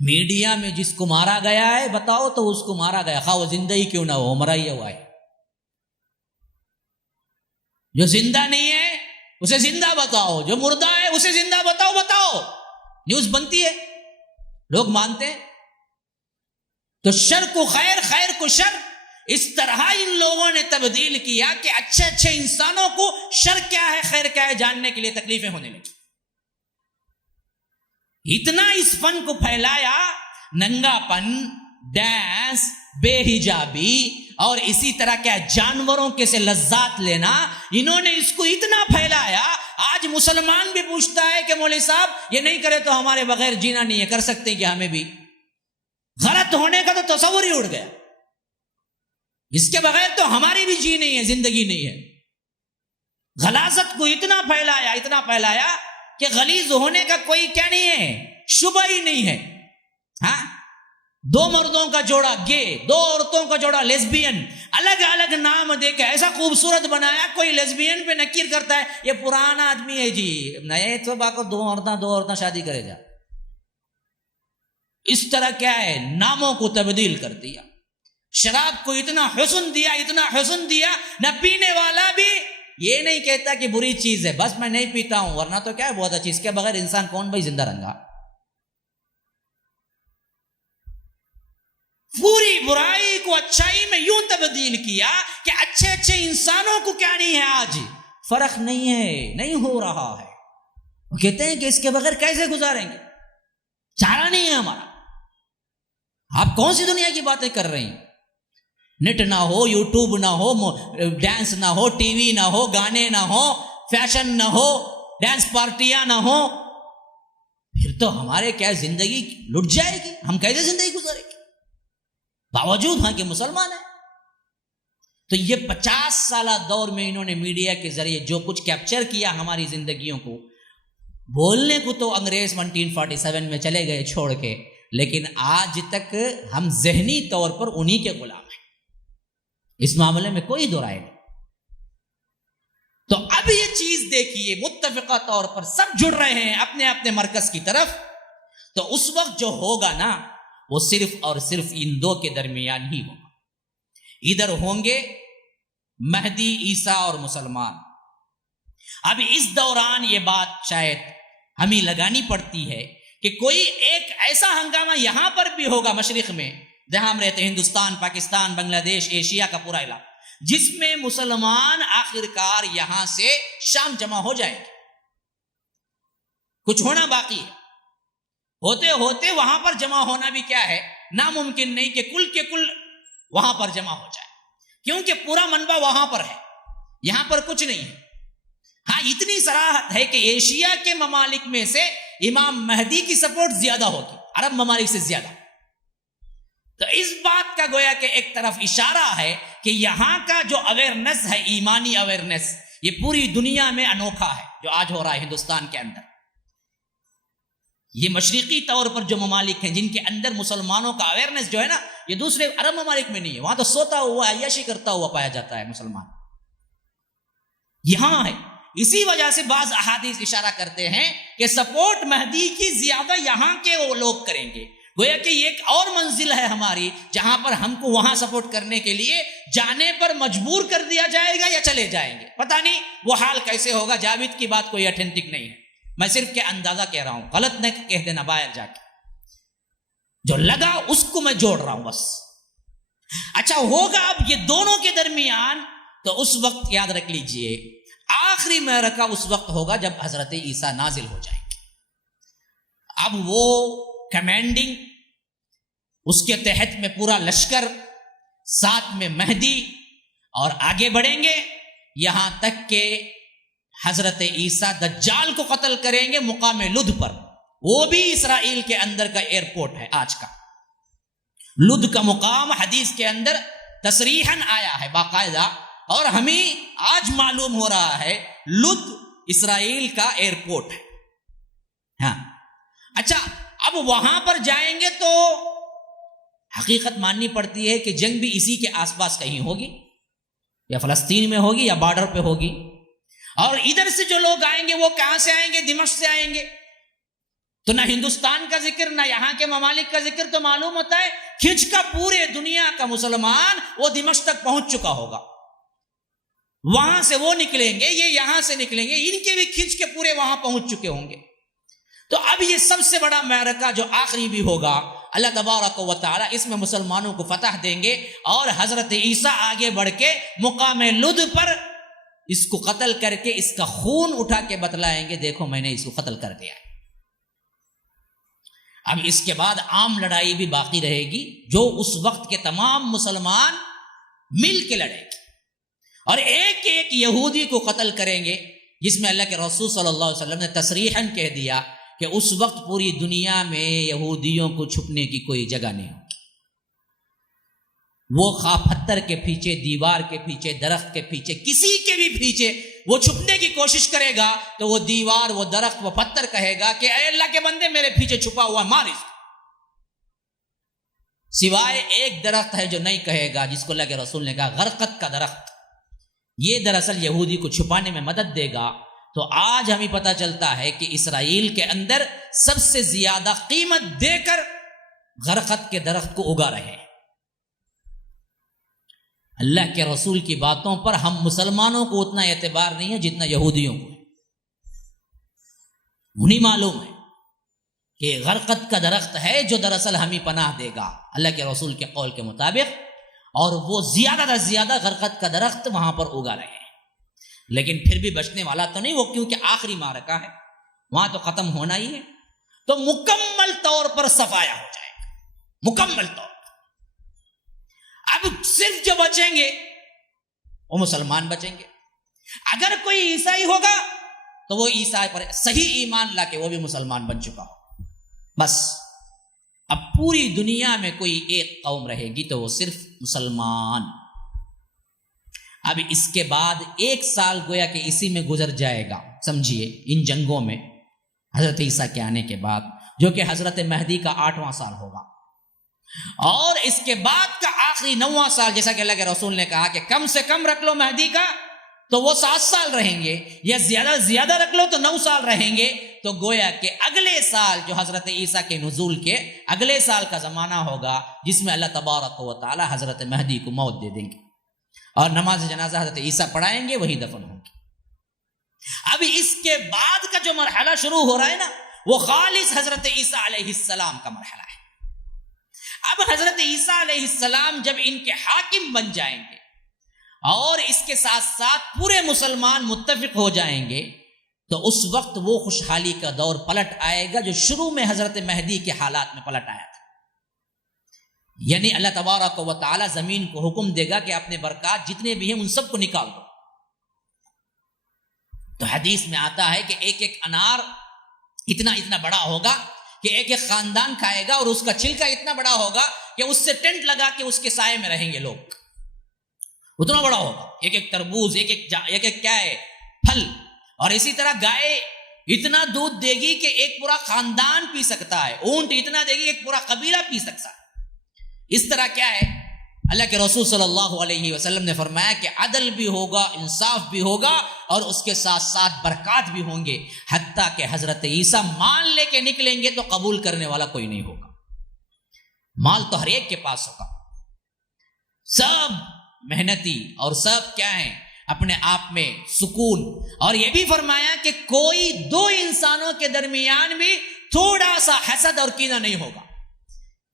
میڈیا میں جس کو مارا گیا ہے بتاؤ تو اس کو مارا گیا، خواہ وہ زندہ ہی کیوں نہ ہو، مرا ہی ہوا ہے. جو زندہ نہیں ہے اسے زندہ بتاؤ، جو مردہ ہے اسے زندہ بتاؤ. نیوز بنتی ہے، لوگ مانتے ہیں. تو شر کو خیر، خیر کو شر، اس طرح ان لوگوں نے تبدیل کیا کہ اچھے اچھے انسانوں کو شر کیا ہے خیر کیا ہے جاننے کے لیے تکلیفیں ہونے لگی. اتنا اس فن کو پھیلایا، ننگا پن، ڈانس، بے حجابی اور اسی طرح کیا جانوروں کے سے لذات لینا، انہوں نے اس کو اتنا پھیلایا. آج مسلمان بھی پوچھتا ہے کہ مولوی صاحب یہ نہیں کرے تو ہمارے بغیر جینا نہیں ہے، کر سکتے کہ ہمیں بھی؟ غلط ہونے کا تو تصور ہی اڑ گیا. اس کے بغیر تو ہماری بھی جی نہیں ہے، زندگی نہیں ہے. غلاظت کو اتنا پھیلایا کہ غلیظ ہونے کا کوئی کیا نہیں ہے، شبہ ہی نہیں ہے. ہاں، 2 مردوں کا جوڑا گے، 2 عورتوں کا جوڑا لیسبین، الگ الگ نام دے کے ایسا خوبصورت بنایا. کوئی لیسبین پہ نکیر کرتا ہے یہ پرانا آدمی ہے جی، نئے تو باقی 2 عورتیں شادی کرے جا. اس طرح کیا ہے، ناموں کو تبدیل کر دیا. شراب کو اتنا حسن دیا، نہ پینے والا بھی یہ نہیں کہتا کہ بری چیز ہے، بس میں نہیں پیتا ہوں، ورنہ تو کیا ہے بہت اچھی. اس کے بغیر انسان کون بھائی زندہ رہنگا؟ پوری برائی کو اچھائی میں یوں تبدیل کیا کہ اچھے انسانوں کو کیا نہیں ہے، آج فرق نہیں ہے، نہیں ہو رہا ہے. وہ کہتے ہیں کہ اس کے بغیر کیسے گزاریں گے، چارہ نہیں ہے ہمارا. آپ کون سی دنیا کی باتیں کر رہے ہیں؟ نیٹ نہ ہو، یوٹیوب نہ ہو، ڈانس نہ ہو، ٹی وی نہ ہو، گانے نہ ہو، فیشن نہ ہو، ڈانس پارٹیاں نہ ہو، پھر تو ہمارے کیا زندگی لٹ جائے گی. ہم کیسے زندگی گزاریں گے باوجود ہاں کہ مسلمان ہیں؟ تو یہ 50 سالہ دور میں انہوں نے میڈیا کے ذریعے جو کچھ کیپچر کیا ہماری زندگیوں کو، بولنے کو تو انگریز 1947 میں چلے گئے چھوڑ کے، لیکن آج تک ہم ذہنی طور پر انہی کے غلام ہیں. اس معاملے میں کوئی دو رائے نہیں. تو اب یہ چیز دیکھیے، متفقہ طور پر سب جڑ رہے ہیں اپنے اپنے مرکز کی طرف. تو اس وقت جو ہوگا نا، وہ صرف اور صرف ان 2 کے درمیان ہی ہوگا. ادھر ہوں گے مہدی، عیسیٰ اور مسلمان. اب اس دوران یہ بات شاید ہمیں لگانی پڑتی ہے کہ کوئی ایک ایسا ہنگامہ یہاں پر بھی ہوگا مشرق میں، جہاں ہم رہتے ہیں، ہندوستان، پاکستان، بنگلہ دیش، ایشیا کا پورا علاقہ، جس میں مسلمان آخرکار یہاں سے شام جمع ہو جائیں گے. کچھ ہونا باقی ہے. ہوتے ہوتے وہاں پر جمع ہونا بھی کیا ہے، ناممکن نہیں کہ کل کے کل وہاں پر جمع ہو جائے، کیونکہ پورا منبع وہاں پر ہے، یہاں پر کچھ نہیں ہے. ہاں، اتنی صراحت ہے کہ ایشیا کے ممالک میں سے امام مہدی کی سپورٹ زیادہ ہوگی، عرب ممالک سے زیادہ. تو اس بات کا گویا کہ ایک طرف اشارہ ہے کہ یہاں کا جو اویئرنیس ہے، ایمانی اویئرنیس، یہ پوری دنیا میں انوکھا ہے جو آج ہو رہا ہے ہندوستان کے اندر. یہ مشرقی طور پر جو ممالک ہیں جن کے اندر مسلمانوں کا اویئرنیس جو ہے نا، یہ دوسرے عرب ممالک میں نہیں ہے. وہاں تو سوتا ہوا، عیاشی کرتا ہوا پایا جاتا ہے مسلمان. یہاں ہے. اسی وجہ سے بعض احادیث اشارہ کرتے ہیں کہ سپورٹ مہدی کی زیادہ یہاں کے وہ لوگ کریں گے. گویا کہ یہ ایک اور منزل ہے ہماری، جہاں پر ہم کو وہاں سپورٹ کرنے کے لیے جانے پر مجبور کر دیا جائے گا یا چلے جائیں گے. پتہ نہیں وہ حال کیسے ہوگا. جاوید کی بات کوئی اتھینٹک نہیں ہے، میں صرف کیا اندازہ کہہ رہا ہوں، غلط نہ کہہ دینا باہر جا کے. جو لگا اس کو میں جوڑ رہا ہوں بس. اچھا ہوگا اب یہ دونوں کے درمیان، تو اس وقت یاد رکھ لیجئے آخری معرکہ اس وقت ہوگا جب حضرت عیسیٰ نازل ہو جائیں گے. اب وہ کمانڈنگ، اس کے تحت میں پورا لشکر، ساتھ میں مہدی، اور آگے بڑھیں گے یہاں تک کہ حضرت عیسیٰ دجال کو قتل کریں گے مقام لد پر. وہ بھی اسرائیل کے اندر کا ایئرپورٹ ہے آج کا. لد کا مقام حدیث کے اندر تصریحاً آیا ہے باقاعدہ، اور ہمیں آج معلوم ہو رہا ہے لد اسرائیل کا ایئرپورٹ ہے. ہاں اچھا، اب وہاں پر جائیں گے تو حقیقت ماننی پڑتی ہے کہ جنگ بھی اسی کے آس پاس کہیں ہوگی، یا فلسطین میں ہوگی یا بارڈر پہ ہوگی. اور ادھر سے جو لوگ آئیں گے وہ کہاں سے آئیں گے؟ دمشق سے آئیں گے. تو نہ ہندوستان کا ذکر نہ یہاں کے ممالک کا ذکر، تو معلوم ہوتا ہے کھنچ کا پورے دنیا کا مسلمان وہ دمشق تک پہنچ چکا ہوگا. وہاں سے وہ نکلیں گے، یہ یہاں سے نکلیں گے، ان کے بھی کھنچ کے پورے وہاں پہنچ چکے ہوں گے. تو اب یہ سب سے بڑا معرکہ جو آخری بھی ہوگا، اللہ تبارک و تعالی اس میں مسلمانوں کو فتح دیں گے، اور حضرت عیسیٰ آگے بڑھ کے مقام لد پر اس کو قتل کر کے اس کا خون اٹھا کے بتلائیں گے، دیکھو میں نے اس کو قتل کر دیا. اب اس کے بعد عام لڑائی بھی باقی رہے گی جو اس وقت کے تمام مسلمان مل کے لڑیں گے اور ایک ایک یہودی کو قتل کریں گے، جس میں اللہ کے رسول صلی اللہ علیہ وسلم نے تصریحاً کہہ دیا کہ اس وقت پوری دنیا میں یہودیوں کو چھپنے کی کوئی جگہ نہیں ہوگی۔ وہ خواہ پتھر کے پیچھے، دیوار کے پیچھے، درخت کے پیچھے، کسی کے بھی پیچھے وہ چھپنے کی کوشش کرے گا تو وہ دیوار، وہ درخت، وہ پتھر کہے گا کہ اے اللہ کے بندے میرے پیچھے چھپا ہوا مار اس کو۔ سوائے ایک درخت ہے جو نہیں کہے گا، جس کو اللہ کے رسول نے کہا غرقت کا درخت، یہ دراصل یہودی کو چھپانے میں مدد دے گا۔ تو آج ہمیں پتہ چلتا ہے کہ اسرائیل کے اندر سب سے زیادہ قیمت دے کر غرقت کے درخت کو اگا رہے ہیں۔ اللہ کے رسول کی باتوں پر ہم مسلمانوں کو اتنا اعتبار نہیں ہے جتنا یہودیوں کو، انہیں معلوم ہے کہ غرقت کا درخت ہے جو دراصل ہمیں پناہ دے گا اللہ کے رسول کے قول کے مطابق، اور وہ زیادہ سے زیادہ غرقت کا درخت وہاں پر اگا رہے ہیں۔ لیکن پھر بھی بچنے والا تو نہیں وہ، کیونکہ آخری معرکہ ہے، وہاں تو ختم ہونا ہی ہے، تو مکمل طور پر صفایا ہو جائے گا، مکمل طور پر۔ اب صرف جو بچیں گے وہ مسلمان بچیں گے۔ اگر کوئی عیسائی ہوگا تو وہ عیسائی پر صحیح ایمان لا کے وہ بھی مسلمان بن چکا ہو، بس۔ اب پوری دنیا میں کوئی ایک قوم رہے گی تو وہ صرف مسلمان۔ اب اس کے بعد 1 سال گویا کہ اسی میں گزر جائے گا، سمجھیے، ان جنگوں میں حضرت عیسیٰ کے آنے کے بعد، جو کہ حضرت مہدی کا 8واں سال ہوگا، اور اس کے بعد کا آخری 9واں سال، جیسا کہ اللہ کے رسول نے کہا کہ کم سے کم رکھ لو مہدی کا تو وہ 7 سال رہیں گے، یا زیادہ رکھ لو تو 9 سال رہیں گے۔ تو گویا کہ اگلے سال جو حضرت عیسیٰ کے نزول کے اگلے سال کا زمانہ ہوگا، جس میں اللہ تبارک و تعالی حضرت مہدی کو موت دے دیں گے اور نماز جنازہ حضرت عیسیٰ پڑھائیں گے، وہی دفن ہوں گے۔ اب اس کے بعد کا جو مرحلہ شروع ہو رہا ہے نا، وہ خالص حضرت عیسیٰ علیہ السلام کا مرحلہ ہے۔ اب حضرت عیسیٰ علیہ السلام جب ان کے حاکم بن جائیں گے اور اس کے ساتھ ساتھ پورے مسلمان متفق ہو جائیں گے، تو اس وقت وہ خوشحالی کا دور پلٹ آئے گا جو شروع میں حضرت مہدی کے حالات میں پلٹ آیا تھا۔ یعنی اللہ تبارک و تعالی زمین کو حکم دے گا کہ اپنے برکات جتنے بھی ہیں ان سب کو نکال دو۔ تو حدیث میں آتا ہے کہ ایک ایک انار اتنا بڑا ہوگا کہ ایک ایک خاندان کھائے گا، اور اس کا چھلکا اتنا بڑا ہوگا کہ اس سے ٹینٹ لگا کے اس کے سائے میں رہیں گے لوگ، اتنا بڑا ہوگا۔ ایک ایک تربوز، ایک ایک کیا ہے، پھل۔ اور اسی طرح گائے اتنا دودھ دے گی کہ ایک پورا خاندان پی سکتا ہے، اونٹ اتنا دے گی ایک پورا قبیلہ پی سکتا ہے۔ اس طرح کیا ہے، اللہ کے رسول صلی اللہ علیہ وسلم نے فرمایا کہ عدل بھی ہوگا، انصاف بھی ہوگا، اور اس کے ساتھ ساتھ برکات بھی ہوں گے، حتیٰ کہ حضرت عیسیٰ مال لے کے نکلیں گے تو قبول کرنے والا کوئی نہیں ہوگا۔ مال تو ہر ایک کے پاس ہوگا، سب محنتی اور سب کیا ہیں، اپنے آپ میں سکون۔ اور یہ بھی فرمایا کہ کوئی 2 انسانوں کے درمیان بھی تھوڑا سا حسد اور کینہ نہیں ہوگا،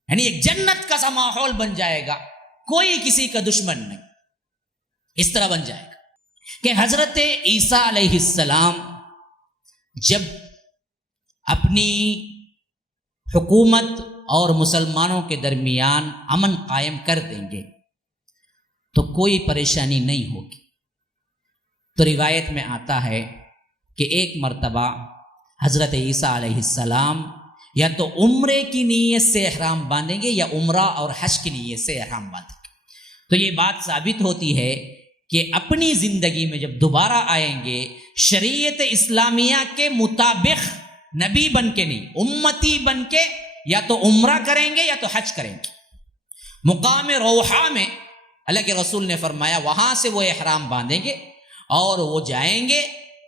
یعنی ایک جنت کا سا ماحول بن جائے گا، کوئی کسی کا دشمن نہیں۔ اس طرح بن جائے گا کہ حضرت عیسیٰ علیہ السلام جب اپنی حکومت اور مسلمانوں کے درمیان امن قائم کر دیں گے تو کوئی پریشانی نہیں ہوگی۔ تو روایت میں آتا ہے کہ ایک مرتبہ حضرت عیسیٰ علیہ السلام یا تو عمرے کی نیت سے احرام باندھیں گے یا عمرہ اور حج کی نیت سے احرام باندھیں گے۔ تو یہ بات ثابت ہوتی ہے کہ اپنی زندگی میں جب دوبارہ آئیں گے، شریعت اسلامیہ کے مطابق نبی بن کے نہیں، امتی بن کے یا تو عمرہ کریں گے یا تو حج کریں گے۔ مقام روحہ میں اللہ کے رسول نے فرمایا وہاں سے وہ احرام باندھیں گے اور وہ جائیں گے،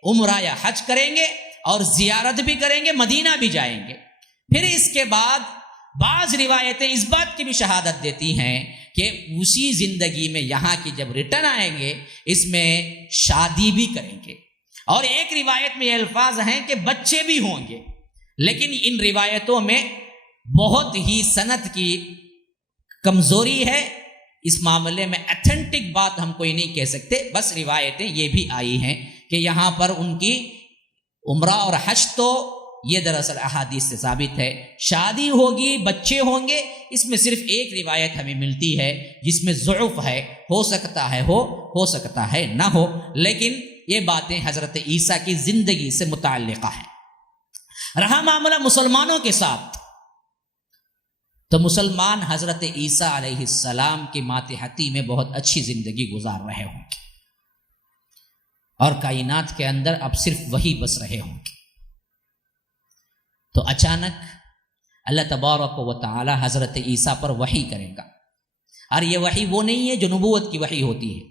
عمرہ یا حج کریں گے اور زیارت بھی کریں گے، مدینہ بھی جائیں گے۔ پھر اس کے بعد بعض روایتیں اس بات کی بھی شہادت دیتی ہیں کہ اسی زندگی میں یہاں کی جب ریٹرن آئیں گے اس میں شادی بھی کریں گے، اور ایک روایت میں یہ الفاظ ہیں کہ بچے بھی ہوں گے۔ لیکن ان روایتوں میں بہت ہی سند کی کمزوری ہے، اس معاملے میں ایتھنٹک بات ہم کوئی نہیں کہہ سکتے، بس روایتیں یہ بھی آئی ہیں کہ یہاں پر ان کی عمرہ اور حج تو یہ دراصل احادیث سے ثابت ہے. شادی ہوگی، بچے ہوں گے، اس میں صرف ایک روایت ہمیں ملتی ہے جس میں ضعف ہے، ہو سکتا ہے ہو سکتا ہے نہ ہو، لیکن یہ باتیں حضرت عیسیٰ کی زندگی سے متعلقہ ہیں. رہا معاملہ مسلمانوں کے ساتھ، تو مسلمان حضرت عیسیٰ علیہ السلام کی ماتحتی میں بہت اچھی زندگی گزار رہے ہوں گے، اور کائنات کے اندر اب صرف وہی بس رہے ہوں گے. تو اچانک اللہ تبارک و تعالی حضرت عیسیٰ پر وحی کرے گا، اور یہ وحی وہ نہیں ہے جو نبوت کی وحی ہوتی ہے،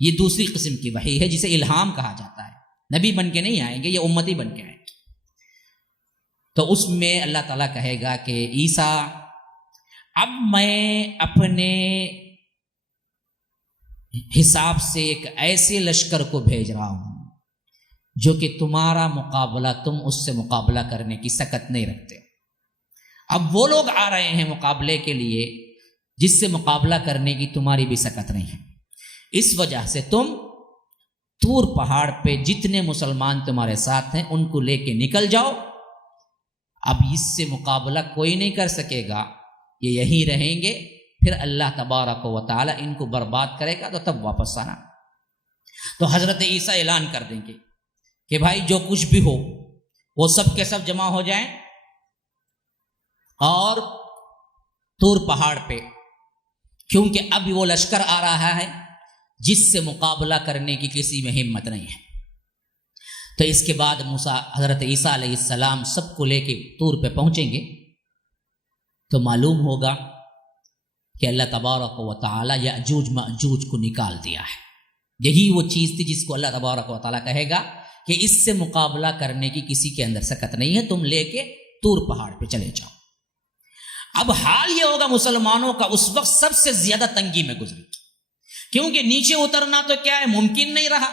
یہ دوسری قسم کی وحی ہے جسے الہام کہا جاتا ہے. نبی بن کے نہیں آئیں گے، یہ امتی بن کے آئیں گے. تو اس میں اللہ تعالیٰ کہے گا کہ عیسیٰ اب میں اپنے حساب سے ایک ایسے لشکر کو بھیج رہا ہوں جو کہ تمہارا مقابلہ، تم اس سے مقابلہ کرنے کی سکت نہیں رکھتے. اب وہ لوگ آ رہے ہیں مقابلے کے لیے جس سے مقابلہ کرنے کی تمہاری بھی سکت نہیں ہے. اس وجہ سے تم طور پہاڑ پہ جتنے مسلمان تمہارے ساتھ ہیں ان کو لے کے نکل جاؤ. اب اس سے مقابلہ کوئی نہیں کر سکے گا، یہ یہیں رہیں گے، پھر اللہ تبارک و تعالی ان کو برباد کرے گا تو تب واپس آنا. تو حضرت عیسیٰ اعلان کر دیں گے کہ بھائی جو کچھ بھی ہو وہ سب کے سب جمع ہو جائیں اور طور پہاڑ پہ، کیونکہ اب وہ لشکر آ رہا ہے جس سے مقابلہ کرنے کی کسی میں ہمت نہیں ہے. تو اس کے بعد حضرت عیسیٰ علیہ السلام سب کو لے کے طور پہ پہنچیں گے. تو معلوم ہوگا کہ اللہ تبارک و تعالی یأجوج مأجوج کو نکال دیا ہے. یہی وہ چیز تھی جس کو اللہ تبارک و تعالی کہے گا کہ اس سے مقابلہ کرنے کی کسی کے اندر سکت نہیں ہے، تم لے کے طور پہاڑ پہ چلے جاؤ. اب حال یہ ہوگا مسلمانوں کا اس وقت سب سے زیادہ تنگی میں گزرے گی، کیونکہ نیچے اترنا تو کیا ہے، ممکن نہیں رہا.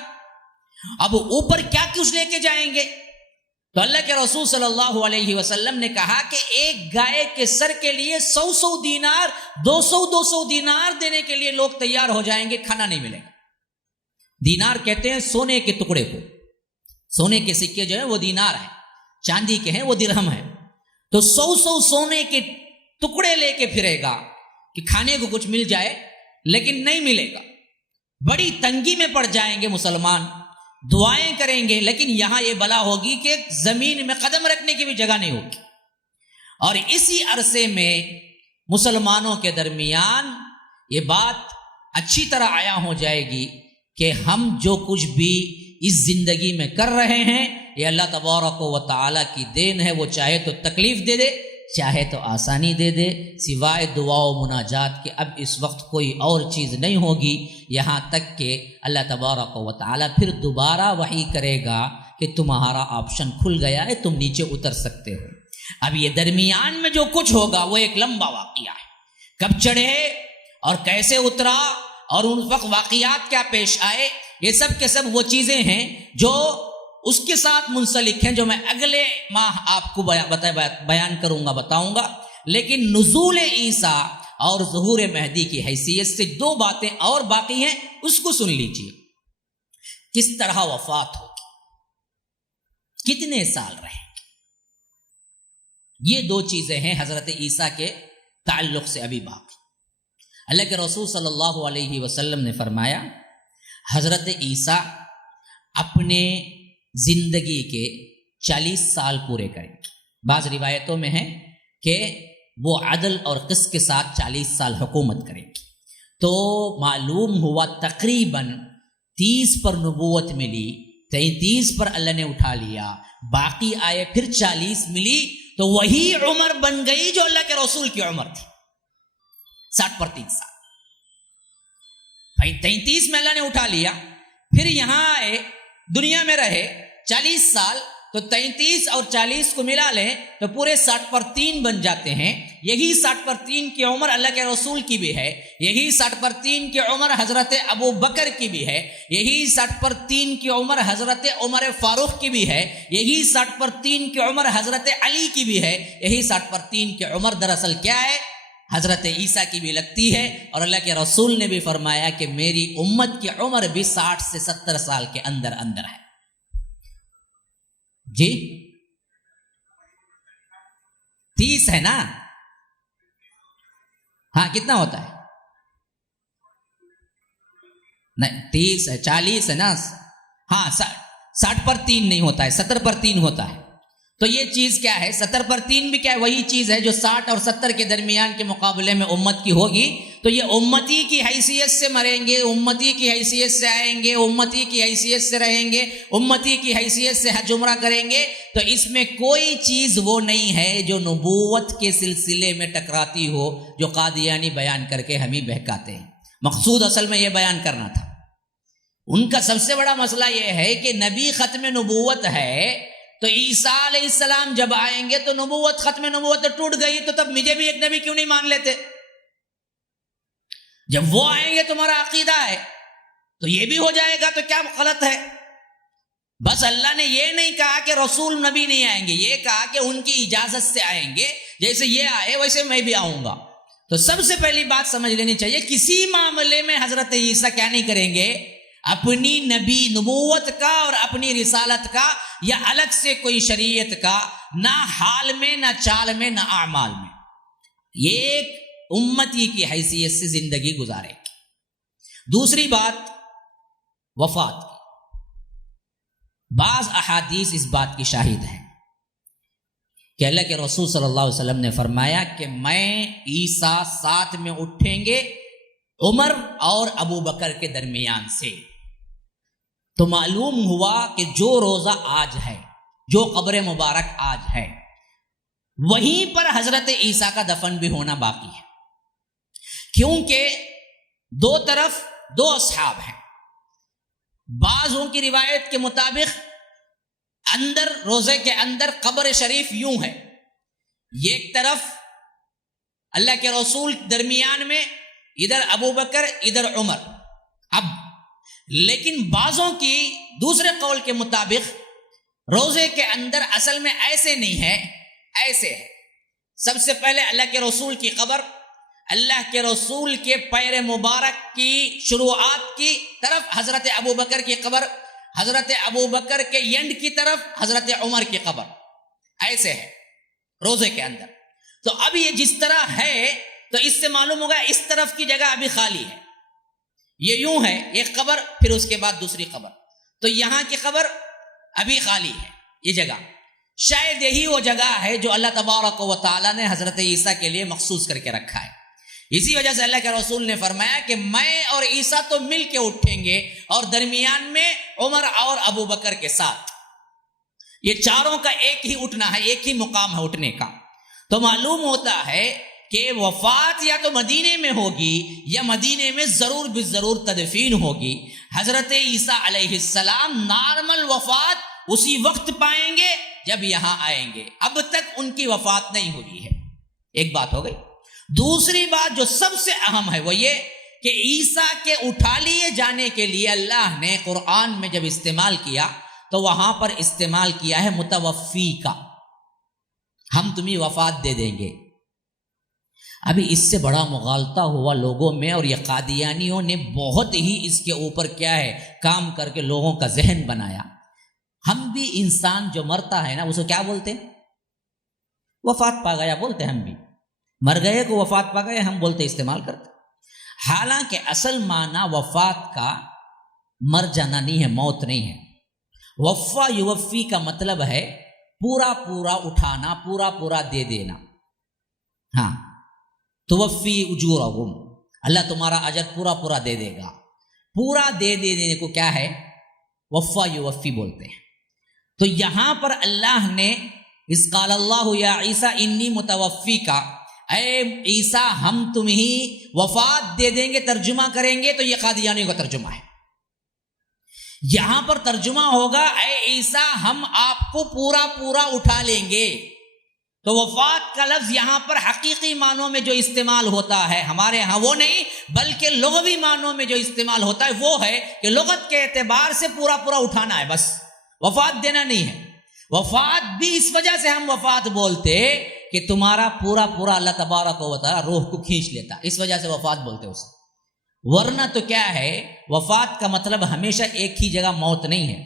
اب اوپر کیا کچھ لے کے جائیں گے؟ تو اللہ کے رسول صلی اللہ علیہ وسلم نے کہا کہ ایک گائے کے سر کے لیے 100 دینار، 200 دینار دینے کے لیے لوگ تیار ہو جائیں گے، کھانا نہیں ملے گا. دینار کہتے ہیں سونے کے ٹکڑے کو، سونے کے سکے جو ہیں وہ دینار ہیں، چاندی کے ہیں وہ درہم ہیں. تو 100 سونے کے ٹکڑے لے کے پھرے گا کہ کھانے کو کچھ مل جائے، لیکن نہیں ملے گا. بڑی تنگی میں پڑ جائیں گے مسلمان، دعائیں کریں گے، لیکن یہاں یہ بلا ہوگی کہ زمین میں قدم رکھنے کی بھی جگہ نہیں ہوگی. اور اسی عرصے میں مسلمانوں کے درمیان یہ بات اچھی طرح عیاں ہو جائے گی کہ ہم جو کچھ بھی اس زندگی میں کر رہے ہیں یہ اللہ تبارک و تعالیٰ کی دین ہے. وہ چاہے تو تکلیف دے دے، چاہے تو آسانی دے دے، سوائے دعا و مناجات کے اب اس وقت کوئی اور چیز نہیں ہوگی، یہاں تک کہ اللہ تبارک و تعالیٰ پھر دوبارہ وحی کرے گا کہ تمہارا آپشن کھل گیا ہے، تم نیچے اتر سکتے ہو. اب یہ درمیان میں جو کچھ ہوگا وہ ایک لمبا واقعہ ہے. کب چڑھے اور کیسے اترا اور ان وقت واقعات کیا پیش آئے، یہ سب کے سب وہ چیزیں ہیں جو اس کے ساتھ منسلک ہیں، جو میں اگلے ماہ آپ کو بیان کروں گا، بتاؤں گا. لیکن نزول عیسیٰ اور ظہور مہدی کی حیثیت سے دو باتیں اور باقی ہیں، اس کو سن لیجئے. کس طرح وفات ہوگی، کتنے سال رہیں گے، یہ دو چیزیں ہیں حضرت عیسیٰ کے تعلق سے ابھی باقی. اللہ کے رسول صلی اللہ علیہ وسلم نے فرمایا حضرت عیسیٰ اپنے زندگی کے 40 سال پورے کریں گے. بعض روایتوں میں ہے کہ وہ عدل اور قسط کے ساتھ 40 سال حکومت کریں گے. تو معلوم ہوا تقریباً 30 پر نبوت ملی، 33 پر اللہ نے اٹھا لیا، باقی آئے پھر 40 ملی، تو وہی عمر بن گئی جو اللہ کے رسول کی عمر تھی، 60 پر 3 سال. بھائی 33 میں اللہ نے اٹھا لیا، پھر یہاں آئے، دنیا میں رہے 40 سال، تو 33 اور 40 کو ملا لیں تو پورے 60 پر 3 بن جاتے ہیں. یہی 60 پر 3 کی عمر اللہ کے رسول کی بھی ہے، یہی 60 پر 3 کی عمر حضرت ابو بکر کی بھی ہے، یہی 60 پر 3 کی عمر حضرت عمر فاروق کی بھی ہے، یہی 60 پر 3 کی عمر حضرت علی کی بھی ہے، یہی 60 پر 3 کی عمر دراصل کیا ہے، حضرت عیسیٰ کی بھی لگتی ہے. اور اللہ کے رسول نے بھی فرمایا کہ میری امت کی عمر بھی 60 سے 70 سال کے اندر اندر ہے. جی 30 ہے نا؟ ہاں کتنا ہوتا ہے؟ نہیں 30 ہے، 40 ہے نا؟ ہاں 60 پر 3 نہیں ہوتا ہے، 70 پر 3 ہوتا ہے. تو یہ چیز کیا ہے؟ 70 پر 3 بھی کیا ہے؟ وہی چیز ہے جو 60 اور 70 کے درمیان کے مقابلے میں امت کی ہوگی. تو یہ امتی کی حیثیت سے مریں گے، امتی کی حیثیت سے آئیں گے، امتی کی حیثیت سے رہیں گے، امتی کی حیثیت سے حج عمرہ کریں گے. تو اس میں کوئی چیز وہ نہیں ہے جو نبوت کے سلسلے میں ٹکراتی ہو، جو قادیانی بیان کر کے ہمیں بہکاتے ہیں. مقصود اصل میں یہ بیان کرنا تھا. ان کا سب سے بڑا مسئلہ یہ ہے کہ نبی ختم نبوت ہے، تو عیسیٰ علیہ السلام جب آئیں گے تو نبوت ختم نبوت ٹوٹ گئی، تو تب مجھے بھی ایک نبی کیوں نہیں مان لیتے؟ جب وہ آئیں گے تمہارا عقیدہ ہے تو یہ بھی ہو جائے گا، تو کیا غلط ہے؟ بس اللہ نے یہ نہیں کہا کہ رسول نبی نہیں آئیں گے، یہ کہا کہ ان کی اجازت سے آئیں گے، جیسے یہ آئے ویسے میں بھی آؤں گا. تو سب سے پہلی بات سمجھ لینی چاہیے، کسی معاملے میں حضرت عیسیٰ کیا نہیں کریں گے؟ اپنی نبی نبوت کا اور اپنی رسالت کا یا الگ سے کوئی شریعت کا نہ حال میں، نہ چال میں، نہ اعمال میں، یہ ایک امتی کی حیثیت سے زندگی گزارے. دوسری بات وفات کی. بعض احادیث اس بات کی شاہد ہیں کہ اللہ کے رسول صلی اللہ علیہ وسلم نے فرمایا کہ میں عیسیٰ ساتھ میں اٹھیں گے عمر اور ابو بکر کے درمیان سے. تو معلوم ہوا کہ جو روزہ آج ہے، جو قبر مبارک آج ہے، وہیں پر حضرت عیسیٰ کا دفن بھی ہونا باقی ہے. کیونکہ دو طرف دو اصحاب ہیں. بعضوں کی روایت کے مطابق اندر روزے کے اندر قبر شریف یوں ہے، ایک طرف اللہ کے رسول درمیان میں، ادھر ابو بکر ادھر عمر. اب لیکن بعضوں کی دوسرے قول کے مطابق روزے کے اندر اصل میں ایسے نہیں ہے، ایسے ہے. سب سے پہلے اللہ کے رسول کی قبر، اللہ کے رسول کے پیر مبارک کی شروعات کی طرف حضرت ابو بکر کی قبر، حضرت ابو بکر کے اینڈ کی طرف حضرت عمر کی قبر، ایسے ہے روزے کے اندر. تو اب یہ جس طرح ہے تو اس سے معلوم ہوگا اس طرف کی جگہ ابھی خالی ہے. یہ یوں ہے، ایک قبر پھر اس کے بعد دوسری قبر، تو یہاں کی قبر ابھی خالی ہے. یہ جگہ شاید یہی وہ جگہ ہے جو اللہ تبارک و تعالیٰ نے حضرت عیسیٰ کے لیے مخصوص کر کے رکھا ہے. اسی وجہ سے اللہ کے رسول نے فرمایا کہ میں اور عیسیٰ تو مل کے اٹھیں گے، اور درمیان میں عمر اور ابو بکر کے ساتھ. یہ چاروں کا ایک ہی اٹھنا ہے، ایک ہی مقام ہے اٹھنے کا. تو معلوم ہوتا ہے کہ وفات یا تو مدینے میں ہوگی یا مدینے میں ضرور بالضرور تدفین ہوگی. حضرت عیسیٰ علیہ السلام نارمل وفات اسی وقت پائیں گے جب یہاں آئیں گے. اب تک ان کی وفات نہیں ہوئی ہے. ایک بات ہو گئی. دوسری بات جو سب سے اہم ہے وہ یہ کہ عیسیٰ کے اٹھا لیے جانے کے لیے اللہ نے قرآن میں جب استعمال کیا تو وہاں پر استعمال کیا ہے متوفی کا. ہم تمہیں وفات دے دیں گے. ابھی اس سے بڑا مغالطہ ہوا لوگوں میں، اور یہ قادیانیوں نے بہت ہی اس کے اوپر کیا ہے کام کر کے لوگوں کا ذہن بنایا. ہم بھی انسان جو مرتا ہے نا اسے کیا بولتے ہیں؟ وفات پا گیا بولتے ہیں. ہم بھی مر گئے کو وفات پا گئے ہم بولتے استعمال کرتے. حالانکہ اصل معنی وفات کا مر جانا نہیں ہے، موت نہیں ہے. وفا یوفی کا مطلب ہے پورا پورا اٹھانا، پورا پورا دے دینا. ہاں توفی اجورہم، اللہ تمہارا اجر پورا پورا دے دے گا. پورا دے دینے کو کیا ہے؟ وفا یوفی بولتے ہیں. تو یہاں پر اللہ نے اس قال اللہ یا عیسیٰ انی متوفی کا، اے عیسیٰ ہم تمہیں وفات دے دیں گے، ترجمہ کریں گے تو یہ قادیانیوں کا ترجمہ ہے. یہاں پر ترجمہ ہوگا اے عیسیٰ ہم آپ کو پورا پورا اٹھا لیں گے. تو وفات کا لفظ یہاں پر حقیقی معنوں میں جو استعمال ہوتا ہے ہمارے ہاں وہ نہیں، بلکہ لغوی معنوں میں جو استعمال ہوتا ہے وہ ہے کہ لغت کے اعتبار سے پورا پورا اٹھانا ہے، بس وفات دینا نہیں ہے. وفات بھی اس وجہ سے ہم وفات بولتے کہ تمہارا پورا پورا اللہ تبارک و تعالی روح کو کھینچ لیتا، اس وجہ سے وفات بولتے اسے. ورنہ تو کیا ہے، وفات کا مطلب ہمیشہ ایک ہی جگہ موت نہیں ہے.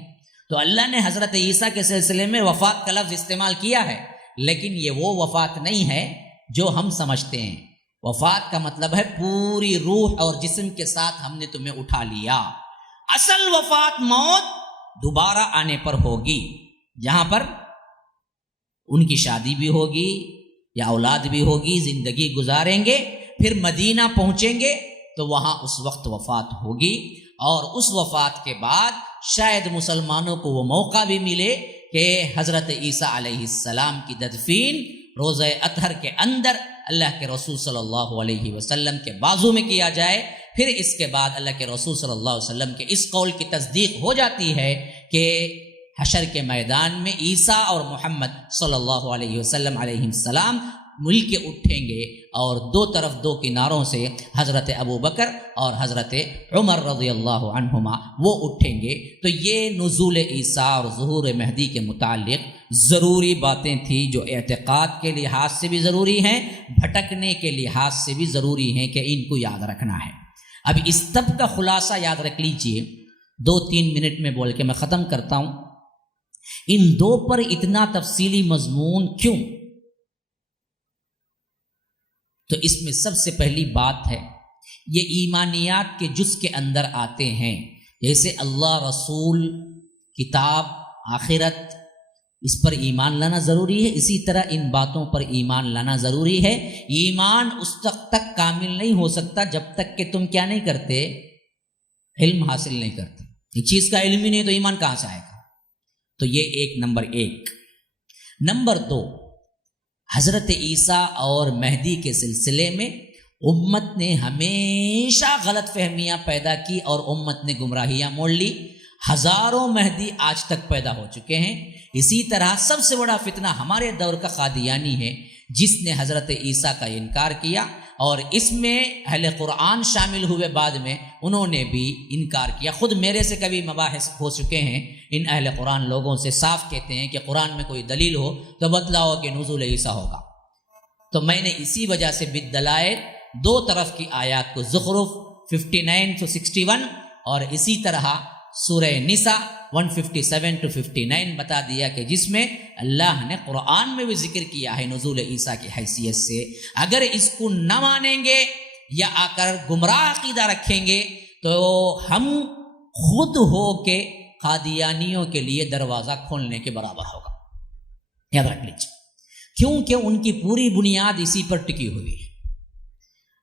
تو اللہ نے حضرت عیسیٰ کے سلسلے میں وفات کا لفظ استعمال کیا ہے، لیکن یہ وہ وفات نہیں ہے جو ہم سمجھتے ہیں. وفات کا مطلب ہے پوری روح اور جسم کے ساتھ ہم نے تمہیں اٹھا لیا. اصل وفات موت دوبارہ آنے پر ہوگی، جہاں پر ان کی شادی بھی ہوگی یا اولاد بھی ہوگی، زندگی گزاریں گے، پھر مدینہ پہنچیں گے تو وہاں اس وقت وفات ہوگی. اور اس وفات کے بعد شاید مسلمانوں کو وہ موقع بھی ملے کہ حضرت عیسیٰ علیہ السلام کی تدفین روزہ اطہر کے اندر اللہ کے رسول صلی اللہ علیہ وسلم کے بازو میں کیا جائے. پھر اس کے بعد اللہ کے رسول صلی اللہ علیہ وسلم کے اس قول کی تصدیق ہو جاتی ہے کہ حشر کے میدان میں عیسیٰ اور محمد صلی اللہ علیہ وسلم علیہ السلام مل کے اٹھیں گے، اور دو طرف دو کناروں سے حضرت ابو بکر اور حضرت عمر رضی اللہ عنہما وہ اٹھیں گے. تو یہ نزول عیسیٰ اور ظہور مہدی کے متعلق ضروری باتیں تھیں جو اعتقاد کے لحاظ سے بھی ضروری ہیں، بھٹکنے کے لحاظ سے بھی ضروری ہیں کہ ان کو یاد رکھنا ہے. اب اس سب کا خلاصہ یاد رکھ لیجئے، 2-3 منٹ میں بول کے میں ختم کرتا ہوں. ان دو پر اتنا تفصیلی مضمون کیوں؟ تو اس میں سب سے پہلی بات ہے، یہ ایمانیات کے جز کے اندر آتے ہیں، جیسے اللہ، رسول، کتاب، آخرت، اس پر ایمان لانا ضروری ہے. اسی طرح ان باتوں پر ایمان لانا ضروری ہے. ایمان اس تک کامل نہیں ہو سکتا جب تک کہ تم کیا نہیں کرتے، علم حاصل نہیں کرتے. ایک چیز کا علم ہی نہیں تو ایمان کہاں سے آئے گا؟ تو یہ نمبر 1. نمبر 2، حضرت عیسیٰ اور مہدی کے سلسلے میں امت نے ہمیشہ غلط فہمیاں پیدا کی اور امت نے گمراہیاں موڑ لی. ہزاروں مہدی آج تک پیدا ہو چکے ہیں. اسی طرح سب سے بڑا فتنہ ہمارے دور کا قادیانی ہے، جس نے حضرت عیسیٰ کا انکار کیا، اور اس میں اہل قرآن شامل ہوئے بعد میں انہوں نے بھی انکار کیا. خود میرے سے کبھی مباحث ہو چکے ہیں ان اہل قرآن لوگوں سے، صاف کہتے ہیں کہ قرآن میں کوئی دلیل ہو تو بتلاؤ کہ نزول عیسیٰ ہوگا. تو میں نے اسی وجہ سے بالدلائل دو طرف کی آیات کو، زخرف 59 to 61 اور اسی طرح سورہ نساء 157-59 بتا دیا کہ جس میں اللہ نے قرآن میں بھی ذکر کیا ہے نزول عیسیٰ کی حیثیت سے. اگر اس کو نہ مانیں گے یا آ کر گمراہ عقیدہ رکھیں گے تو ہم خود ہو کے قادیانیوں کے لیے دروازہ کھولنے کے برابر ہوگا. یاد رکھ لیجیے، کیونکہ ان کی پوری بنیاد اسی پر ٹکی ہوئی ہے.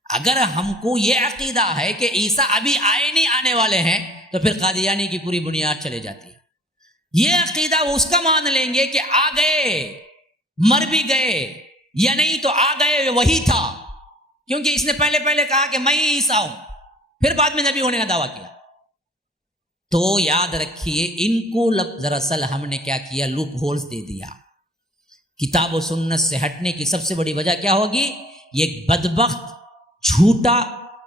اگر ہم کو یہ عقیدہ ہے کہ عیسیٰ ابھی آئے نہیں، آنے والے ہیں، تو پھر قادیانی کی پوری بنیاد چلے جاتی ہے. یہ عقیدہ وہ اس کا مان لیں گے کہ آ گئے، مر بھی گئے یا نہیں تو آ گئے وہی تھا، کیونکہ اس نے پہلے کہا کہ میں عیسیٰ ہوں، پھر بعد میں نبی ہونے کا دعویٰ کیا. تو یاد رکھیے، ان کو دراصل ہم نے کیا کیا، لوپ ہولز دے دیا. کتاب و سنت سے ہٹنے کی سب سے بڑی وجہ کیا ہوگی؟ یہ بدبخت، جھوٹا،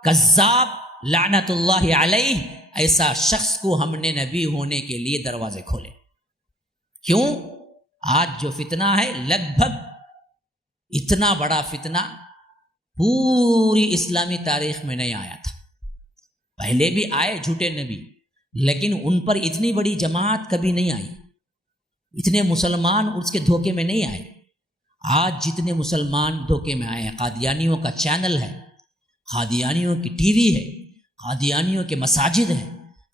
کذاب، لعنت اللہ علیہ، ایسا شخص کو ہم نے نبی ہونے کے لیے دروازے کھولے. کیوں؟ آج جو فتنہ ہے، لگ بھگ اتنا بڑا فتنہ پوری اسلامی تاریخ میں نہیں آیا تھا. پہلے بھی آئے جھوٹے نبی، لیکن ان پر اتنی بڑی جماعت کبھی نہیں آئی، اتنے مسلمان اس کے دھوکے میں نہیں آئے. آج جتنے مسلمان دھوکے میں آئے ہیں، قادیانیوں کا چینل ہے، قادیانیوں کی ٹی وی ہے، قادیانیوں کے مساجد ہیں،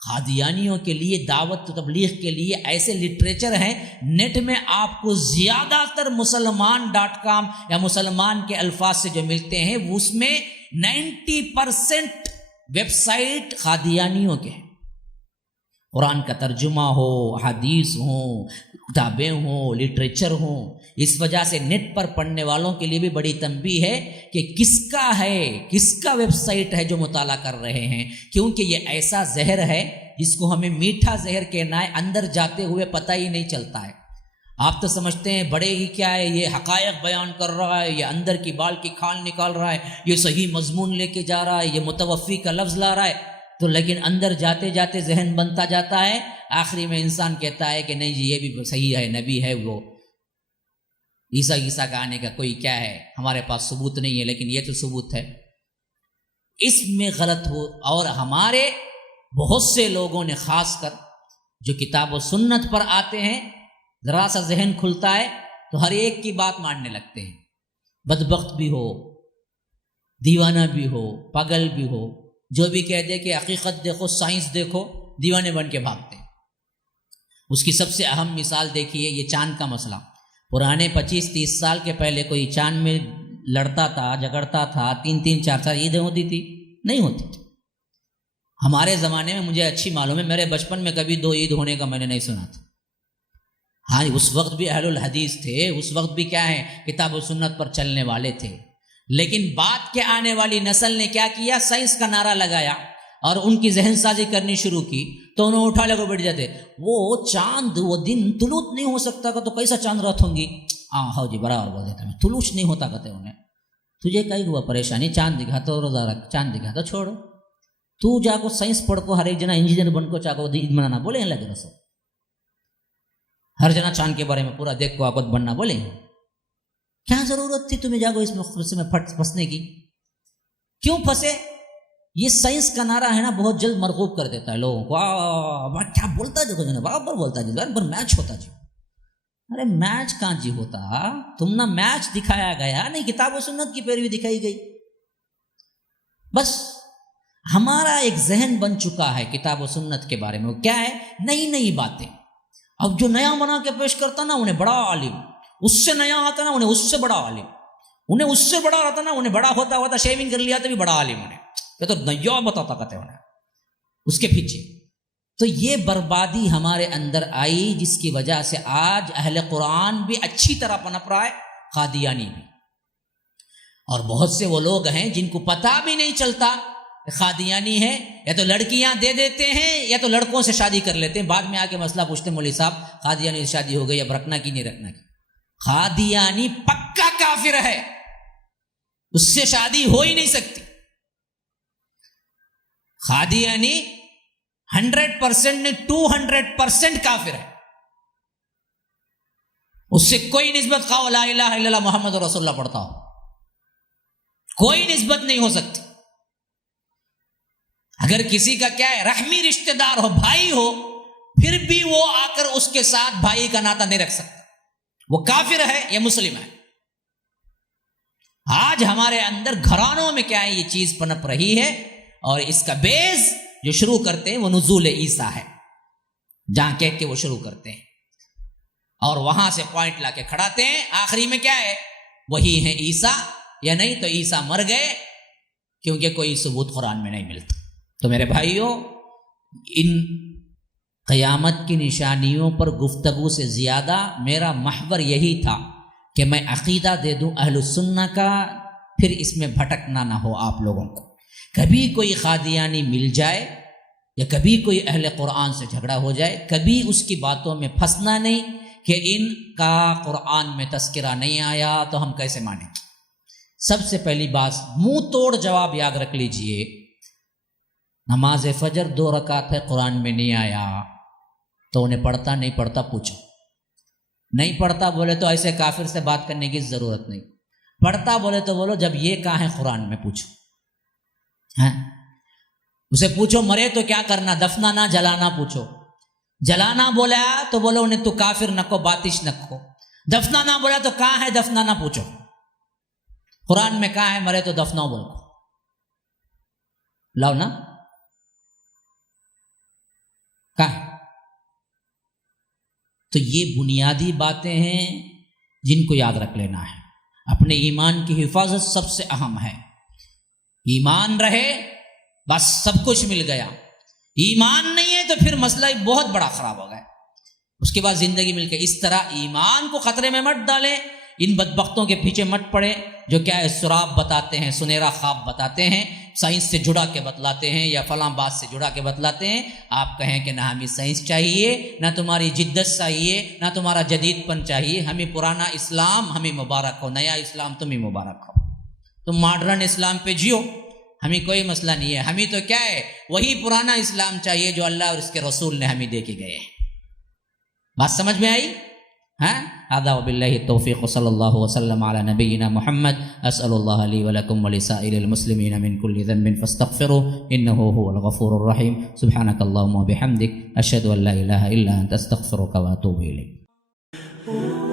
قادیانیوں کے لیے دعوت و تبلیغ کے لیے ایسے لٹریچر ہیں. نیٹ میں آپ کو زیادہ تر مسلمان.com یا مسلمان کے الفاظ سے جو ملتے ہیں، اس میں 90% ویب سائٹ قادیانیوں کے ہیں. قرآن کا ترجمہ ہو، حدیث ہوں، کتابیں ہوں، لٹریچر ہوں. اس وجہ سے نیٹ پر پڑھنے والوں کے لیے بھی بڑی تنبیہ ہے کہ کس کا ہے، کس کا ویب سائٹ ہے جو مطالعہ کر رہے ہیں، کیونکہ یہ ایسا زہر ہے جس کو ہمیں میٹھا زہر کہنا ہے، اندر جاتے ہوئے پتہ ہی نہیں چلتا ہے. آپ تو سمجھتے ہیں بڑے ہی کیا ہے، یہ حقائق بیان کر رہا ہے، یہ اندر کی بال کی کھال نکال رہا ہے، یہ صحیح مضمون لے کے جا رہا ہے، یہ متوفی کا لفظ لا رہا ہے. تو لیکن اندر جاتے جاتے ذہن بنتا جاتا ہے، آخری میں انسان کہتا ہے کہ نہیں جی یہ بھی صحیح ہے، نبی ہے وہ. عیسیٰ کا آنے کا کوئی کیا ہے، ہمارے پاس ثبوت نہیں ہے، لیکن یہ تو ثبوت ہے. اس میں غلط ہو. اور ہمارے بہت سے لوگوں نے خاص کر جو کتاب و سنت پر آتے ہیں، ذرا سا ذہن کھلتا ہے تو ہر ایک کی بات ماننے لگتے ہیں، بدبخت بھی ہو، دیوانہ بھی ہو، پاگل بھی ہو، جو بھی کہہ دے کہ حقیقت دیکھو، سائنس دیکھو، دیوانے بن کے بھاگتے ہیں۔ اس کی سب سے اہم مثال دیکھیے، یہ چاند کا مسئلہ۔ پرانے 25-30 سال کے پہلے کوئی چاند میں لڑتا تھا، جھگڑتا تھا، 3-3 4 عیدیں ہوتی تھی؟ نہیں ہوتی تھی۔ ہمارے زمانے میں مجھے اچھی معلوم ہے، میرے بچپن میں کبھی 2 عید ہونے کا میں نے نہیں سنا تھا۔ ہاں، اس وقت بھی اہل الحدیث تھے، اس وقت بھی کیا ہے، کتاب و سنت پر چلنے والے تھے۔ لیکن بعد کے آنے والی نسل نے کیا کیا، سائنس کا نعرہ لگایا اور ان کی ذہن سازی کرنی شروع کی، تو انہوں اٹھا لے کو بیٹھ جاتے، وہ چاند وہ دن طلوع نہیں ہو سکتا کا، تو کیسا چاند رات ہوں گی؟ ہاں جی، برابر بول دیتا میں، طلوع نہیں ہوتا کہتے انہیں، تجھے کئی ہوا پریشانی، چاند دکھا تو روزہ رکھ، چاند دکھا تو چھوڑ، تو جا کو سائنس پڑھ کو، ہر ایک جنا انجینئر بن کو چاہ کو عید منانا بولے ہیں لگے رسو، ہر جنا چاند کے بارے میں پورا دیکھ کو آقت بننا بولے ہیں۔ کیا ضرورت تھی تمہیں جاگو اس میں پھنسنے کی؟ کیوں پھنسے؟ یہ سائنس کا نعرہ ہے نا، بہت جلد مرغوب کر دیتا ہے لوگوں کو۔ کیا بولتا ہے دیکھو جی، برابر بولتا ہے جی، برابر میچ ہوتا جی۔ ارے میچ کہاں جی ہوتا؟ تم نہ میچ دکھایا گیا، نہیں کتاب و سنت کی پیروی دکھائی گئی۔ بس ہمارا ایک ذہن بن چکا ہے کتاب و سنت کے بارے میں، وہ کیا ہے، نئی نئی باتیں۔ اب جو نیا بنا کے پیش کرتا نا، انہیں بڑا عالم، اس سے نیا آتا نا، انہیں اس سے بڑا عالم، انہیں اس سے بڑا آتا نا، انہیں بڑا ہوتا شیونگ کر لیا تو بھی بڑا عالم، انہیں یہ تو نیا بتاتا کہتے انہیں اس کے پیچھے۔ تو یہ بربادی ہمارے اندر آئی، جس کی وجہ سے آج اہل قرآن بھی اچھی طرح پنپ رہا ہے، قادیانی بھی، اور بہت سے وہ لوگ ہیں جن کو پتہ بھی نہیں چلتا قادیانی ہے، یا تو لڑکیاں دے دیتے ہیں یا تو لڑکوں سے شادی کر لیتے ہیں، بعد میں آ کے مسئلہ پوچھتے ہیں، مولوی صاحب قادیانی سے شادی ہو گئی، اب رکھنا کی نہیں رکھنا کی؟ قادیانی پکا کافر ہے، اس سے شادی ہو ہی نہیں سکتی۔ قادیانی 100% نے 200% کافر ہے، اس سے کوئی نسبت خواہ لا الہ الا اللہ محمد رسول اللہ پڑھتا ہو، کوئی نسبت نہیں ہو سکتی۔ اگر کسی کا کیا ہے، رحمی رشتہ دار ہو، بھائی ہو، پھر بھی وہ آ کر اس کے ساتھ بھائی کا ناطہ نہیں رکھ سکتا، وہ کافر ہے یا مسلم ہے۔ آج ہمارے اندر گھرانوں میں کیا ہے، یہ چیز پنپ رہی ہے، اور اس کا بیس جو شروع کرتے ہیں وہ نزول عیسیٰ ہے، جہاں کہہ کے وہ شروع کرتے ہیں اور وہاں سے پوائنٹ لا کے کھڑاتے ہیں، آخری میں کیا ہے، وہی ہے عیسیٰ، یا نہیں تو عیسیٰ مر گئے، کیونکہ کوئی ثبوت قرآن میں نہیں ملتا۔ تو میرے بھائیوں، ان قیامت کی نشانیوں پر گفتگو سے زیادہ میرا محور یہی تھا کہ میں عقیدہ دے دوں اہل السنہ کا، پھر اس میں بھٹکنا نہ ہو آپ لوگوں کو۔ کبھی کوئی قادیانی مل جائے یا کبھی کوئی اہل قرآن سے جھگڑا ہو جائے، کبھی اس کی باتوں میں پھنسنا نہیں کہ ان کا قرآن میں تذکرہ نہیں آیا تو ہم کیسے مانیں۔ سب سے پہلی بات، منہ توڑ جواب یاد رکھ لیجئے، نماز فجر 2 رکعت ہے، قرآن میں نہیں آیا، تو انہیں پڑھتا نہیں پڑھتا پوچھو۔ نہیں پڑھتا بولے تو ایسے کافر سے بات کرنے کی ضرورت نہیں، پڑھتا بولے تو بولو جب یہ کہاں ہے قرآن میں، پوچھو۔ ہاں، اسے پوچھو مرے تو کیا کرنا، دفنانا جلانا، پوچھو۔ جلانا بولا تو بولو انہیں تو کافر نکو، باتش نکو۔ دفنانا بولا تو کہاں ہے دفنانا، پوچھو۔ قرآن میں کہاں ہے مرے تو دفناؤ بولو، لاؤ نا، کہاں ہے؟ تو یہ بنیادی باتیں ہیں جن کو یاد رکھ لینا ہے۔ اپنے ایمان کی حفاظت سب سے اہم ہے۔ ایمان رہے بس سب کچھ مل گیا، ایمان نہیں ہے تو پھر مسئلہ بہت بڑا خراب ہو گیا، اس کے بعد زندگی مل کے۔ اس طرح ایمان کو خطرے میں مت ڈالیں، ان بدبختوں کے پیچھے مت پڑے جو کیا ہے، سراب بتاتے ہیں، سنہرا خواب بتاتے ہیں، سائنس سے جڑا کے بتلاتے ہیں یا فلاں بات سے جڑا کے بتلاتے ہیں۔ آپ کہیں کہ نہ ہمیں سائنس چاہیے، نہ تمہاری جدت چاہیے، نہ تمہارا جدید پن چاہیے، ہمیں پرانا اسلام ہمیں مبارک ہو، نیا اسلام تمہیں مبارک ہو، تم ماڈرن اسلام پہ جیو، ہمیں کوئی مسئلہ نہیں ہے۔ ہمیں تو کیا ہے، وہی پرانا اسلام چاہیے جو اللہ اور اس کے رسول نے ہمیں دے کے گئے ہیں۔ بات سمجھ میں آئی؟ ہاں، هذا وبالله التوفيق، صلى الله وسلم على نبينا محمد، اسال الله لي ولكم ولسائر المسلمين من كل ذنب فاستغفروه انه هو الغفور الرحيم، سبحانك اللهم وبحمدك، اشهد ان لا اله الا انت، استغفرك واتوب اليك۔